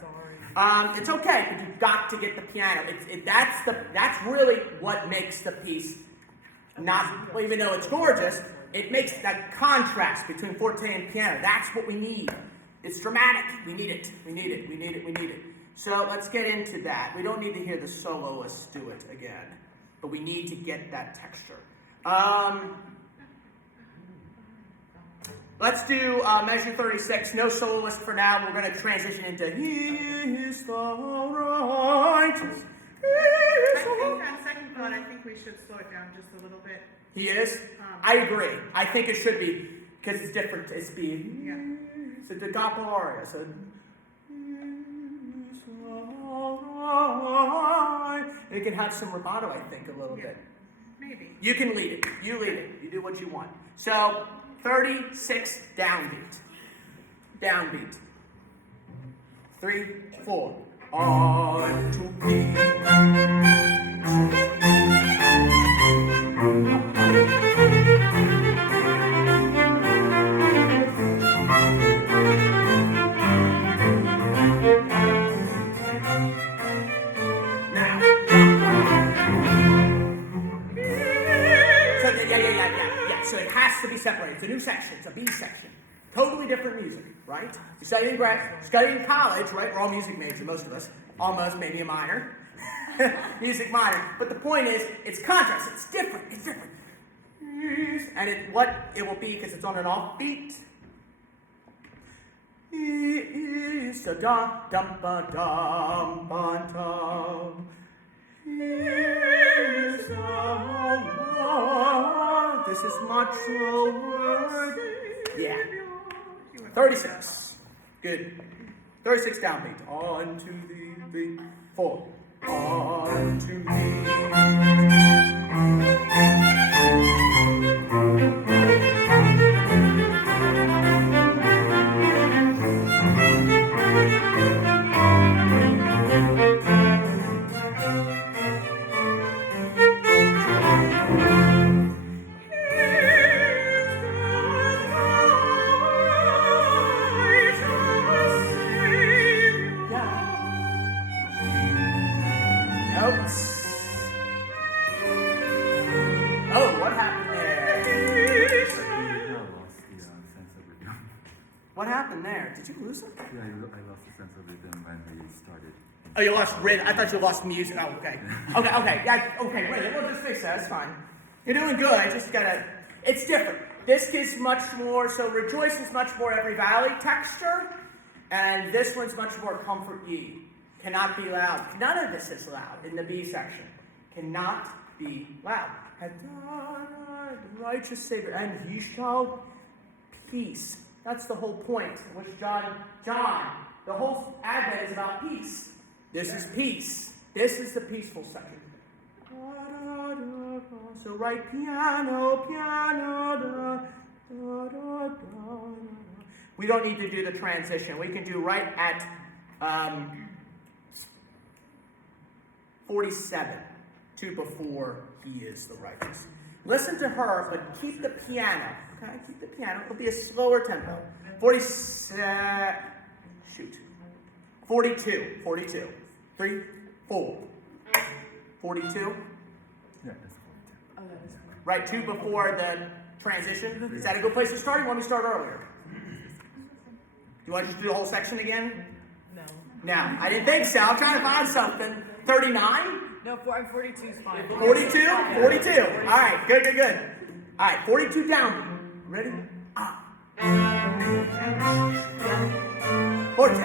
It's okay, but you've got to get the piano. That's really what makes the piece not, well, even though it's gorgeous, it makes that contrast between forte and piano. That's what we need. It's dramatic. We need it. So let's get into that. We don't need to hear the soloist do it again, but we need to get that texture. Let's do measure 36. No soloist for now. We're going to transition into He is the righteous. On second thought, I think we should slow it down just a little bit. He is? I agree. I think it should be, because it's different. It's B. Yeah. It's a da capo aria. So, it can have some rubato, I think, a little bit. Maybe. You can lead it. You lead it. You do what you want. So, 36 downbeat. Downbeat. 3, 4. On to me. So it has to be separated. It's a new section. It's a B section. Totally different music, right? You studied in college, right? We're all music majors, most of us. Almost, maybe a minor. Music minor. But the point is, it's contrast. It's different. And what it will be, because it's on an off beat. So dum dum ba dum ba dum. This is much slower. Yeah. 36. Good. 36 downbeat. On to the beat. 4. On to the. notes. Oh, what happened there? What happened there? Did you lose it? Yeah, I lost the sense of rhythm when we started. Oh, you lost rhythm. I thought you lost music. Oh, okay. Okay. Yeah, okay, wait. We'll just fix that. That's fine. You're doing good. I just gotta. It's different. This is much more. So Rejoice is much more Every Valley texture, and this one's much more Comfort Ye. Cannot be loud. None of this is loud in the B section. Cannot be loud. Righteous Savior, and He shall peace. That's the whole point. Which John, the whole Advent is about peace. This is peace. This is the peaceful section. So right piano. We don't need to do the transition. We can do right at 47, 2 before He is the righteous. Listen to her, but keep the piano. Okay, keep the piano. It'll be a slower tempo. 42. 3, 4. 42. Yeah, that's 42. Right, 2 before the transition. Is that a good place to start? Or you want me to start earlier? Do you want to just do the whole section again? No. No, I didn't think so. I'm trying to find something. 39? No, 42 is fine. 42? 42. All right, good. All right, 42 down. Ready? Up. Forte.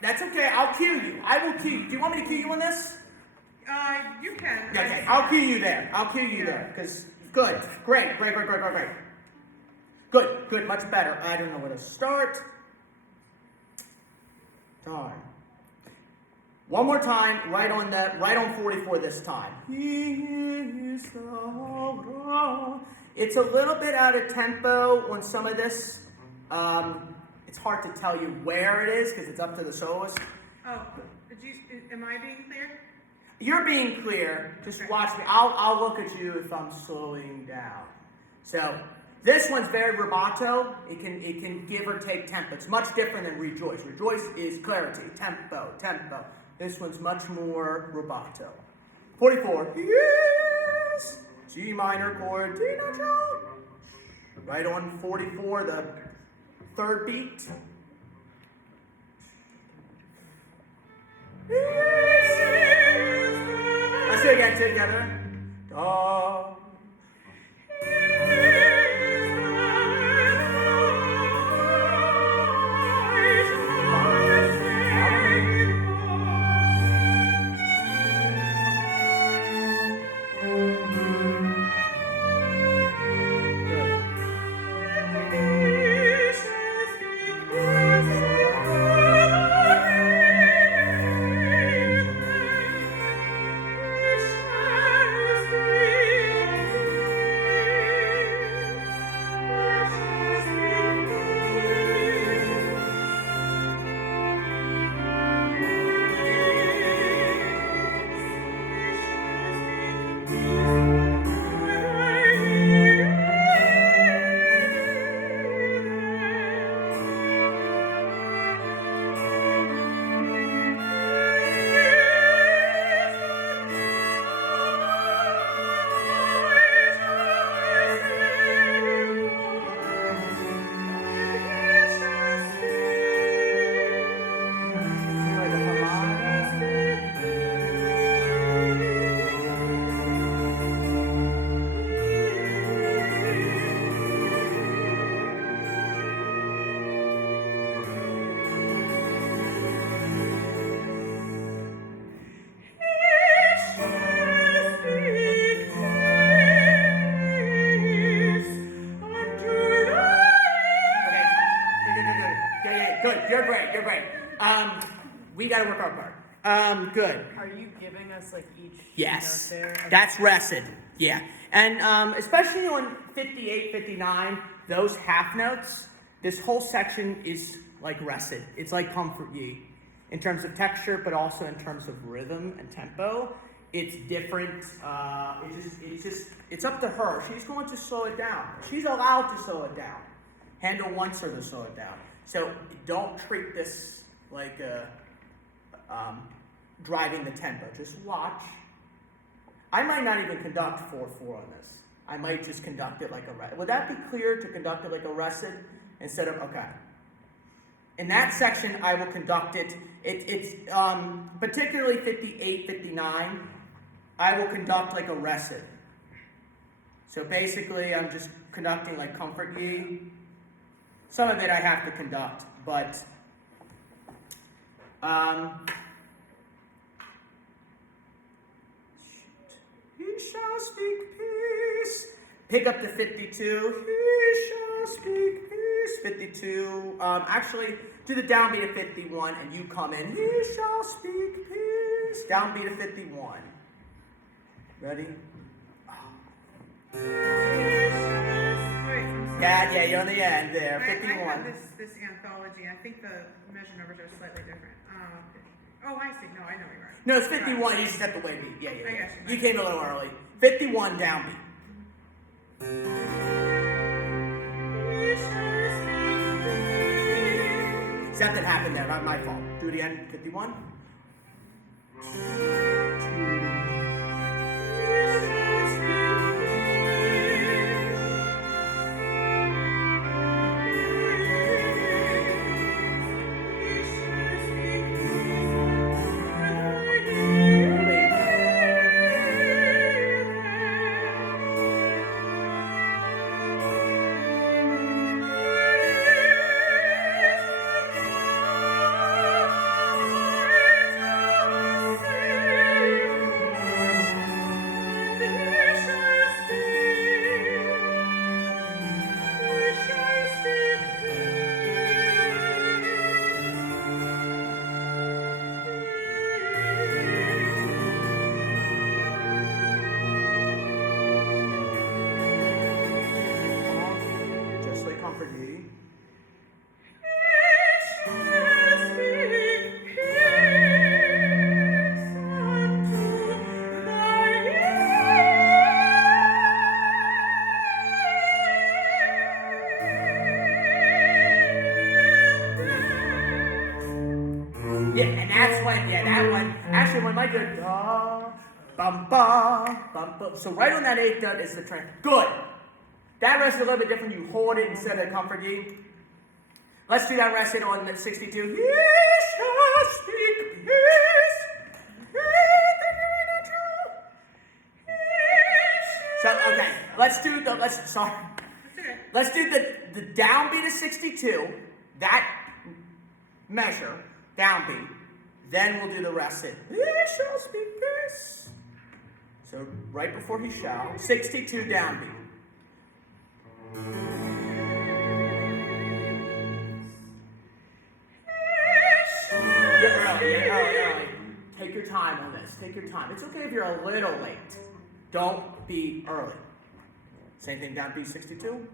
That's okay, I'll cue you. I will cue you. Do you want me to cue you on this? You can. Okay, I'll cue you there. Because, good. Great. Good, much better. I don't know where to start. Darn. One more time, right on 44 this time. It's a little bit out of tempo on some of this. It's hard to tell you where it is because it's up to the soloist. Oh, am I being clear? You're being clear. Just watch me. I'll look at you if I'm slowing down. So this one's very rubato. It can give or take tempo. It's much different than Rejoice. Rejoice is clarity, tempo. This one's much more rubato. 44. Yes. G minor chord, D natural. Right on 44, the third beat. Let's do it again together. Da. You're great. You're great. We got to work our part. Good. Are you giving us like each Yes. note there? Okay. That's rested. Yeah. And especially on 58, 59, those half notes, this whole section is like rested. It's like Comfort Ye in terms of texture, but also in terms of rhythm and tempo. It's different. It's up to her. She's going to slow it down. She's allowed to slow it down. Handel wants her to slow it down. So don't treat this like driving the tempo. Just watch. I might not even conduct 4/4 on this. I might just conduct it like a rested. Would that be clear to conduct it like a rested instead of, okay. In that section, I will conduct it. It's particularly 58, 59, I will conduct like a rested. So basically, I'm just conducting like Comfort Ye. Some of it I have to conduct, but he shall speak peace. Pick up to 52. He shall speak peace. 52. Actually, do the downbeat of 51, and you come in. He shall speak peace. Downbeat of 51. Ready? Yeah, you're on the end there. 51. I have this anthology. I think the measure numbers are slightly different. Oh, I see. No, I know you're right. No, it's 51. You just have to wait beat. Yeah. I got you. You came a little early. 51 downbeat. Something happened there. Not my fault. Do it again. 51. So right on that 8th note is the trend. Good. That rest is a little bit different. You hold it instead of Comfort Ye. Let's do that rest on the 62. He shall speak peace. So okay, let's do the downbeat of 62. That measure downbeat. Then we'll do the rest. He shall speak peace. So right before he shall, 62 downbeat. You're early. Take your time on this. Take your time. It's okay if you're a little late. Don't be early. Same thing downbeat 62.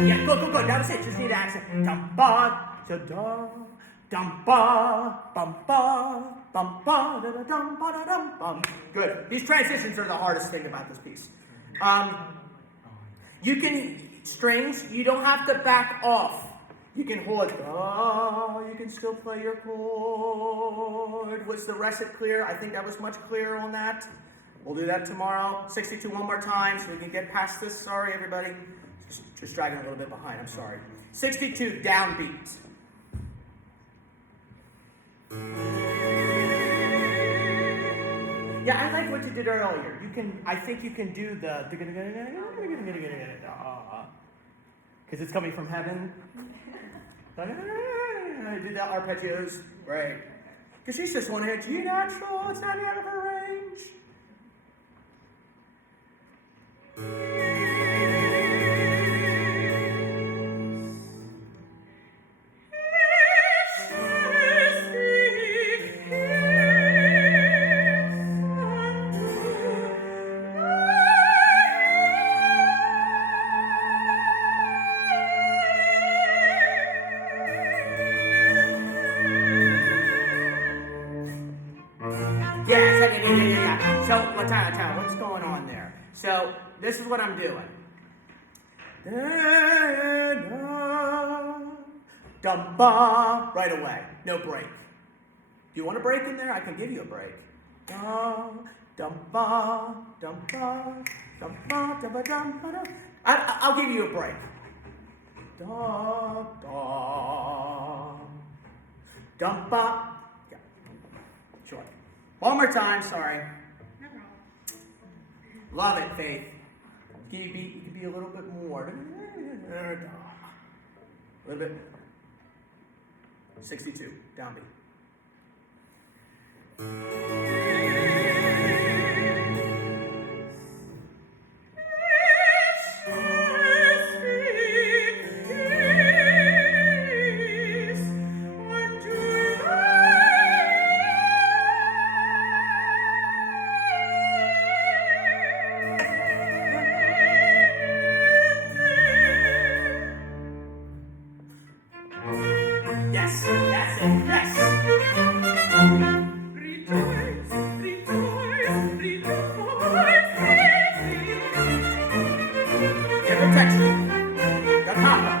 Yeah, go. That was it. Just need the accent. Dum ba, da da, dum ba, bum ba, bum ba, da da dum ba da dum bum. Good. These transitions are the hardest thing about this piece. You can strings. You don't have to back off. You can hold. You can still play your chord. Was the rest it clear? I think that was much clearer on that. We'll do that tomorrow. 62 one more time so we can get past this. Sorry, everybody. Just dragging a little bit behind, I'm sorry. 62, downbeat. Yeah, I like what you did earlier. I think you can do the because it's coming from heaven. I did the arpeggios, right? Because she's just one hit G natural. It's not out of her range. Yeah. So, what's going on there? So, this is what I'm doing. Da-ba, right away. No break. Do you want a break in there? I can give you a break. I'll give you a break. Da-ba. Yeah. Sure. One more time, sorry. No problem. Love it, Faith. You can be a little bit more. A little bit. 62, downbeat. Yes, that's it, yes. Different text. Da papa.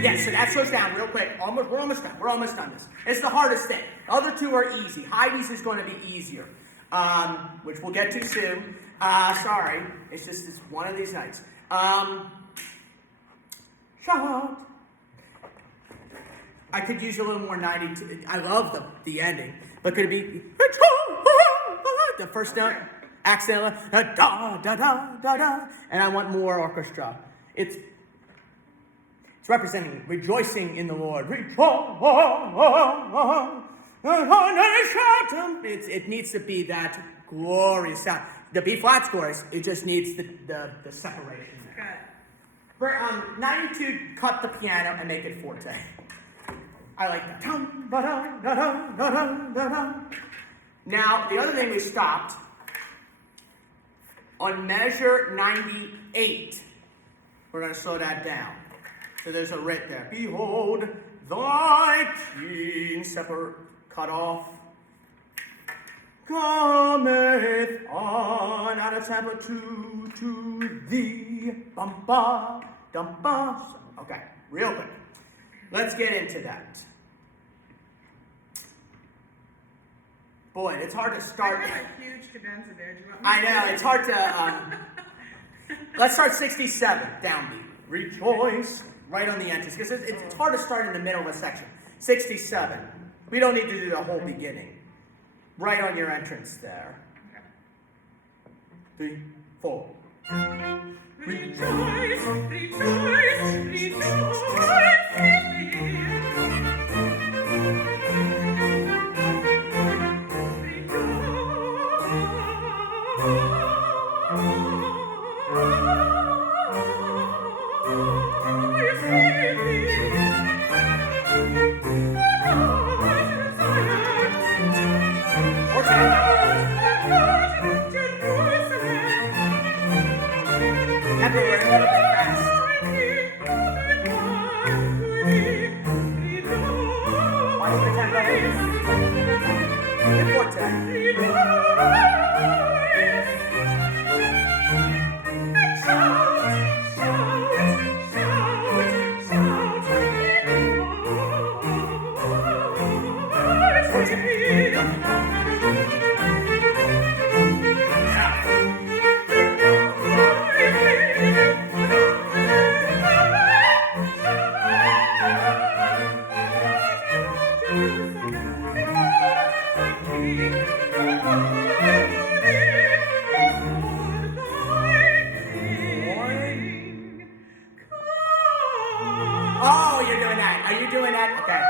Yes, so that slows down real quick. We're almost done. We're almost done this. It's the hardest thing. The other two are easy. Heidi's is going to be easier, which we'll get to soon. Sorry, it's one of these nights. Shout. I could use a little more 90. I love the ending, but could it be the first note, accent, da da da da da, and I want more orchestra. It's representing rejoicing in the Lord. It needs to be that glorious sound. The B flat scores, it just needs the separation there. For 92, cut the piano and make it forte. I like that. Now, the other thing we stopped on measure 98. We're going to slow that down. So there's a writ there. Behold, thy king, separate, cut off, cometh on out of temple to thee. Bumpa, dumpa. Okay, real quick. Let's get into that. Boy, it's hard to start. I have a huge cadenza there. Do you want me I know, it's hard to. Let's start 67, downbeat. Rejoice, right on the entrance, because it's hard to start in the middle of a section. 67. We don't need to do the whole beginning. Right on your entrance there. 3, 4. Rejoice, rejoice, rejoice in thee. Everywhere, a little bit fast. Watch the tempo. The forte. Oh, you're doing that. Are you doing that? Okay.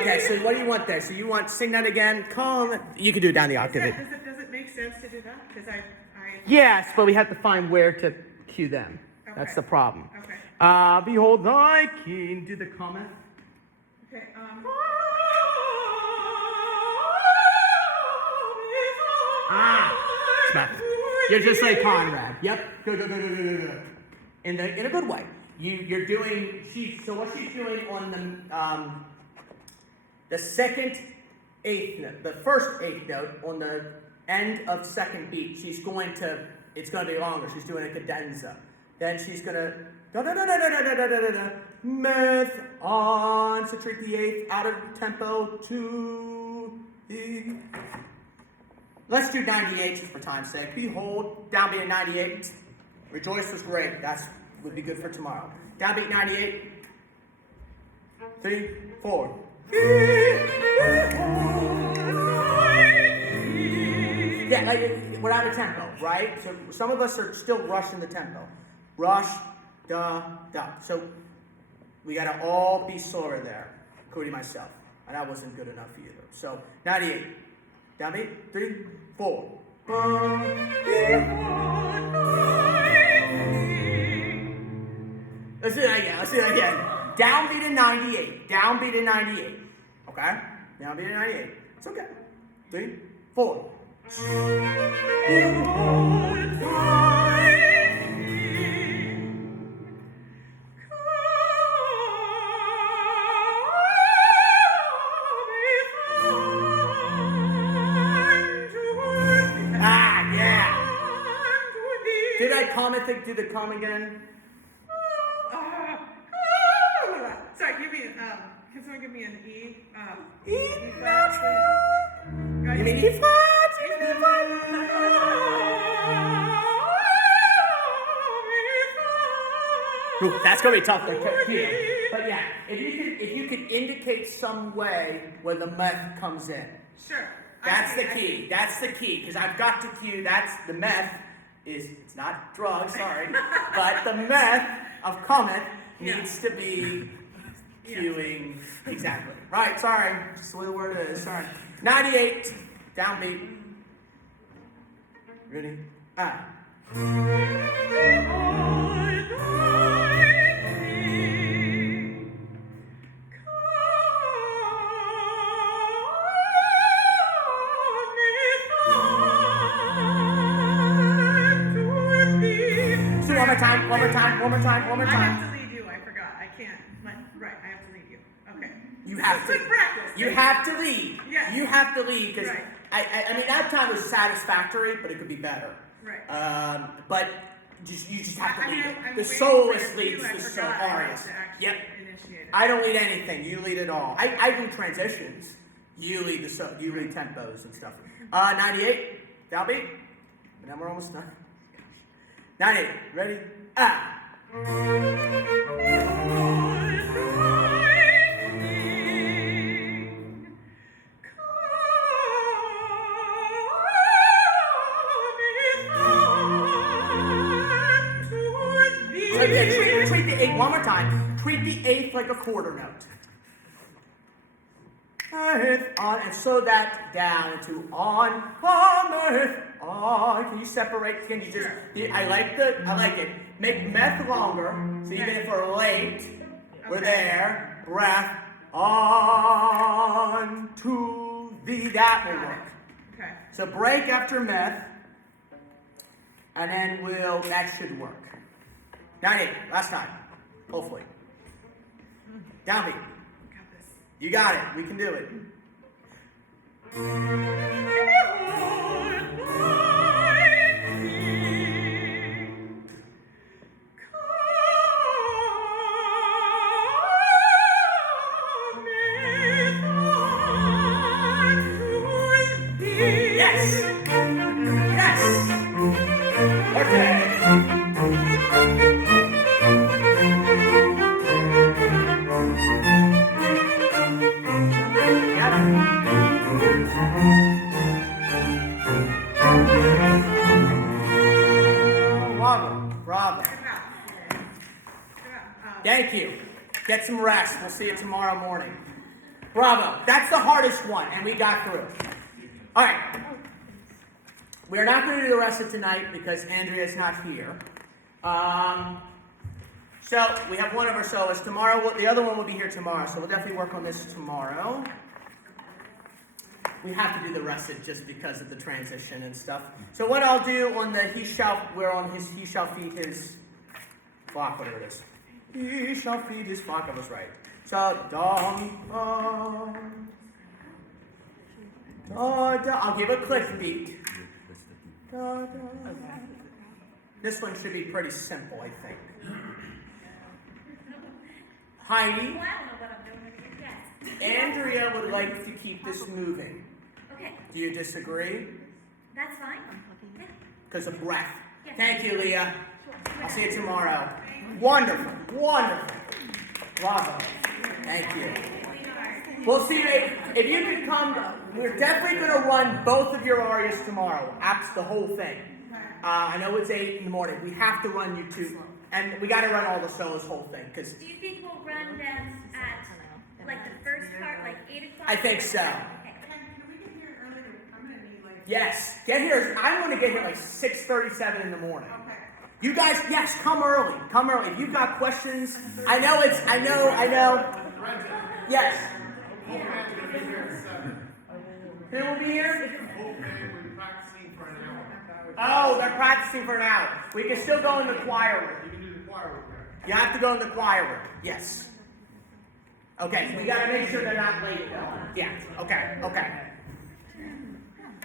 Okay, so what do you want there? So you want sing that again? Calm. You can do it down the octave. Does it make sense to do that? Because I Yes, but we have to find where to cue them. That's the problem. Okay. Behold thy king. Do the comment. Okay. Smack. You're just like Conrad. Yep. Go. In a good way. You're doing. So what she's doing on the second eighth note, the first eighth note on the end of second beat. She's going to. It's going to be longer. She's doing a cadenza. Then she's going to meth on. So treat the eighth out of tempo to the. Let's do 98 just for time's sake. Behold, downbeat at 98. Rejoice was great. That would be good for tomorrow. Downbeat 98. 3, 4. Yeah, like we're out of tempo, right? So some of us are still rushing the tempo. Rush, da. So we gotta all be slower there, including myself. And that wasn't good enough either. So 98. Downbeat, 3, 4. Let's do that again. Downbeat in 98. Downbeat in 98. Okay? Downbeat in 98. It's okay. 3, 4. Did I comment? Do the com again? Sorry, give me can someone give me an E? E flat. You mean E flat? Ooh, that's gonna be tough to hear. But yeah, if you could indicate some way where the meth comes in. Sure. That's the key. That's the key. Because I've got to cue. That's the meth. It's not drugs, sorry, but the meth of comment needs to be cueing exactly. Right, sorry, that's the way the word is, sorry. 98, downbeat. Ready? One more time. I have to lead you, I forgot. I can't. Right, I have to lead you. Okay. You have to. Good practice. You have to lead. Yes. You have to lead, because right. I mean, that time was satisfactory, but it could be better. Right. But you just have to lead it. I'm The waiting soloist for you. leads I the forgot arias. to actually initiate it. I don't lead anything. You lead it all. I do transitions. You lead you lead tempos and stuff. 98, downbeat. And then we're almost done. 98, ready? Treat the eighth one more time. Treat the eighth like a quarter note. Eighth on, and slow that down to on, Can you separate? Can you just? I like it. Make meth longer, so even if we're late, we're there. Breath on to thee. That will work. Okay. So break after meth, and then that should work. 9-8, last time, hopefully. Downbeat. Got this. You got it. We can do it. Yes. Yes. Okay. Bravo. Thank you. Get some rest. We'll see you tomorrow morning. Bravo. That's the hardest one, and we got through it. All right. We're not going to do the rest of tonight because Andrea's not here. So we have one of our solos tomorrow. The other one will be here tomorrow, so we'll definitely work on this tomorrow. We have to do the rest of it just because of the transition and stuff. So what I'll do on the he shall feed his flock, whatever it is. He shall feed his flock. I was right. So I'll give a click beat. This one should be pretty simple, I think. Heidi, Well, I don't know what I'm doing over here. Yes. Andrea would like to keep this moving. Okay, Do you disagree? that's fine. Yeah. Because of breath. Yeah. Thank you, Leah. I'll see you tomorrow. Wonderful. Wonderful. Bravo. Thank you. We'll see you. If you could come, we're definitely going to run both of your arias tomorrow. The whole thing. I know it's 8 in the morning. We have to run you two. And we got to run all the solos, whole thing. Because Do you think we'll run them at, like, the first part, like 8 o'clock? I think so. Okay. Can we get here earlier? I'm gonna need like. Yes. Get here. I'm going to get here like 6:37 in the morning. Okay. You guys, yes, come early. Come early. If you've got questions, I know. Yes. Who will be here? Oh, they're practicing for an hour. We can still go in the choir room. You can do the choir with that. You have to go in the choir room. Yes. Okay, so we got to make sure they're not late though. Yeah.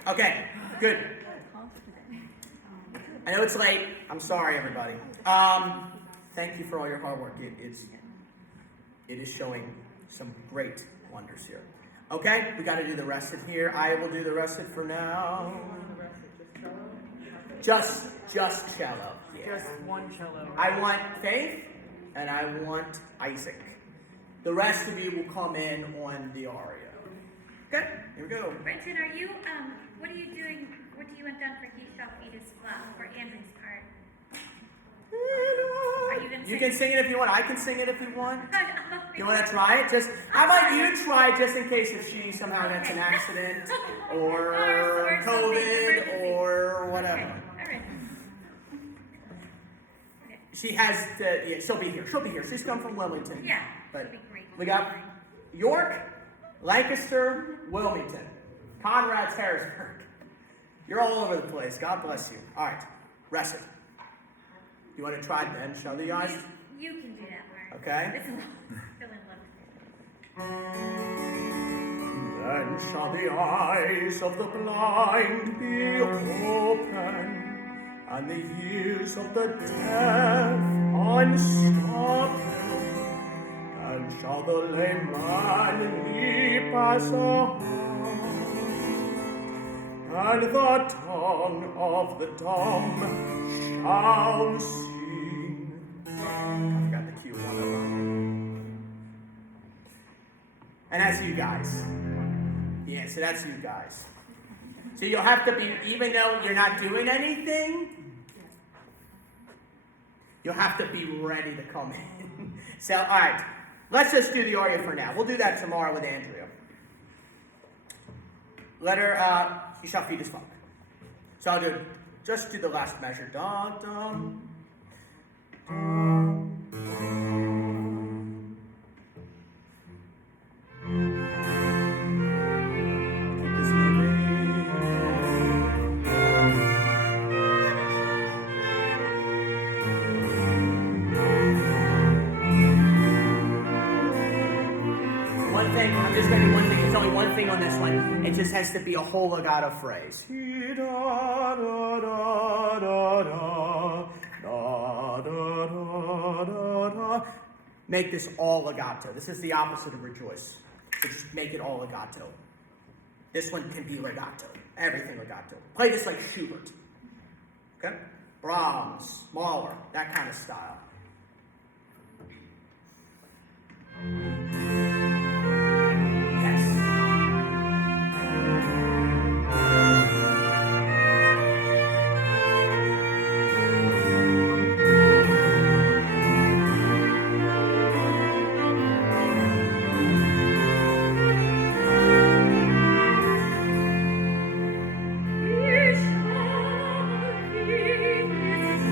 Okay, good. I know it's late. I'm sorry, everybody. Thank you for all your hard work. It is showing some great wonders here. Okay, we got to do the rest of here. I will do the rest of for now. Just cello. Yeah. Just one cello. I want Faith and I want Isaac. The rest of you will come in on the aria. Okay, here we go. Brenton, what are you doing, what do you want done for He Shall Feed His Flock, for Andrew's part? Are you gonna You can sing it if you want. I can sing it if you want. I'll You want to try it? How about you try it just in case if she somehow gets an accident or Or something, COVID emergency. or whatever. Okay, all right. Okay. She has to, yeah, she'll be here. She'll be here. She's come from Wilmington. Yeah, But that'd be great. we got York, Lancaster, Wilmington, Conrad's Harrisburg. You're all over the place. God bless you. All right, rest it. You want to try then? Shall the eyes? You can do that, Mark. Okay. This is fill in love. Then shall the eyes of the blind be open, and the ears of the deaf unstopped. And shall the lame man leap as a hart, and the tongue of the dumb shall sing. I forgot the cue one. And that's you guys. Yeah, so that's you guys. So you'll have to be, even though you're not doing anything, you'll have to be ready to come in. So, all right, let's just do the aria for now. We'll do that tomorrow with Andrea. Let her, he shall feed his flock. So I'll just do the last measure. Da, da, da. Keep this moving. One thing, I'm just going to do one thing. There's only one thing on this one. It just has to be a whole legato phrase. Make this all legato. This is the opposite of rejoice. So just make it all legato. This one can be legato. Everything legato. Play this like Schubert. Okay? Brahms, Mahler, that kind of style. Yes. We shall keep this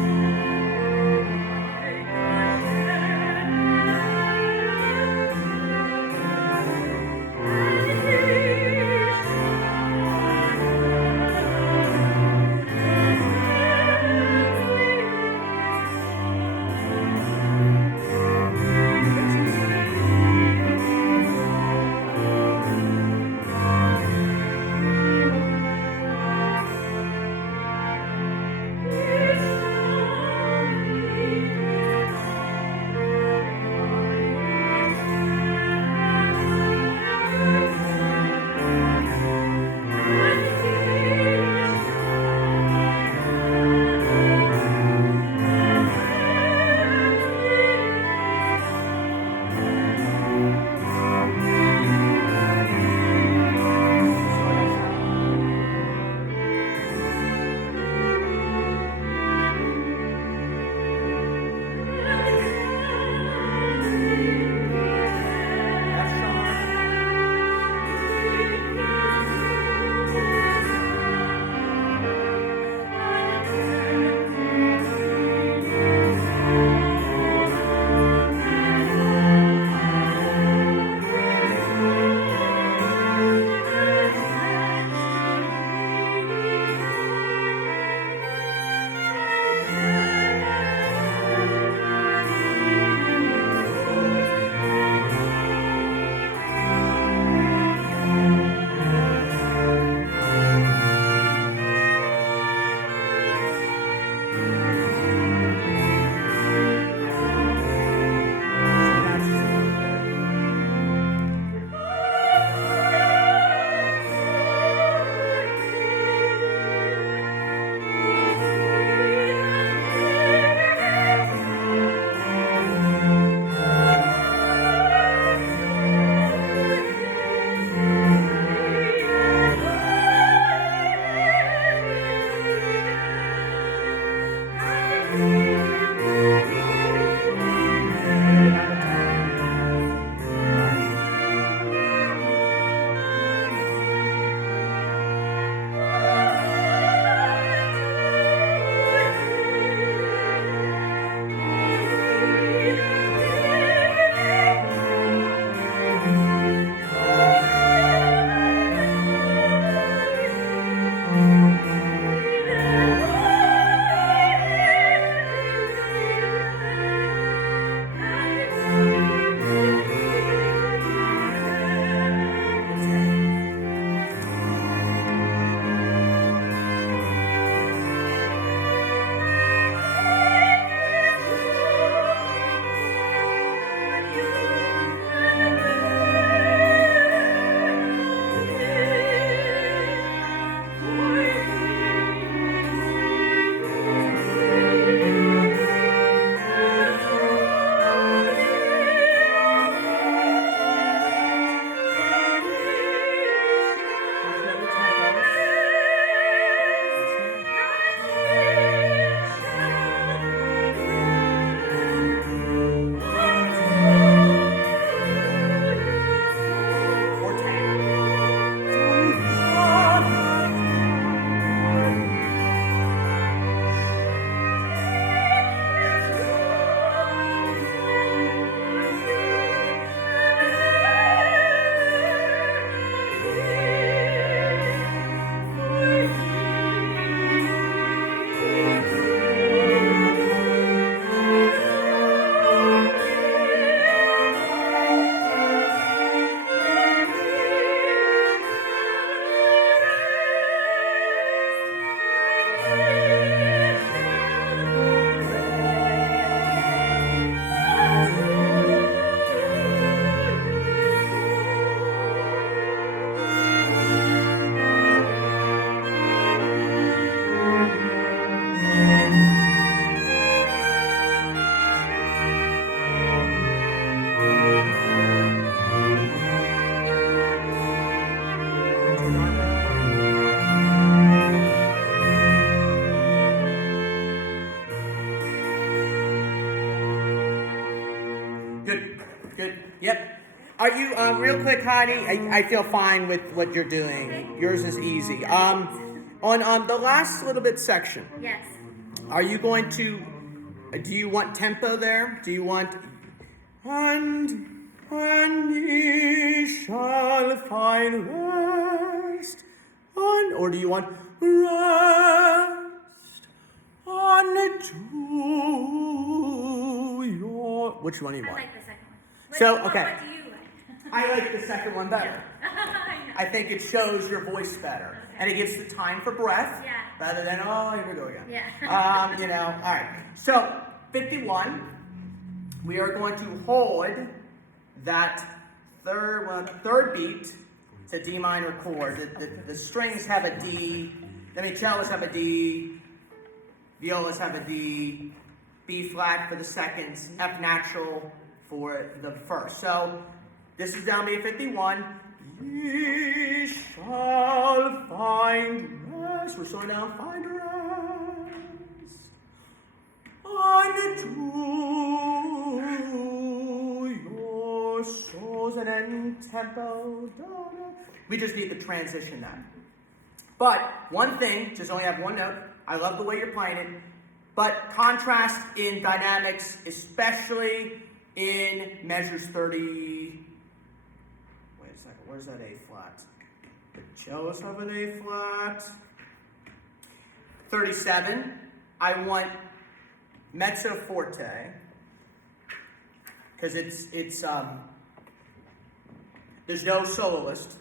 Good, good. Yep. Are you, real quick, Heidi? I feel fine with what you're doing. Yours is easy. On the last little bit section, Yes. are you going to, do you want tempo there? Do you want, and when ye shall find rest, or do you want rest unto your, which one do you I want? like the second one. What, So, what, okay. What do you like? I like the second one better. I know. I think it shows your voice better. And it gives the time for breath. Yeah. Rather than, oh, here we go again. Yeah. You know, all right. So, 51, we are going to hold that third beat. It's a D minor chord. The strings have a D. Cellos have a D. Violas have a D. B flat for the seconds. F natural for the first. So, this is downbeat 51. Ye shall find rest. We're slowing down. Find rest unto your souls. And then tempo. We just need the transition now. But one thing, just only have one note. I love the way you're playing it. But contrast in dynamics, especially in measures 30. Wait a second, where's that A flat? The cellos have an A flat. 37, I want mezzo forte, because it's there's no soloist,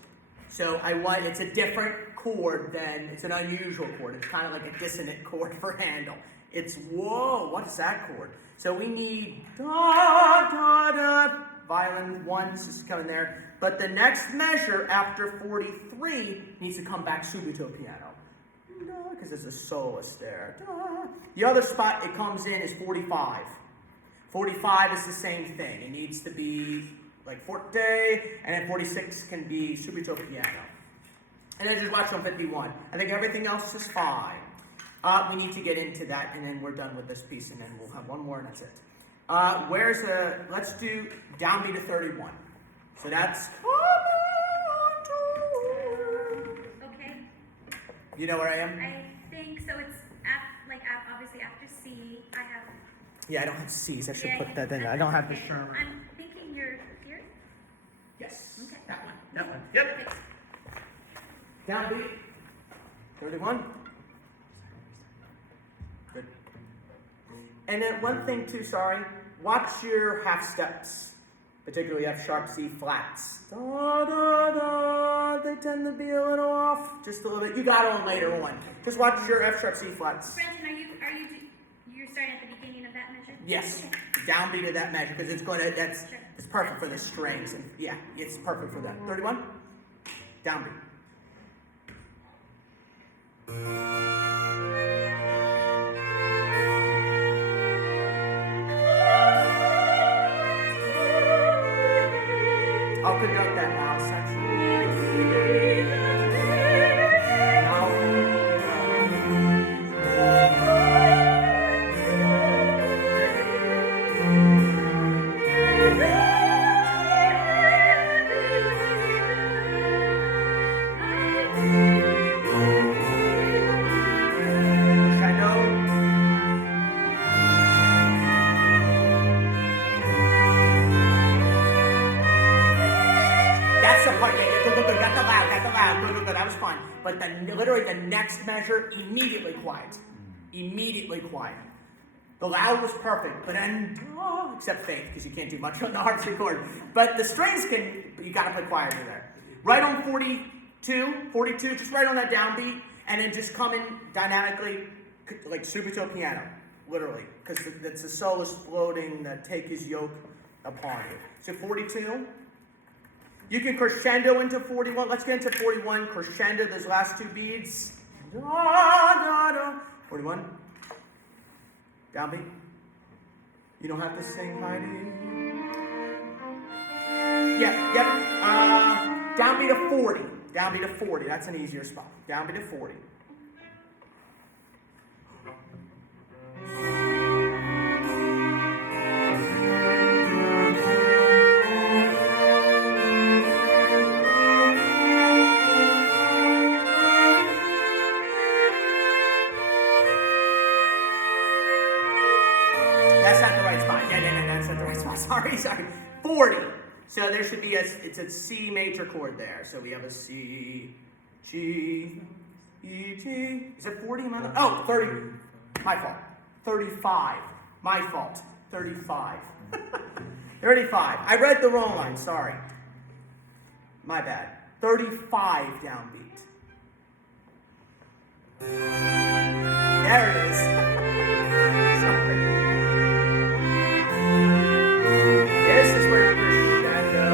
so it's a different chord than, it's an unusual chord. It's kind of like a dissonant chord for Handel. It's, whoa, what is that chord? So we need da, da, da, violin ones is coming there. But the next measure after 43 needs to come back subito piano. Because there's a soloist there. Da. The other spot it comes in is 45. 45 is the same thing. It needs to be like forte, and then 46 can be subito piano. And then just watch on 51. I think everything else is fine. We need to get into that, and then we're done with this piece, and then we'll have one more, and that's it. Let's do downbeat to 31. So that's, Okay. you know where I am? I think so. It's obviously after C. I have. Yeah, I don't have C's. I should Yeah, put that in. I don't have the okay. Sherman. I'm thinking you're here. Yes. Okay. That one. That one. Yep. Downbeat. 31. Good. And then one thing too, sorry. Watch your half steps. Particularly F sharp C flats. Da, da, da. They tend to be a little off. Just a little bit. You got on later on. Just watch your F sharp C flats. Brenton, you're starting at the beginning of that measure? Yes. Okay. Downbeat of that measure, because it's perfect for the strings, and yeah, it's perfect for that. 31. Downbeat. I'll conduct that now section. That was fun. But literally the next measure, immediately quiet. Immediately quiet. The loud was perfect, but then, except faith, because you can't do much on the harpsichord. But the strings you gotta play quieter there. Right on 42, just right on that downbeat, and then just come in dynamically, like subito piano, literally. Because it's the soloist floating, take his yoke upon you. So 42. You can crescendo into 41. Let's get into 41. Crescendo, those last two beats. Da, da, da. 41. Downbeat. You don't have to sing, Heidi. Yep. Downbeat to 40. Downbeat to 40. That's an easier spot. Downbeat to 40. not the right spot. Yeah, that's not the right spot. Sorry. 40. So there should be it's a C major chord there. So we have a C, G, E, G. Is it 40? Oh, 30. My fault. 35. My fault. 35. 35. I read the wrong line. Sorry. My bad. 35 downbeat. There it is. Sorry. This is where the crescendo.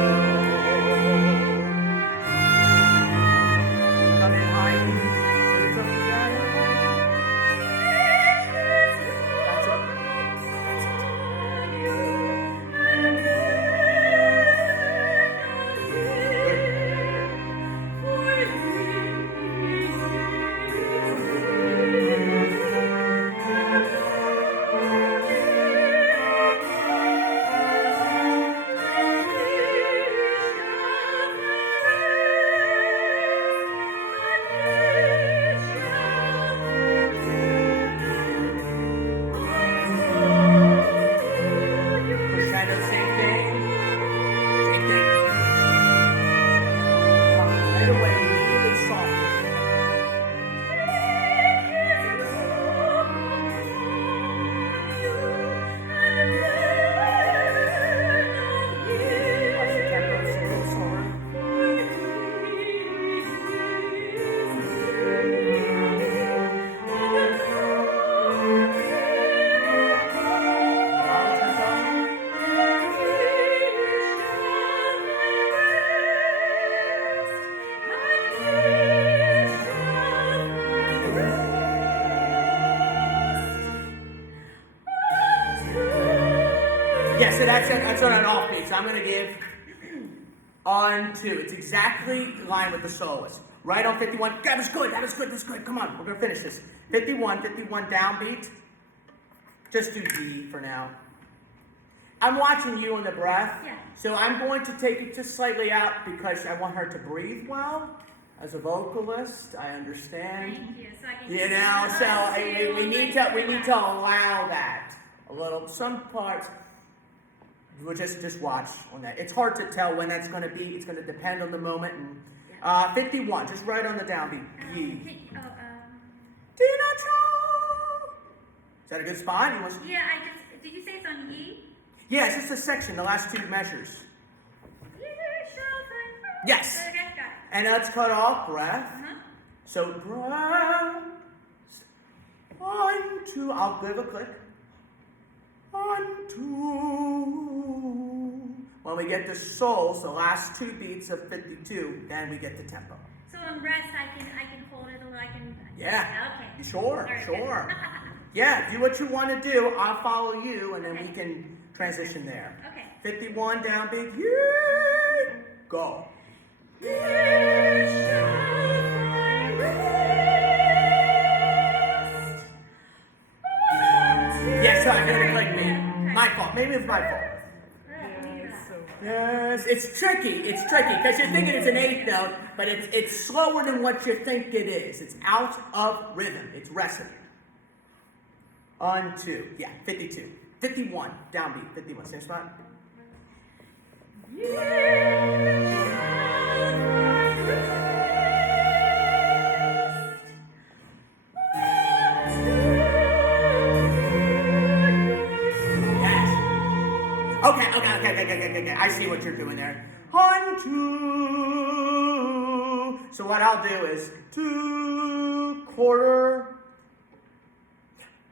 Come in high. Yeah, so that's on an offbeat. So I'm going to give on 2. It's exactly in line with the soloist. Right on 51. That was good. Come on, we're going to finish this. 51 downbeat. Just do D for now. I'm watching you on the breath. Yeah. So I'm going to take it just slightly out because I want her to breathe well. As a vocalist, I understand. Thank you. So I can We need to allow that a little. Some parts. We'll just watch on that. It's hard to tell when that's going to be. It's going to depend on the moment. And 51, just right on the downbeat. Ye. Do not know. Is that a good spot? Did you say it's on E? Yeah, it's just a section, the last 2 measures. Yes. Okay, got it. And let's cut off breath. So breath. 1, 2. I'll give a click. 1, 2. When we get to souls, the last 2 beats of 52, then we get the tempo. So on rest, I can hold it, or I can. Yeah. Okay. Sure. Yeah, do what you want to do. I'll follow you, and then we can transition there. Okay. 51 downbeat. Yeah. Go. Yeah, sorry, I didn't click me. My fault. Maybe it's my fault. Yes, it's tricky because you're thinking it's an 8th note, but it's slower than what you think it is. It's out of rhythm. It's resting. On 2. Yeah, 52. 51. Downbeat. 51. Same spot. Okay. I see what you're doing there. 1, 2. So what I'll do is 2 quarter.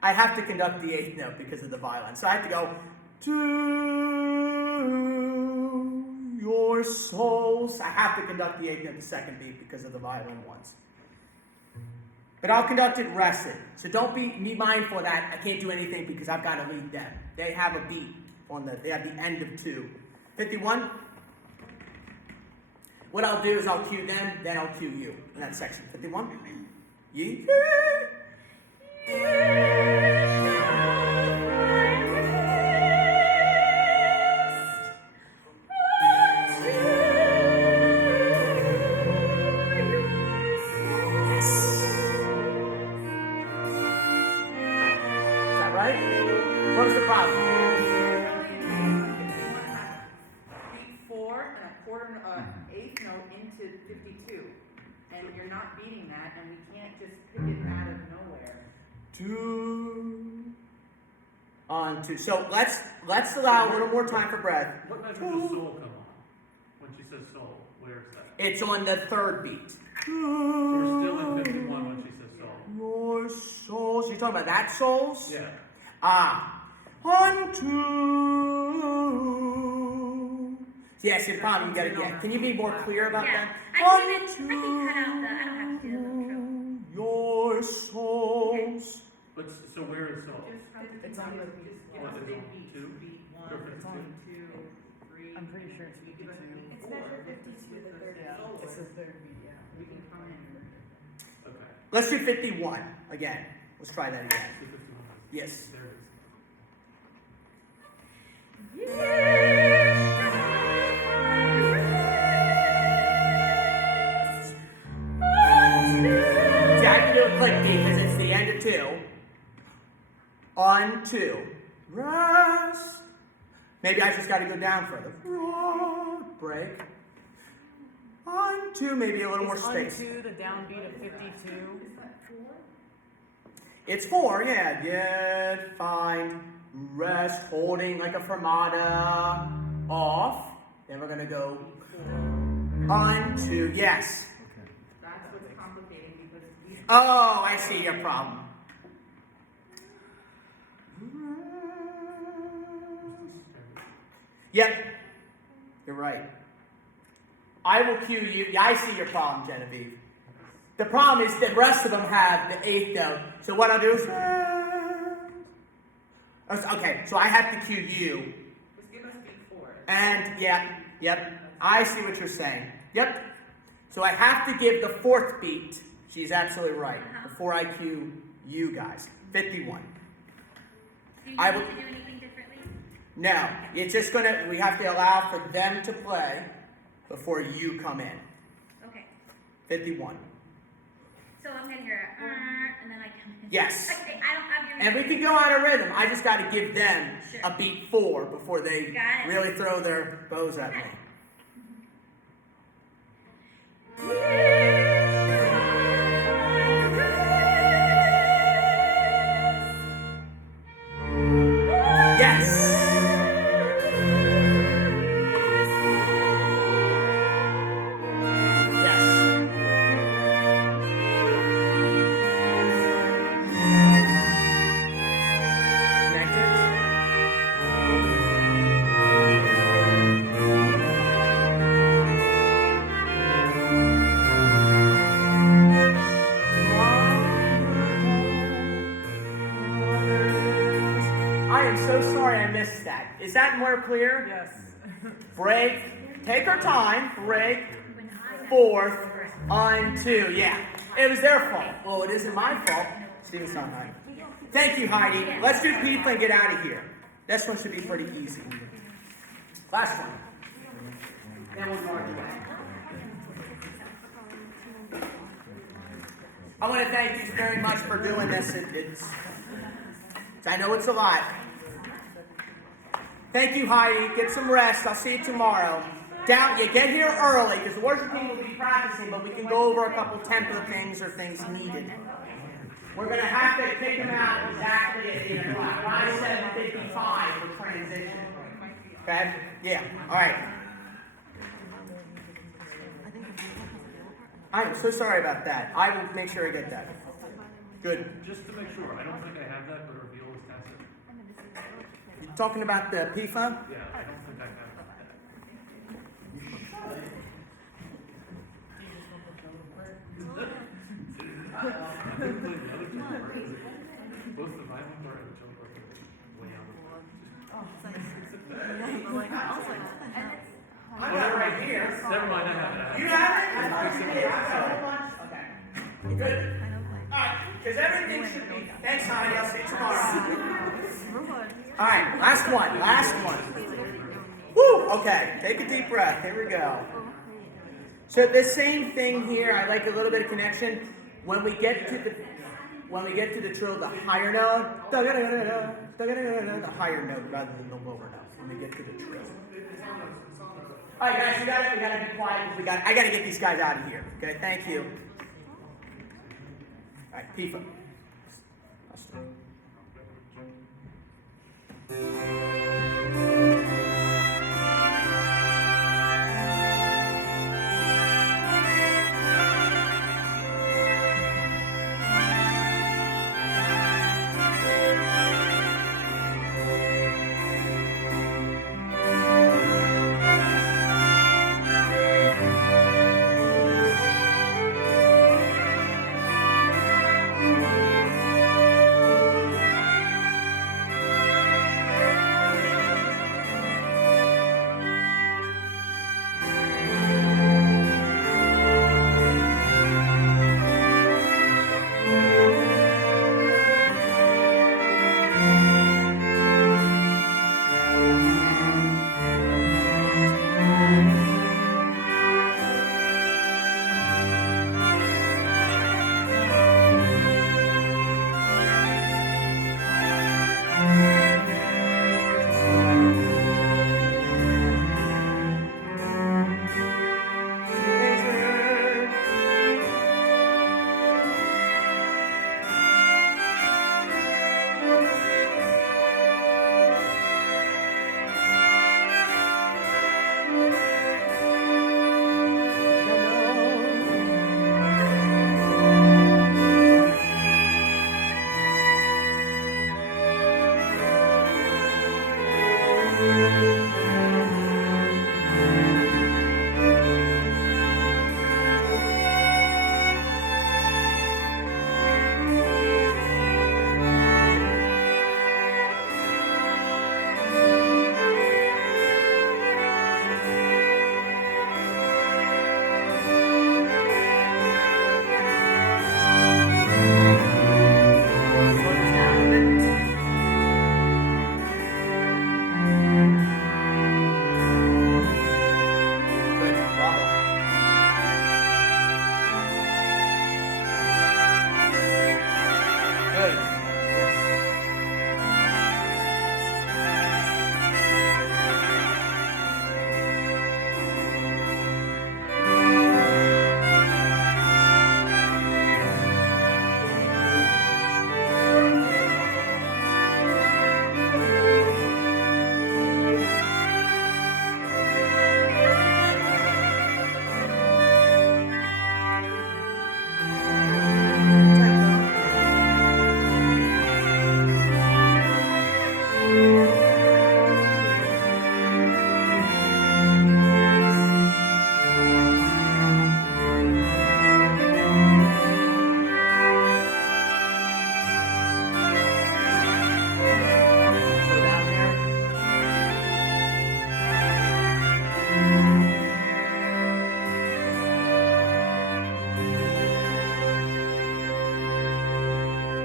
I have to conduct the 8th note because of the violin. So I have to go to your souls. I have to conduct the 8th note the 2nd beat because of the violin ones. But I'll conduct it rested. So don't be mindful of that. I can't do anything because I've got to lead them. They have a beat. They have the end of 2. 51. What I'll do is I'll cue them, then I'll cue you in that section. 51. Ye. Is that right? What was the problem? 52. And you're not beating that, and we can't just pick it out of nowhere. 2 on 2. So let's allow a little more time for breath. What measure does soul come on? When she says soul, where is that? It's on the third beat. So we're still in 51 when she says soul. Your souls. You're talking about that souls? Yeah. On 2. Yeah, see the problem. You gotta get. Can you be more clear about Yeah. that? I can cut out the, I don't have to do the intro. Your souls. But so where is soul? It's on the What is it on? 2? Or 52? 2, 3. I'm pretty sure it's 52. It's measure 52, the third. Yeah, it's the third beat, yeah. We can come in. Okay. Let's do 51 again. Let's try that again. So 51. Yes. There it is. See, I can do a click beat because it's the end of 2. On 2. Rest. Maybe I just got to go down further. Break. On 2, maybe a little more space. On 2, the downbeat of 52. It's 4, yeah. Get, find, rest, holding like a fermata, off. Then we're going to go on 2, yes. That's what's complicating because we Oh, I see your problem. Yep, you're right. I will cue you. Yeah, I see your problem, Genevieve. The problem is the rest of them have the 8th note. So what I'll do is... Okay, so I have to cue you. just give us beat 4. And, yep, I see what you're saying. Yep. So I have to give the 4th beat. She's absolutely right. Before I cue you guys. 51. Do you I need will- to do anything differently? No, it's just we have to allow for them to play before you come in. Okay. 51. So I'm gonna hear and then I come in. Yes. Okay, I don't have your And we can go out of rhythm. I just got to give them Sure. a beat 4 before they Got it. really throw their bows at me. Yes. Yes. I am so sorry I missed that. Is that more clear? Yes. Break. Take our time. Break. When I 4th on 2. Yeah. It was their fault. Well, it isn't my fault. Steven's not right. Thank you, Heidi. Let's do people and get out of here. This one should be pretty easy. Last one. Then we'll march back. I want to thank you very much for doing this. I know it's a lot. Thank you, Heidi. Get some rest. I'll see you tomorrow. You get here early because the worship team will be practicing, but we can go over a couple tempo things or things needed. We're going to have to kick them out exactly at 8 o'clock. I said 55 for transition. Okay? Yeah. All right. I am so sorry about that. I will make sure I get that. Good. Just to make sure, I don't think I have that, but our viola is tacit. You talking about the PFA? Yeah, I don't think I have that. I think the other two parts, both the violin part and the cello part are way out. I got it right here. Never mind, I have it. You have it? I thought you did. I got a whole bunch. Okay. Good. Alright, because everything should be. Thanks, Heidi. I'll see you tomorrow. Alright, last one. Woo! Okay, take a deep breath. Here we go. So the same thing here. I like a little bit of connection. When we get to the trill, the higher note, the higher note rather than the lower note. When we get to the trill. All right, guys, we gotta be quiet because I gotta get these guys out of here. Okay, thank you. All right, Tifa.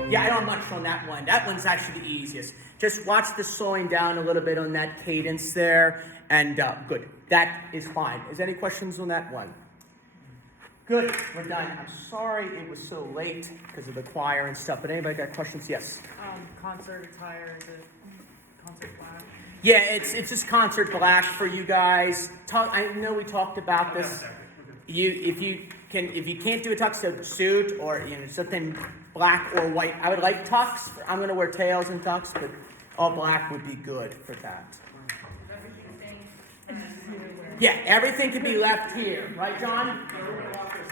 Yeah, I don't have much on that one. That one's actually the easiest. Just watch the slowing down a little bit on that cadence there, and good. That is fine. Is there any questions on that one? Good, we're done. I'm sorry it was so late because of the choir and stuff, but anybody got questions? Yes? Concert attire, is it concert black? Yeah, it's just concert black for you guys. I know we talked about this. If you can't do a tuxedo suit or something black or white, I would like tux. I'm gonna wear tails and tux, but all black would be good for that. Yeah, everything can be left here, right, John?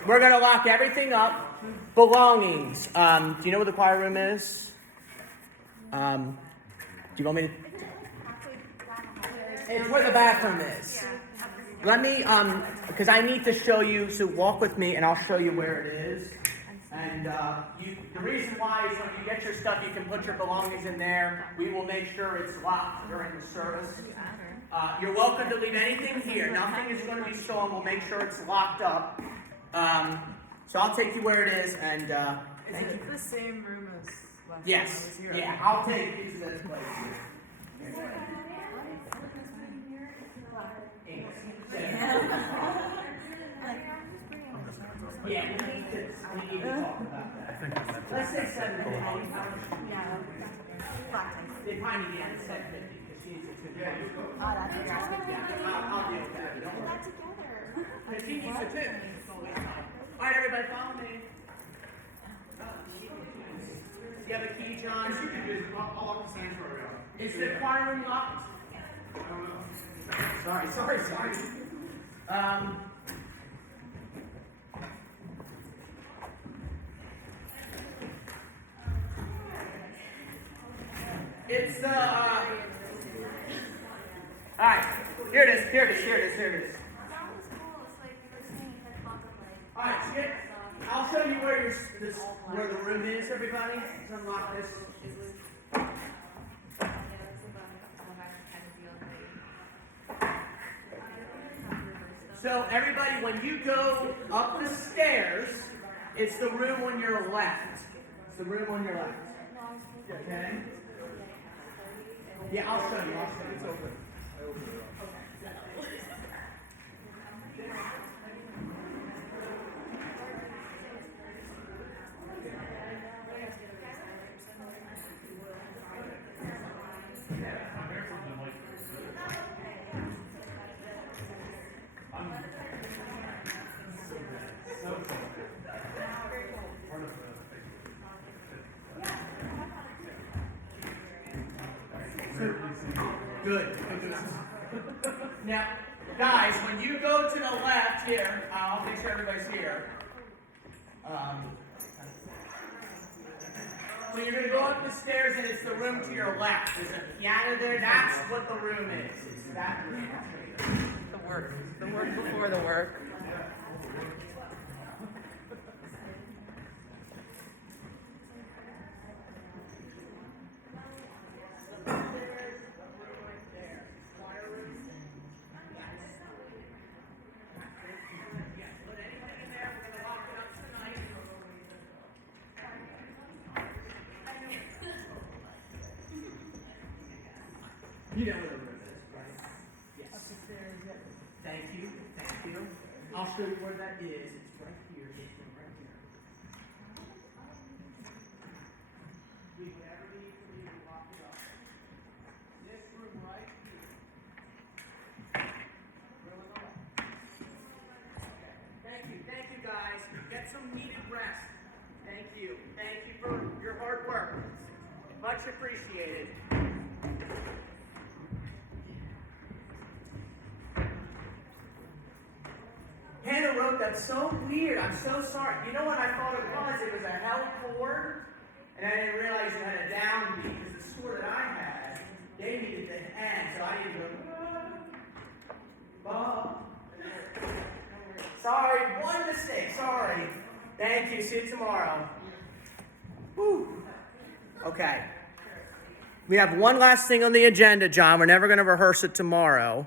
We're gonna lock everything up. Belongings. Do you know where the choir room is? Do you want me to? It's where the bathroom is. Let me, because I need to show you, so walk with me and I'll show you where it is. And the reason why is when you get your stuff, you can put your belongings in there. We will make sure it's locked during the service. You're welcome to leave anything here. Nothing is going to be stolen. We'll make sure it's locked up. So I'll take you where it is. And is it the same room as last time yes. I was here? Yeah, I'll take you to this place here. Yeah, we need to talk about that. Let's say 7:50. They probably need to 7:50. she needs it too. Oh, that's okay. I'll deal with that. Don't worry. Together. But she needs it too. All right, everybody, follow me. You have a key, John? You can just, I'll lock the sanctuary out. Is the choir room locked? I don't know. Sorry. It's alright, here it is. Alright, I'll show you where the room is, everybody. Let's unlock this. So everybody, when you go up the stairs, it's the room on your left. It's the room on your left. Okay? Yeah, I'll show you. It's open. Good. Now, guys, when you go to the left here, I'll make sure everybody's here. So you're going to go up the stairs, and it's the room to your left. There's a piano there. That's what the room is. It's that room. The work before the work. You know where the room is, right? Yes. Thank you. I'll show you where that is. It's right here. It's right here. Do whatever you need to do to lock it up. This room right here. Room on the left. Okay. Thank you guys. Get some needed rest. Thank you for your hard work. Much appreciated. Hannah wrote, that's so weird. I'm so sorry. You know what I thought it was? It was a held chord, and I didn't realize it had a downbeat because the score that I had, they needed the end, so I didn't go. Sorry, one mistake. Sorry. Thank you. See you tomorrow. Whew. Okay. We have one last thing on the agenda, John. We're never going to rehearse it tomorrow.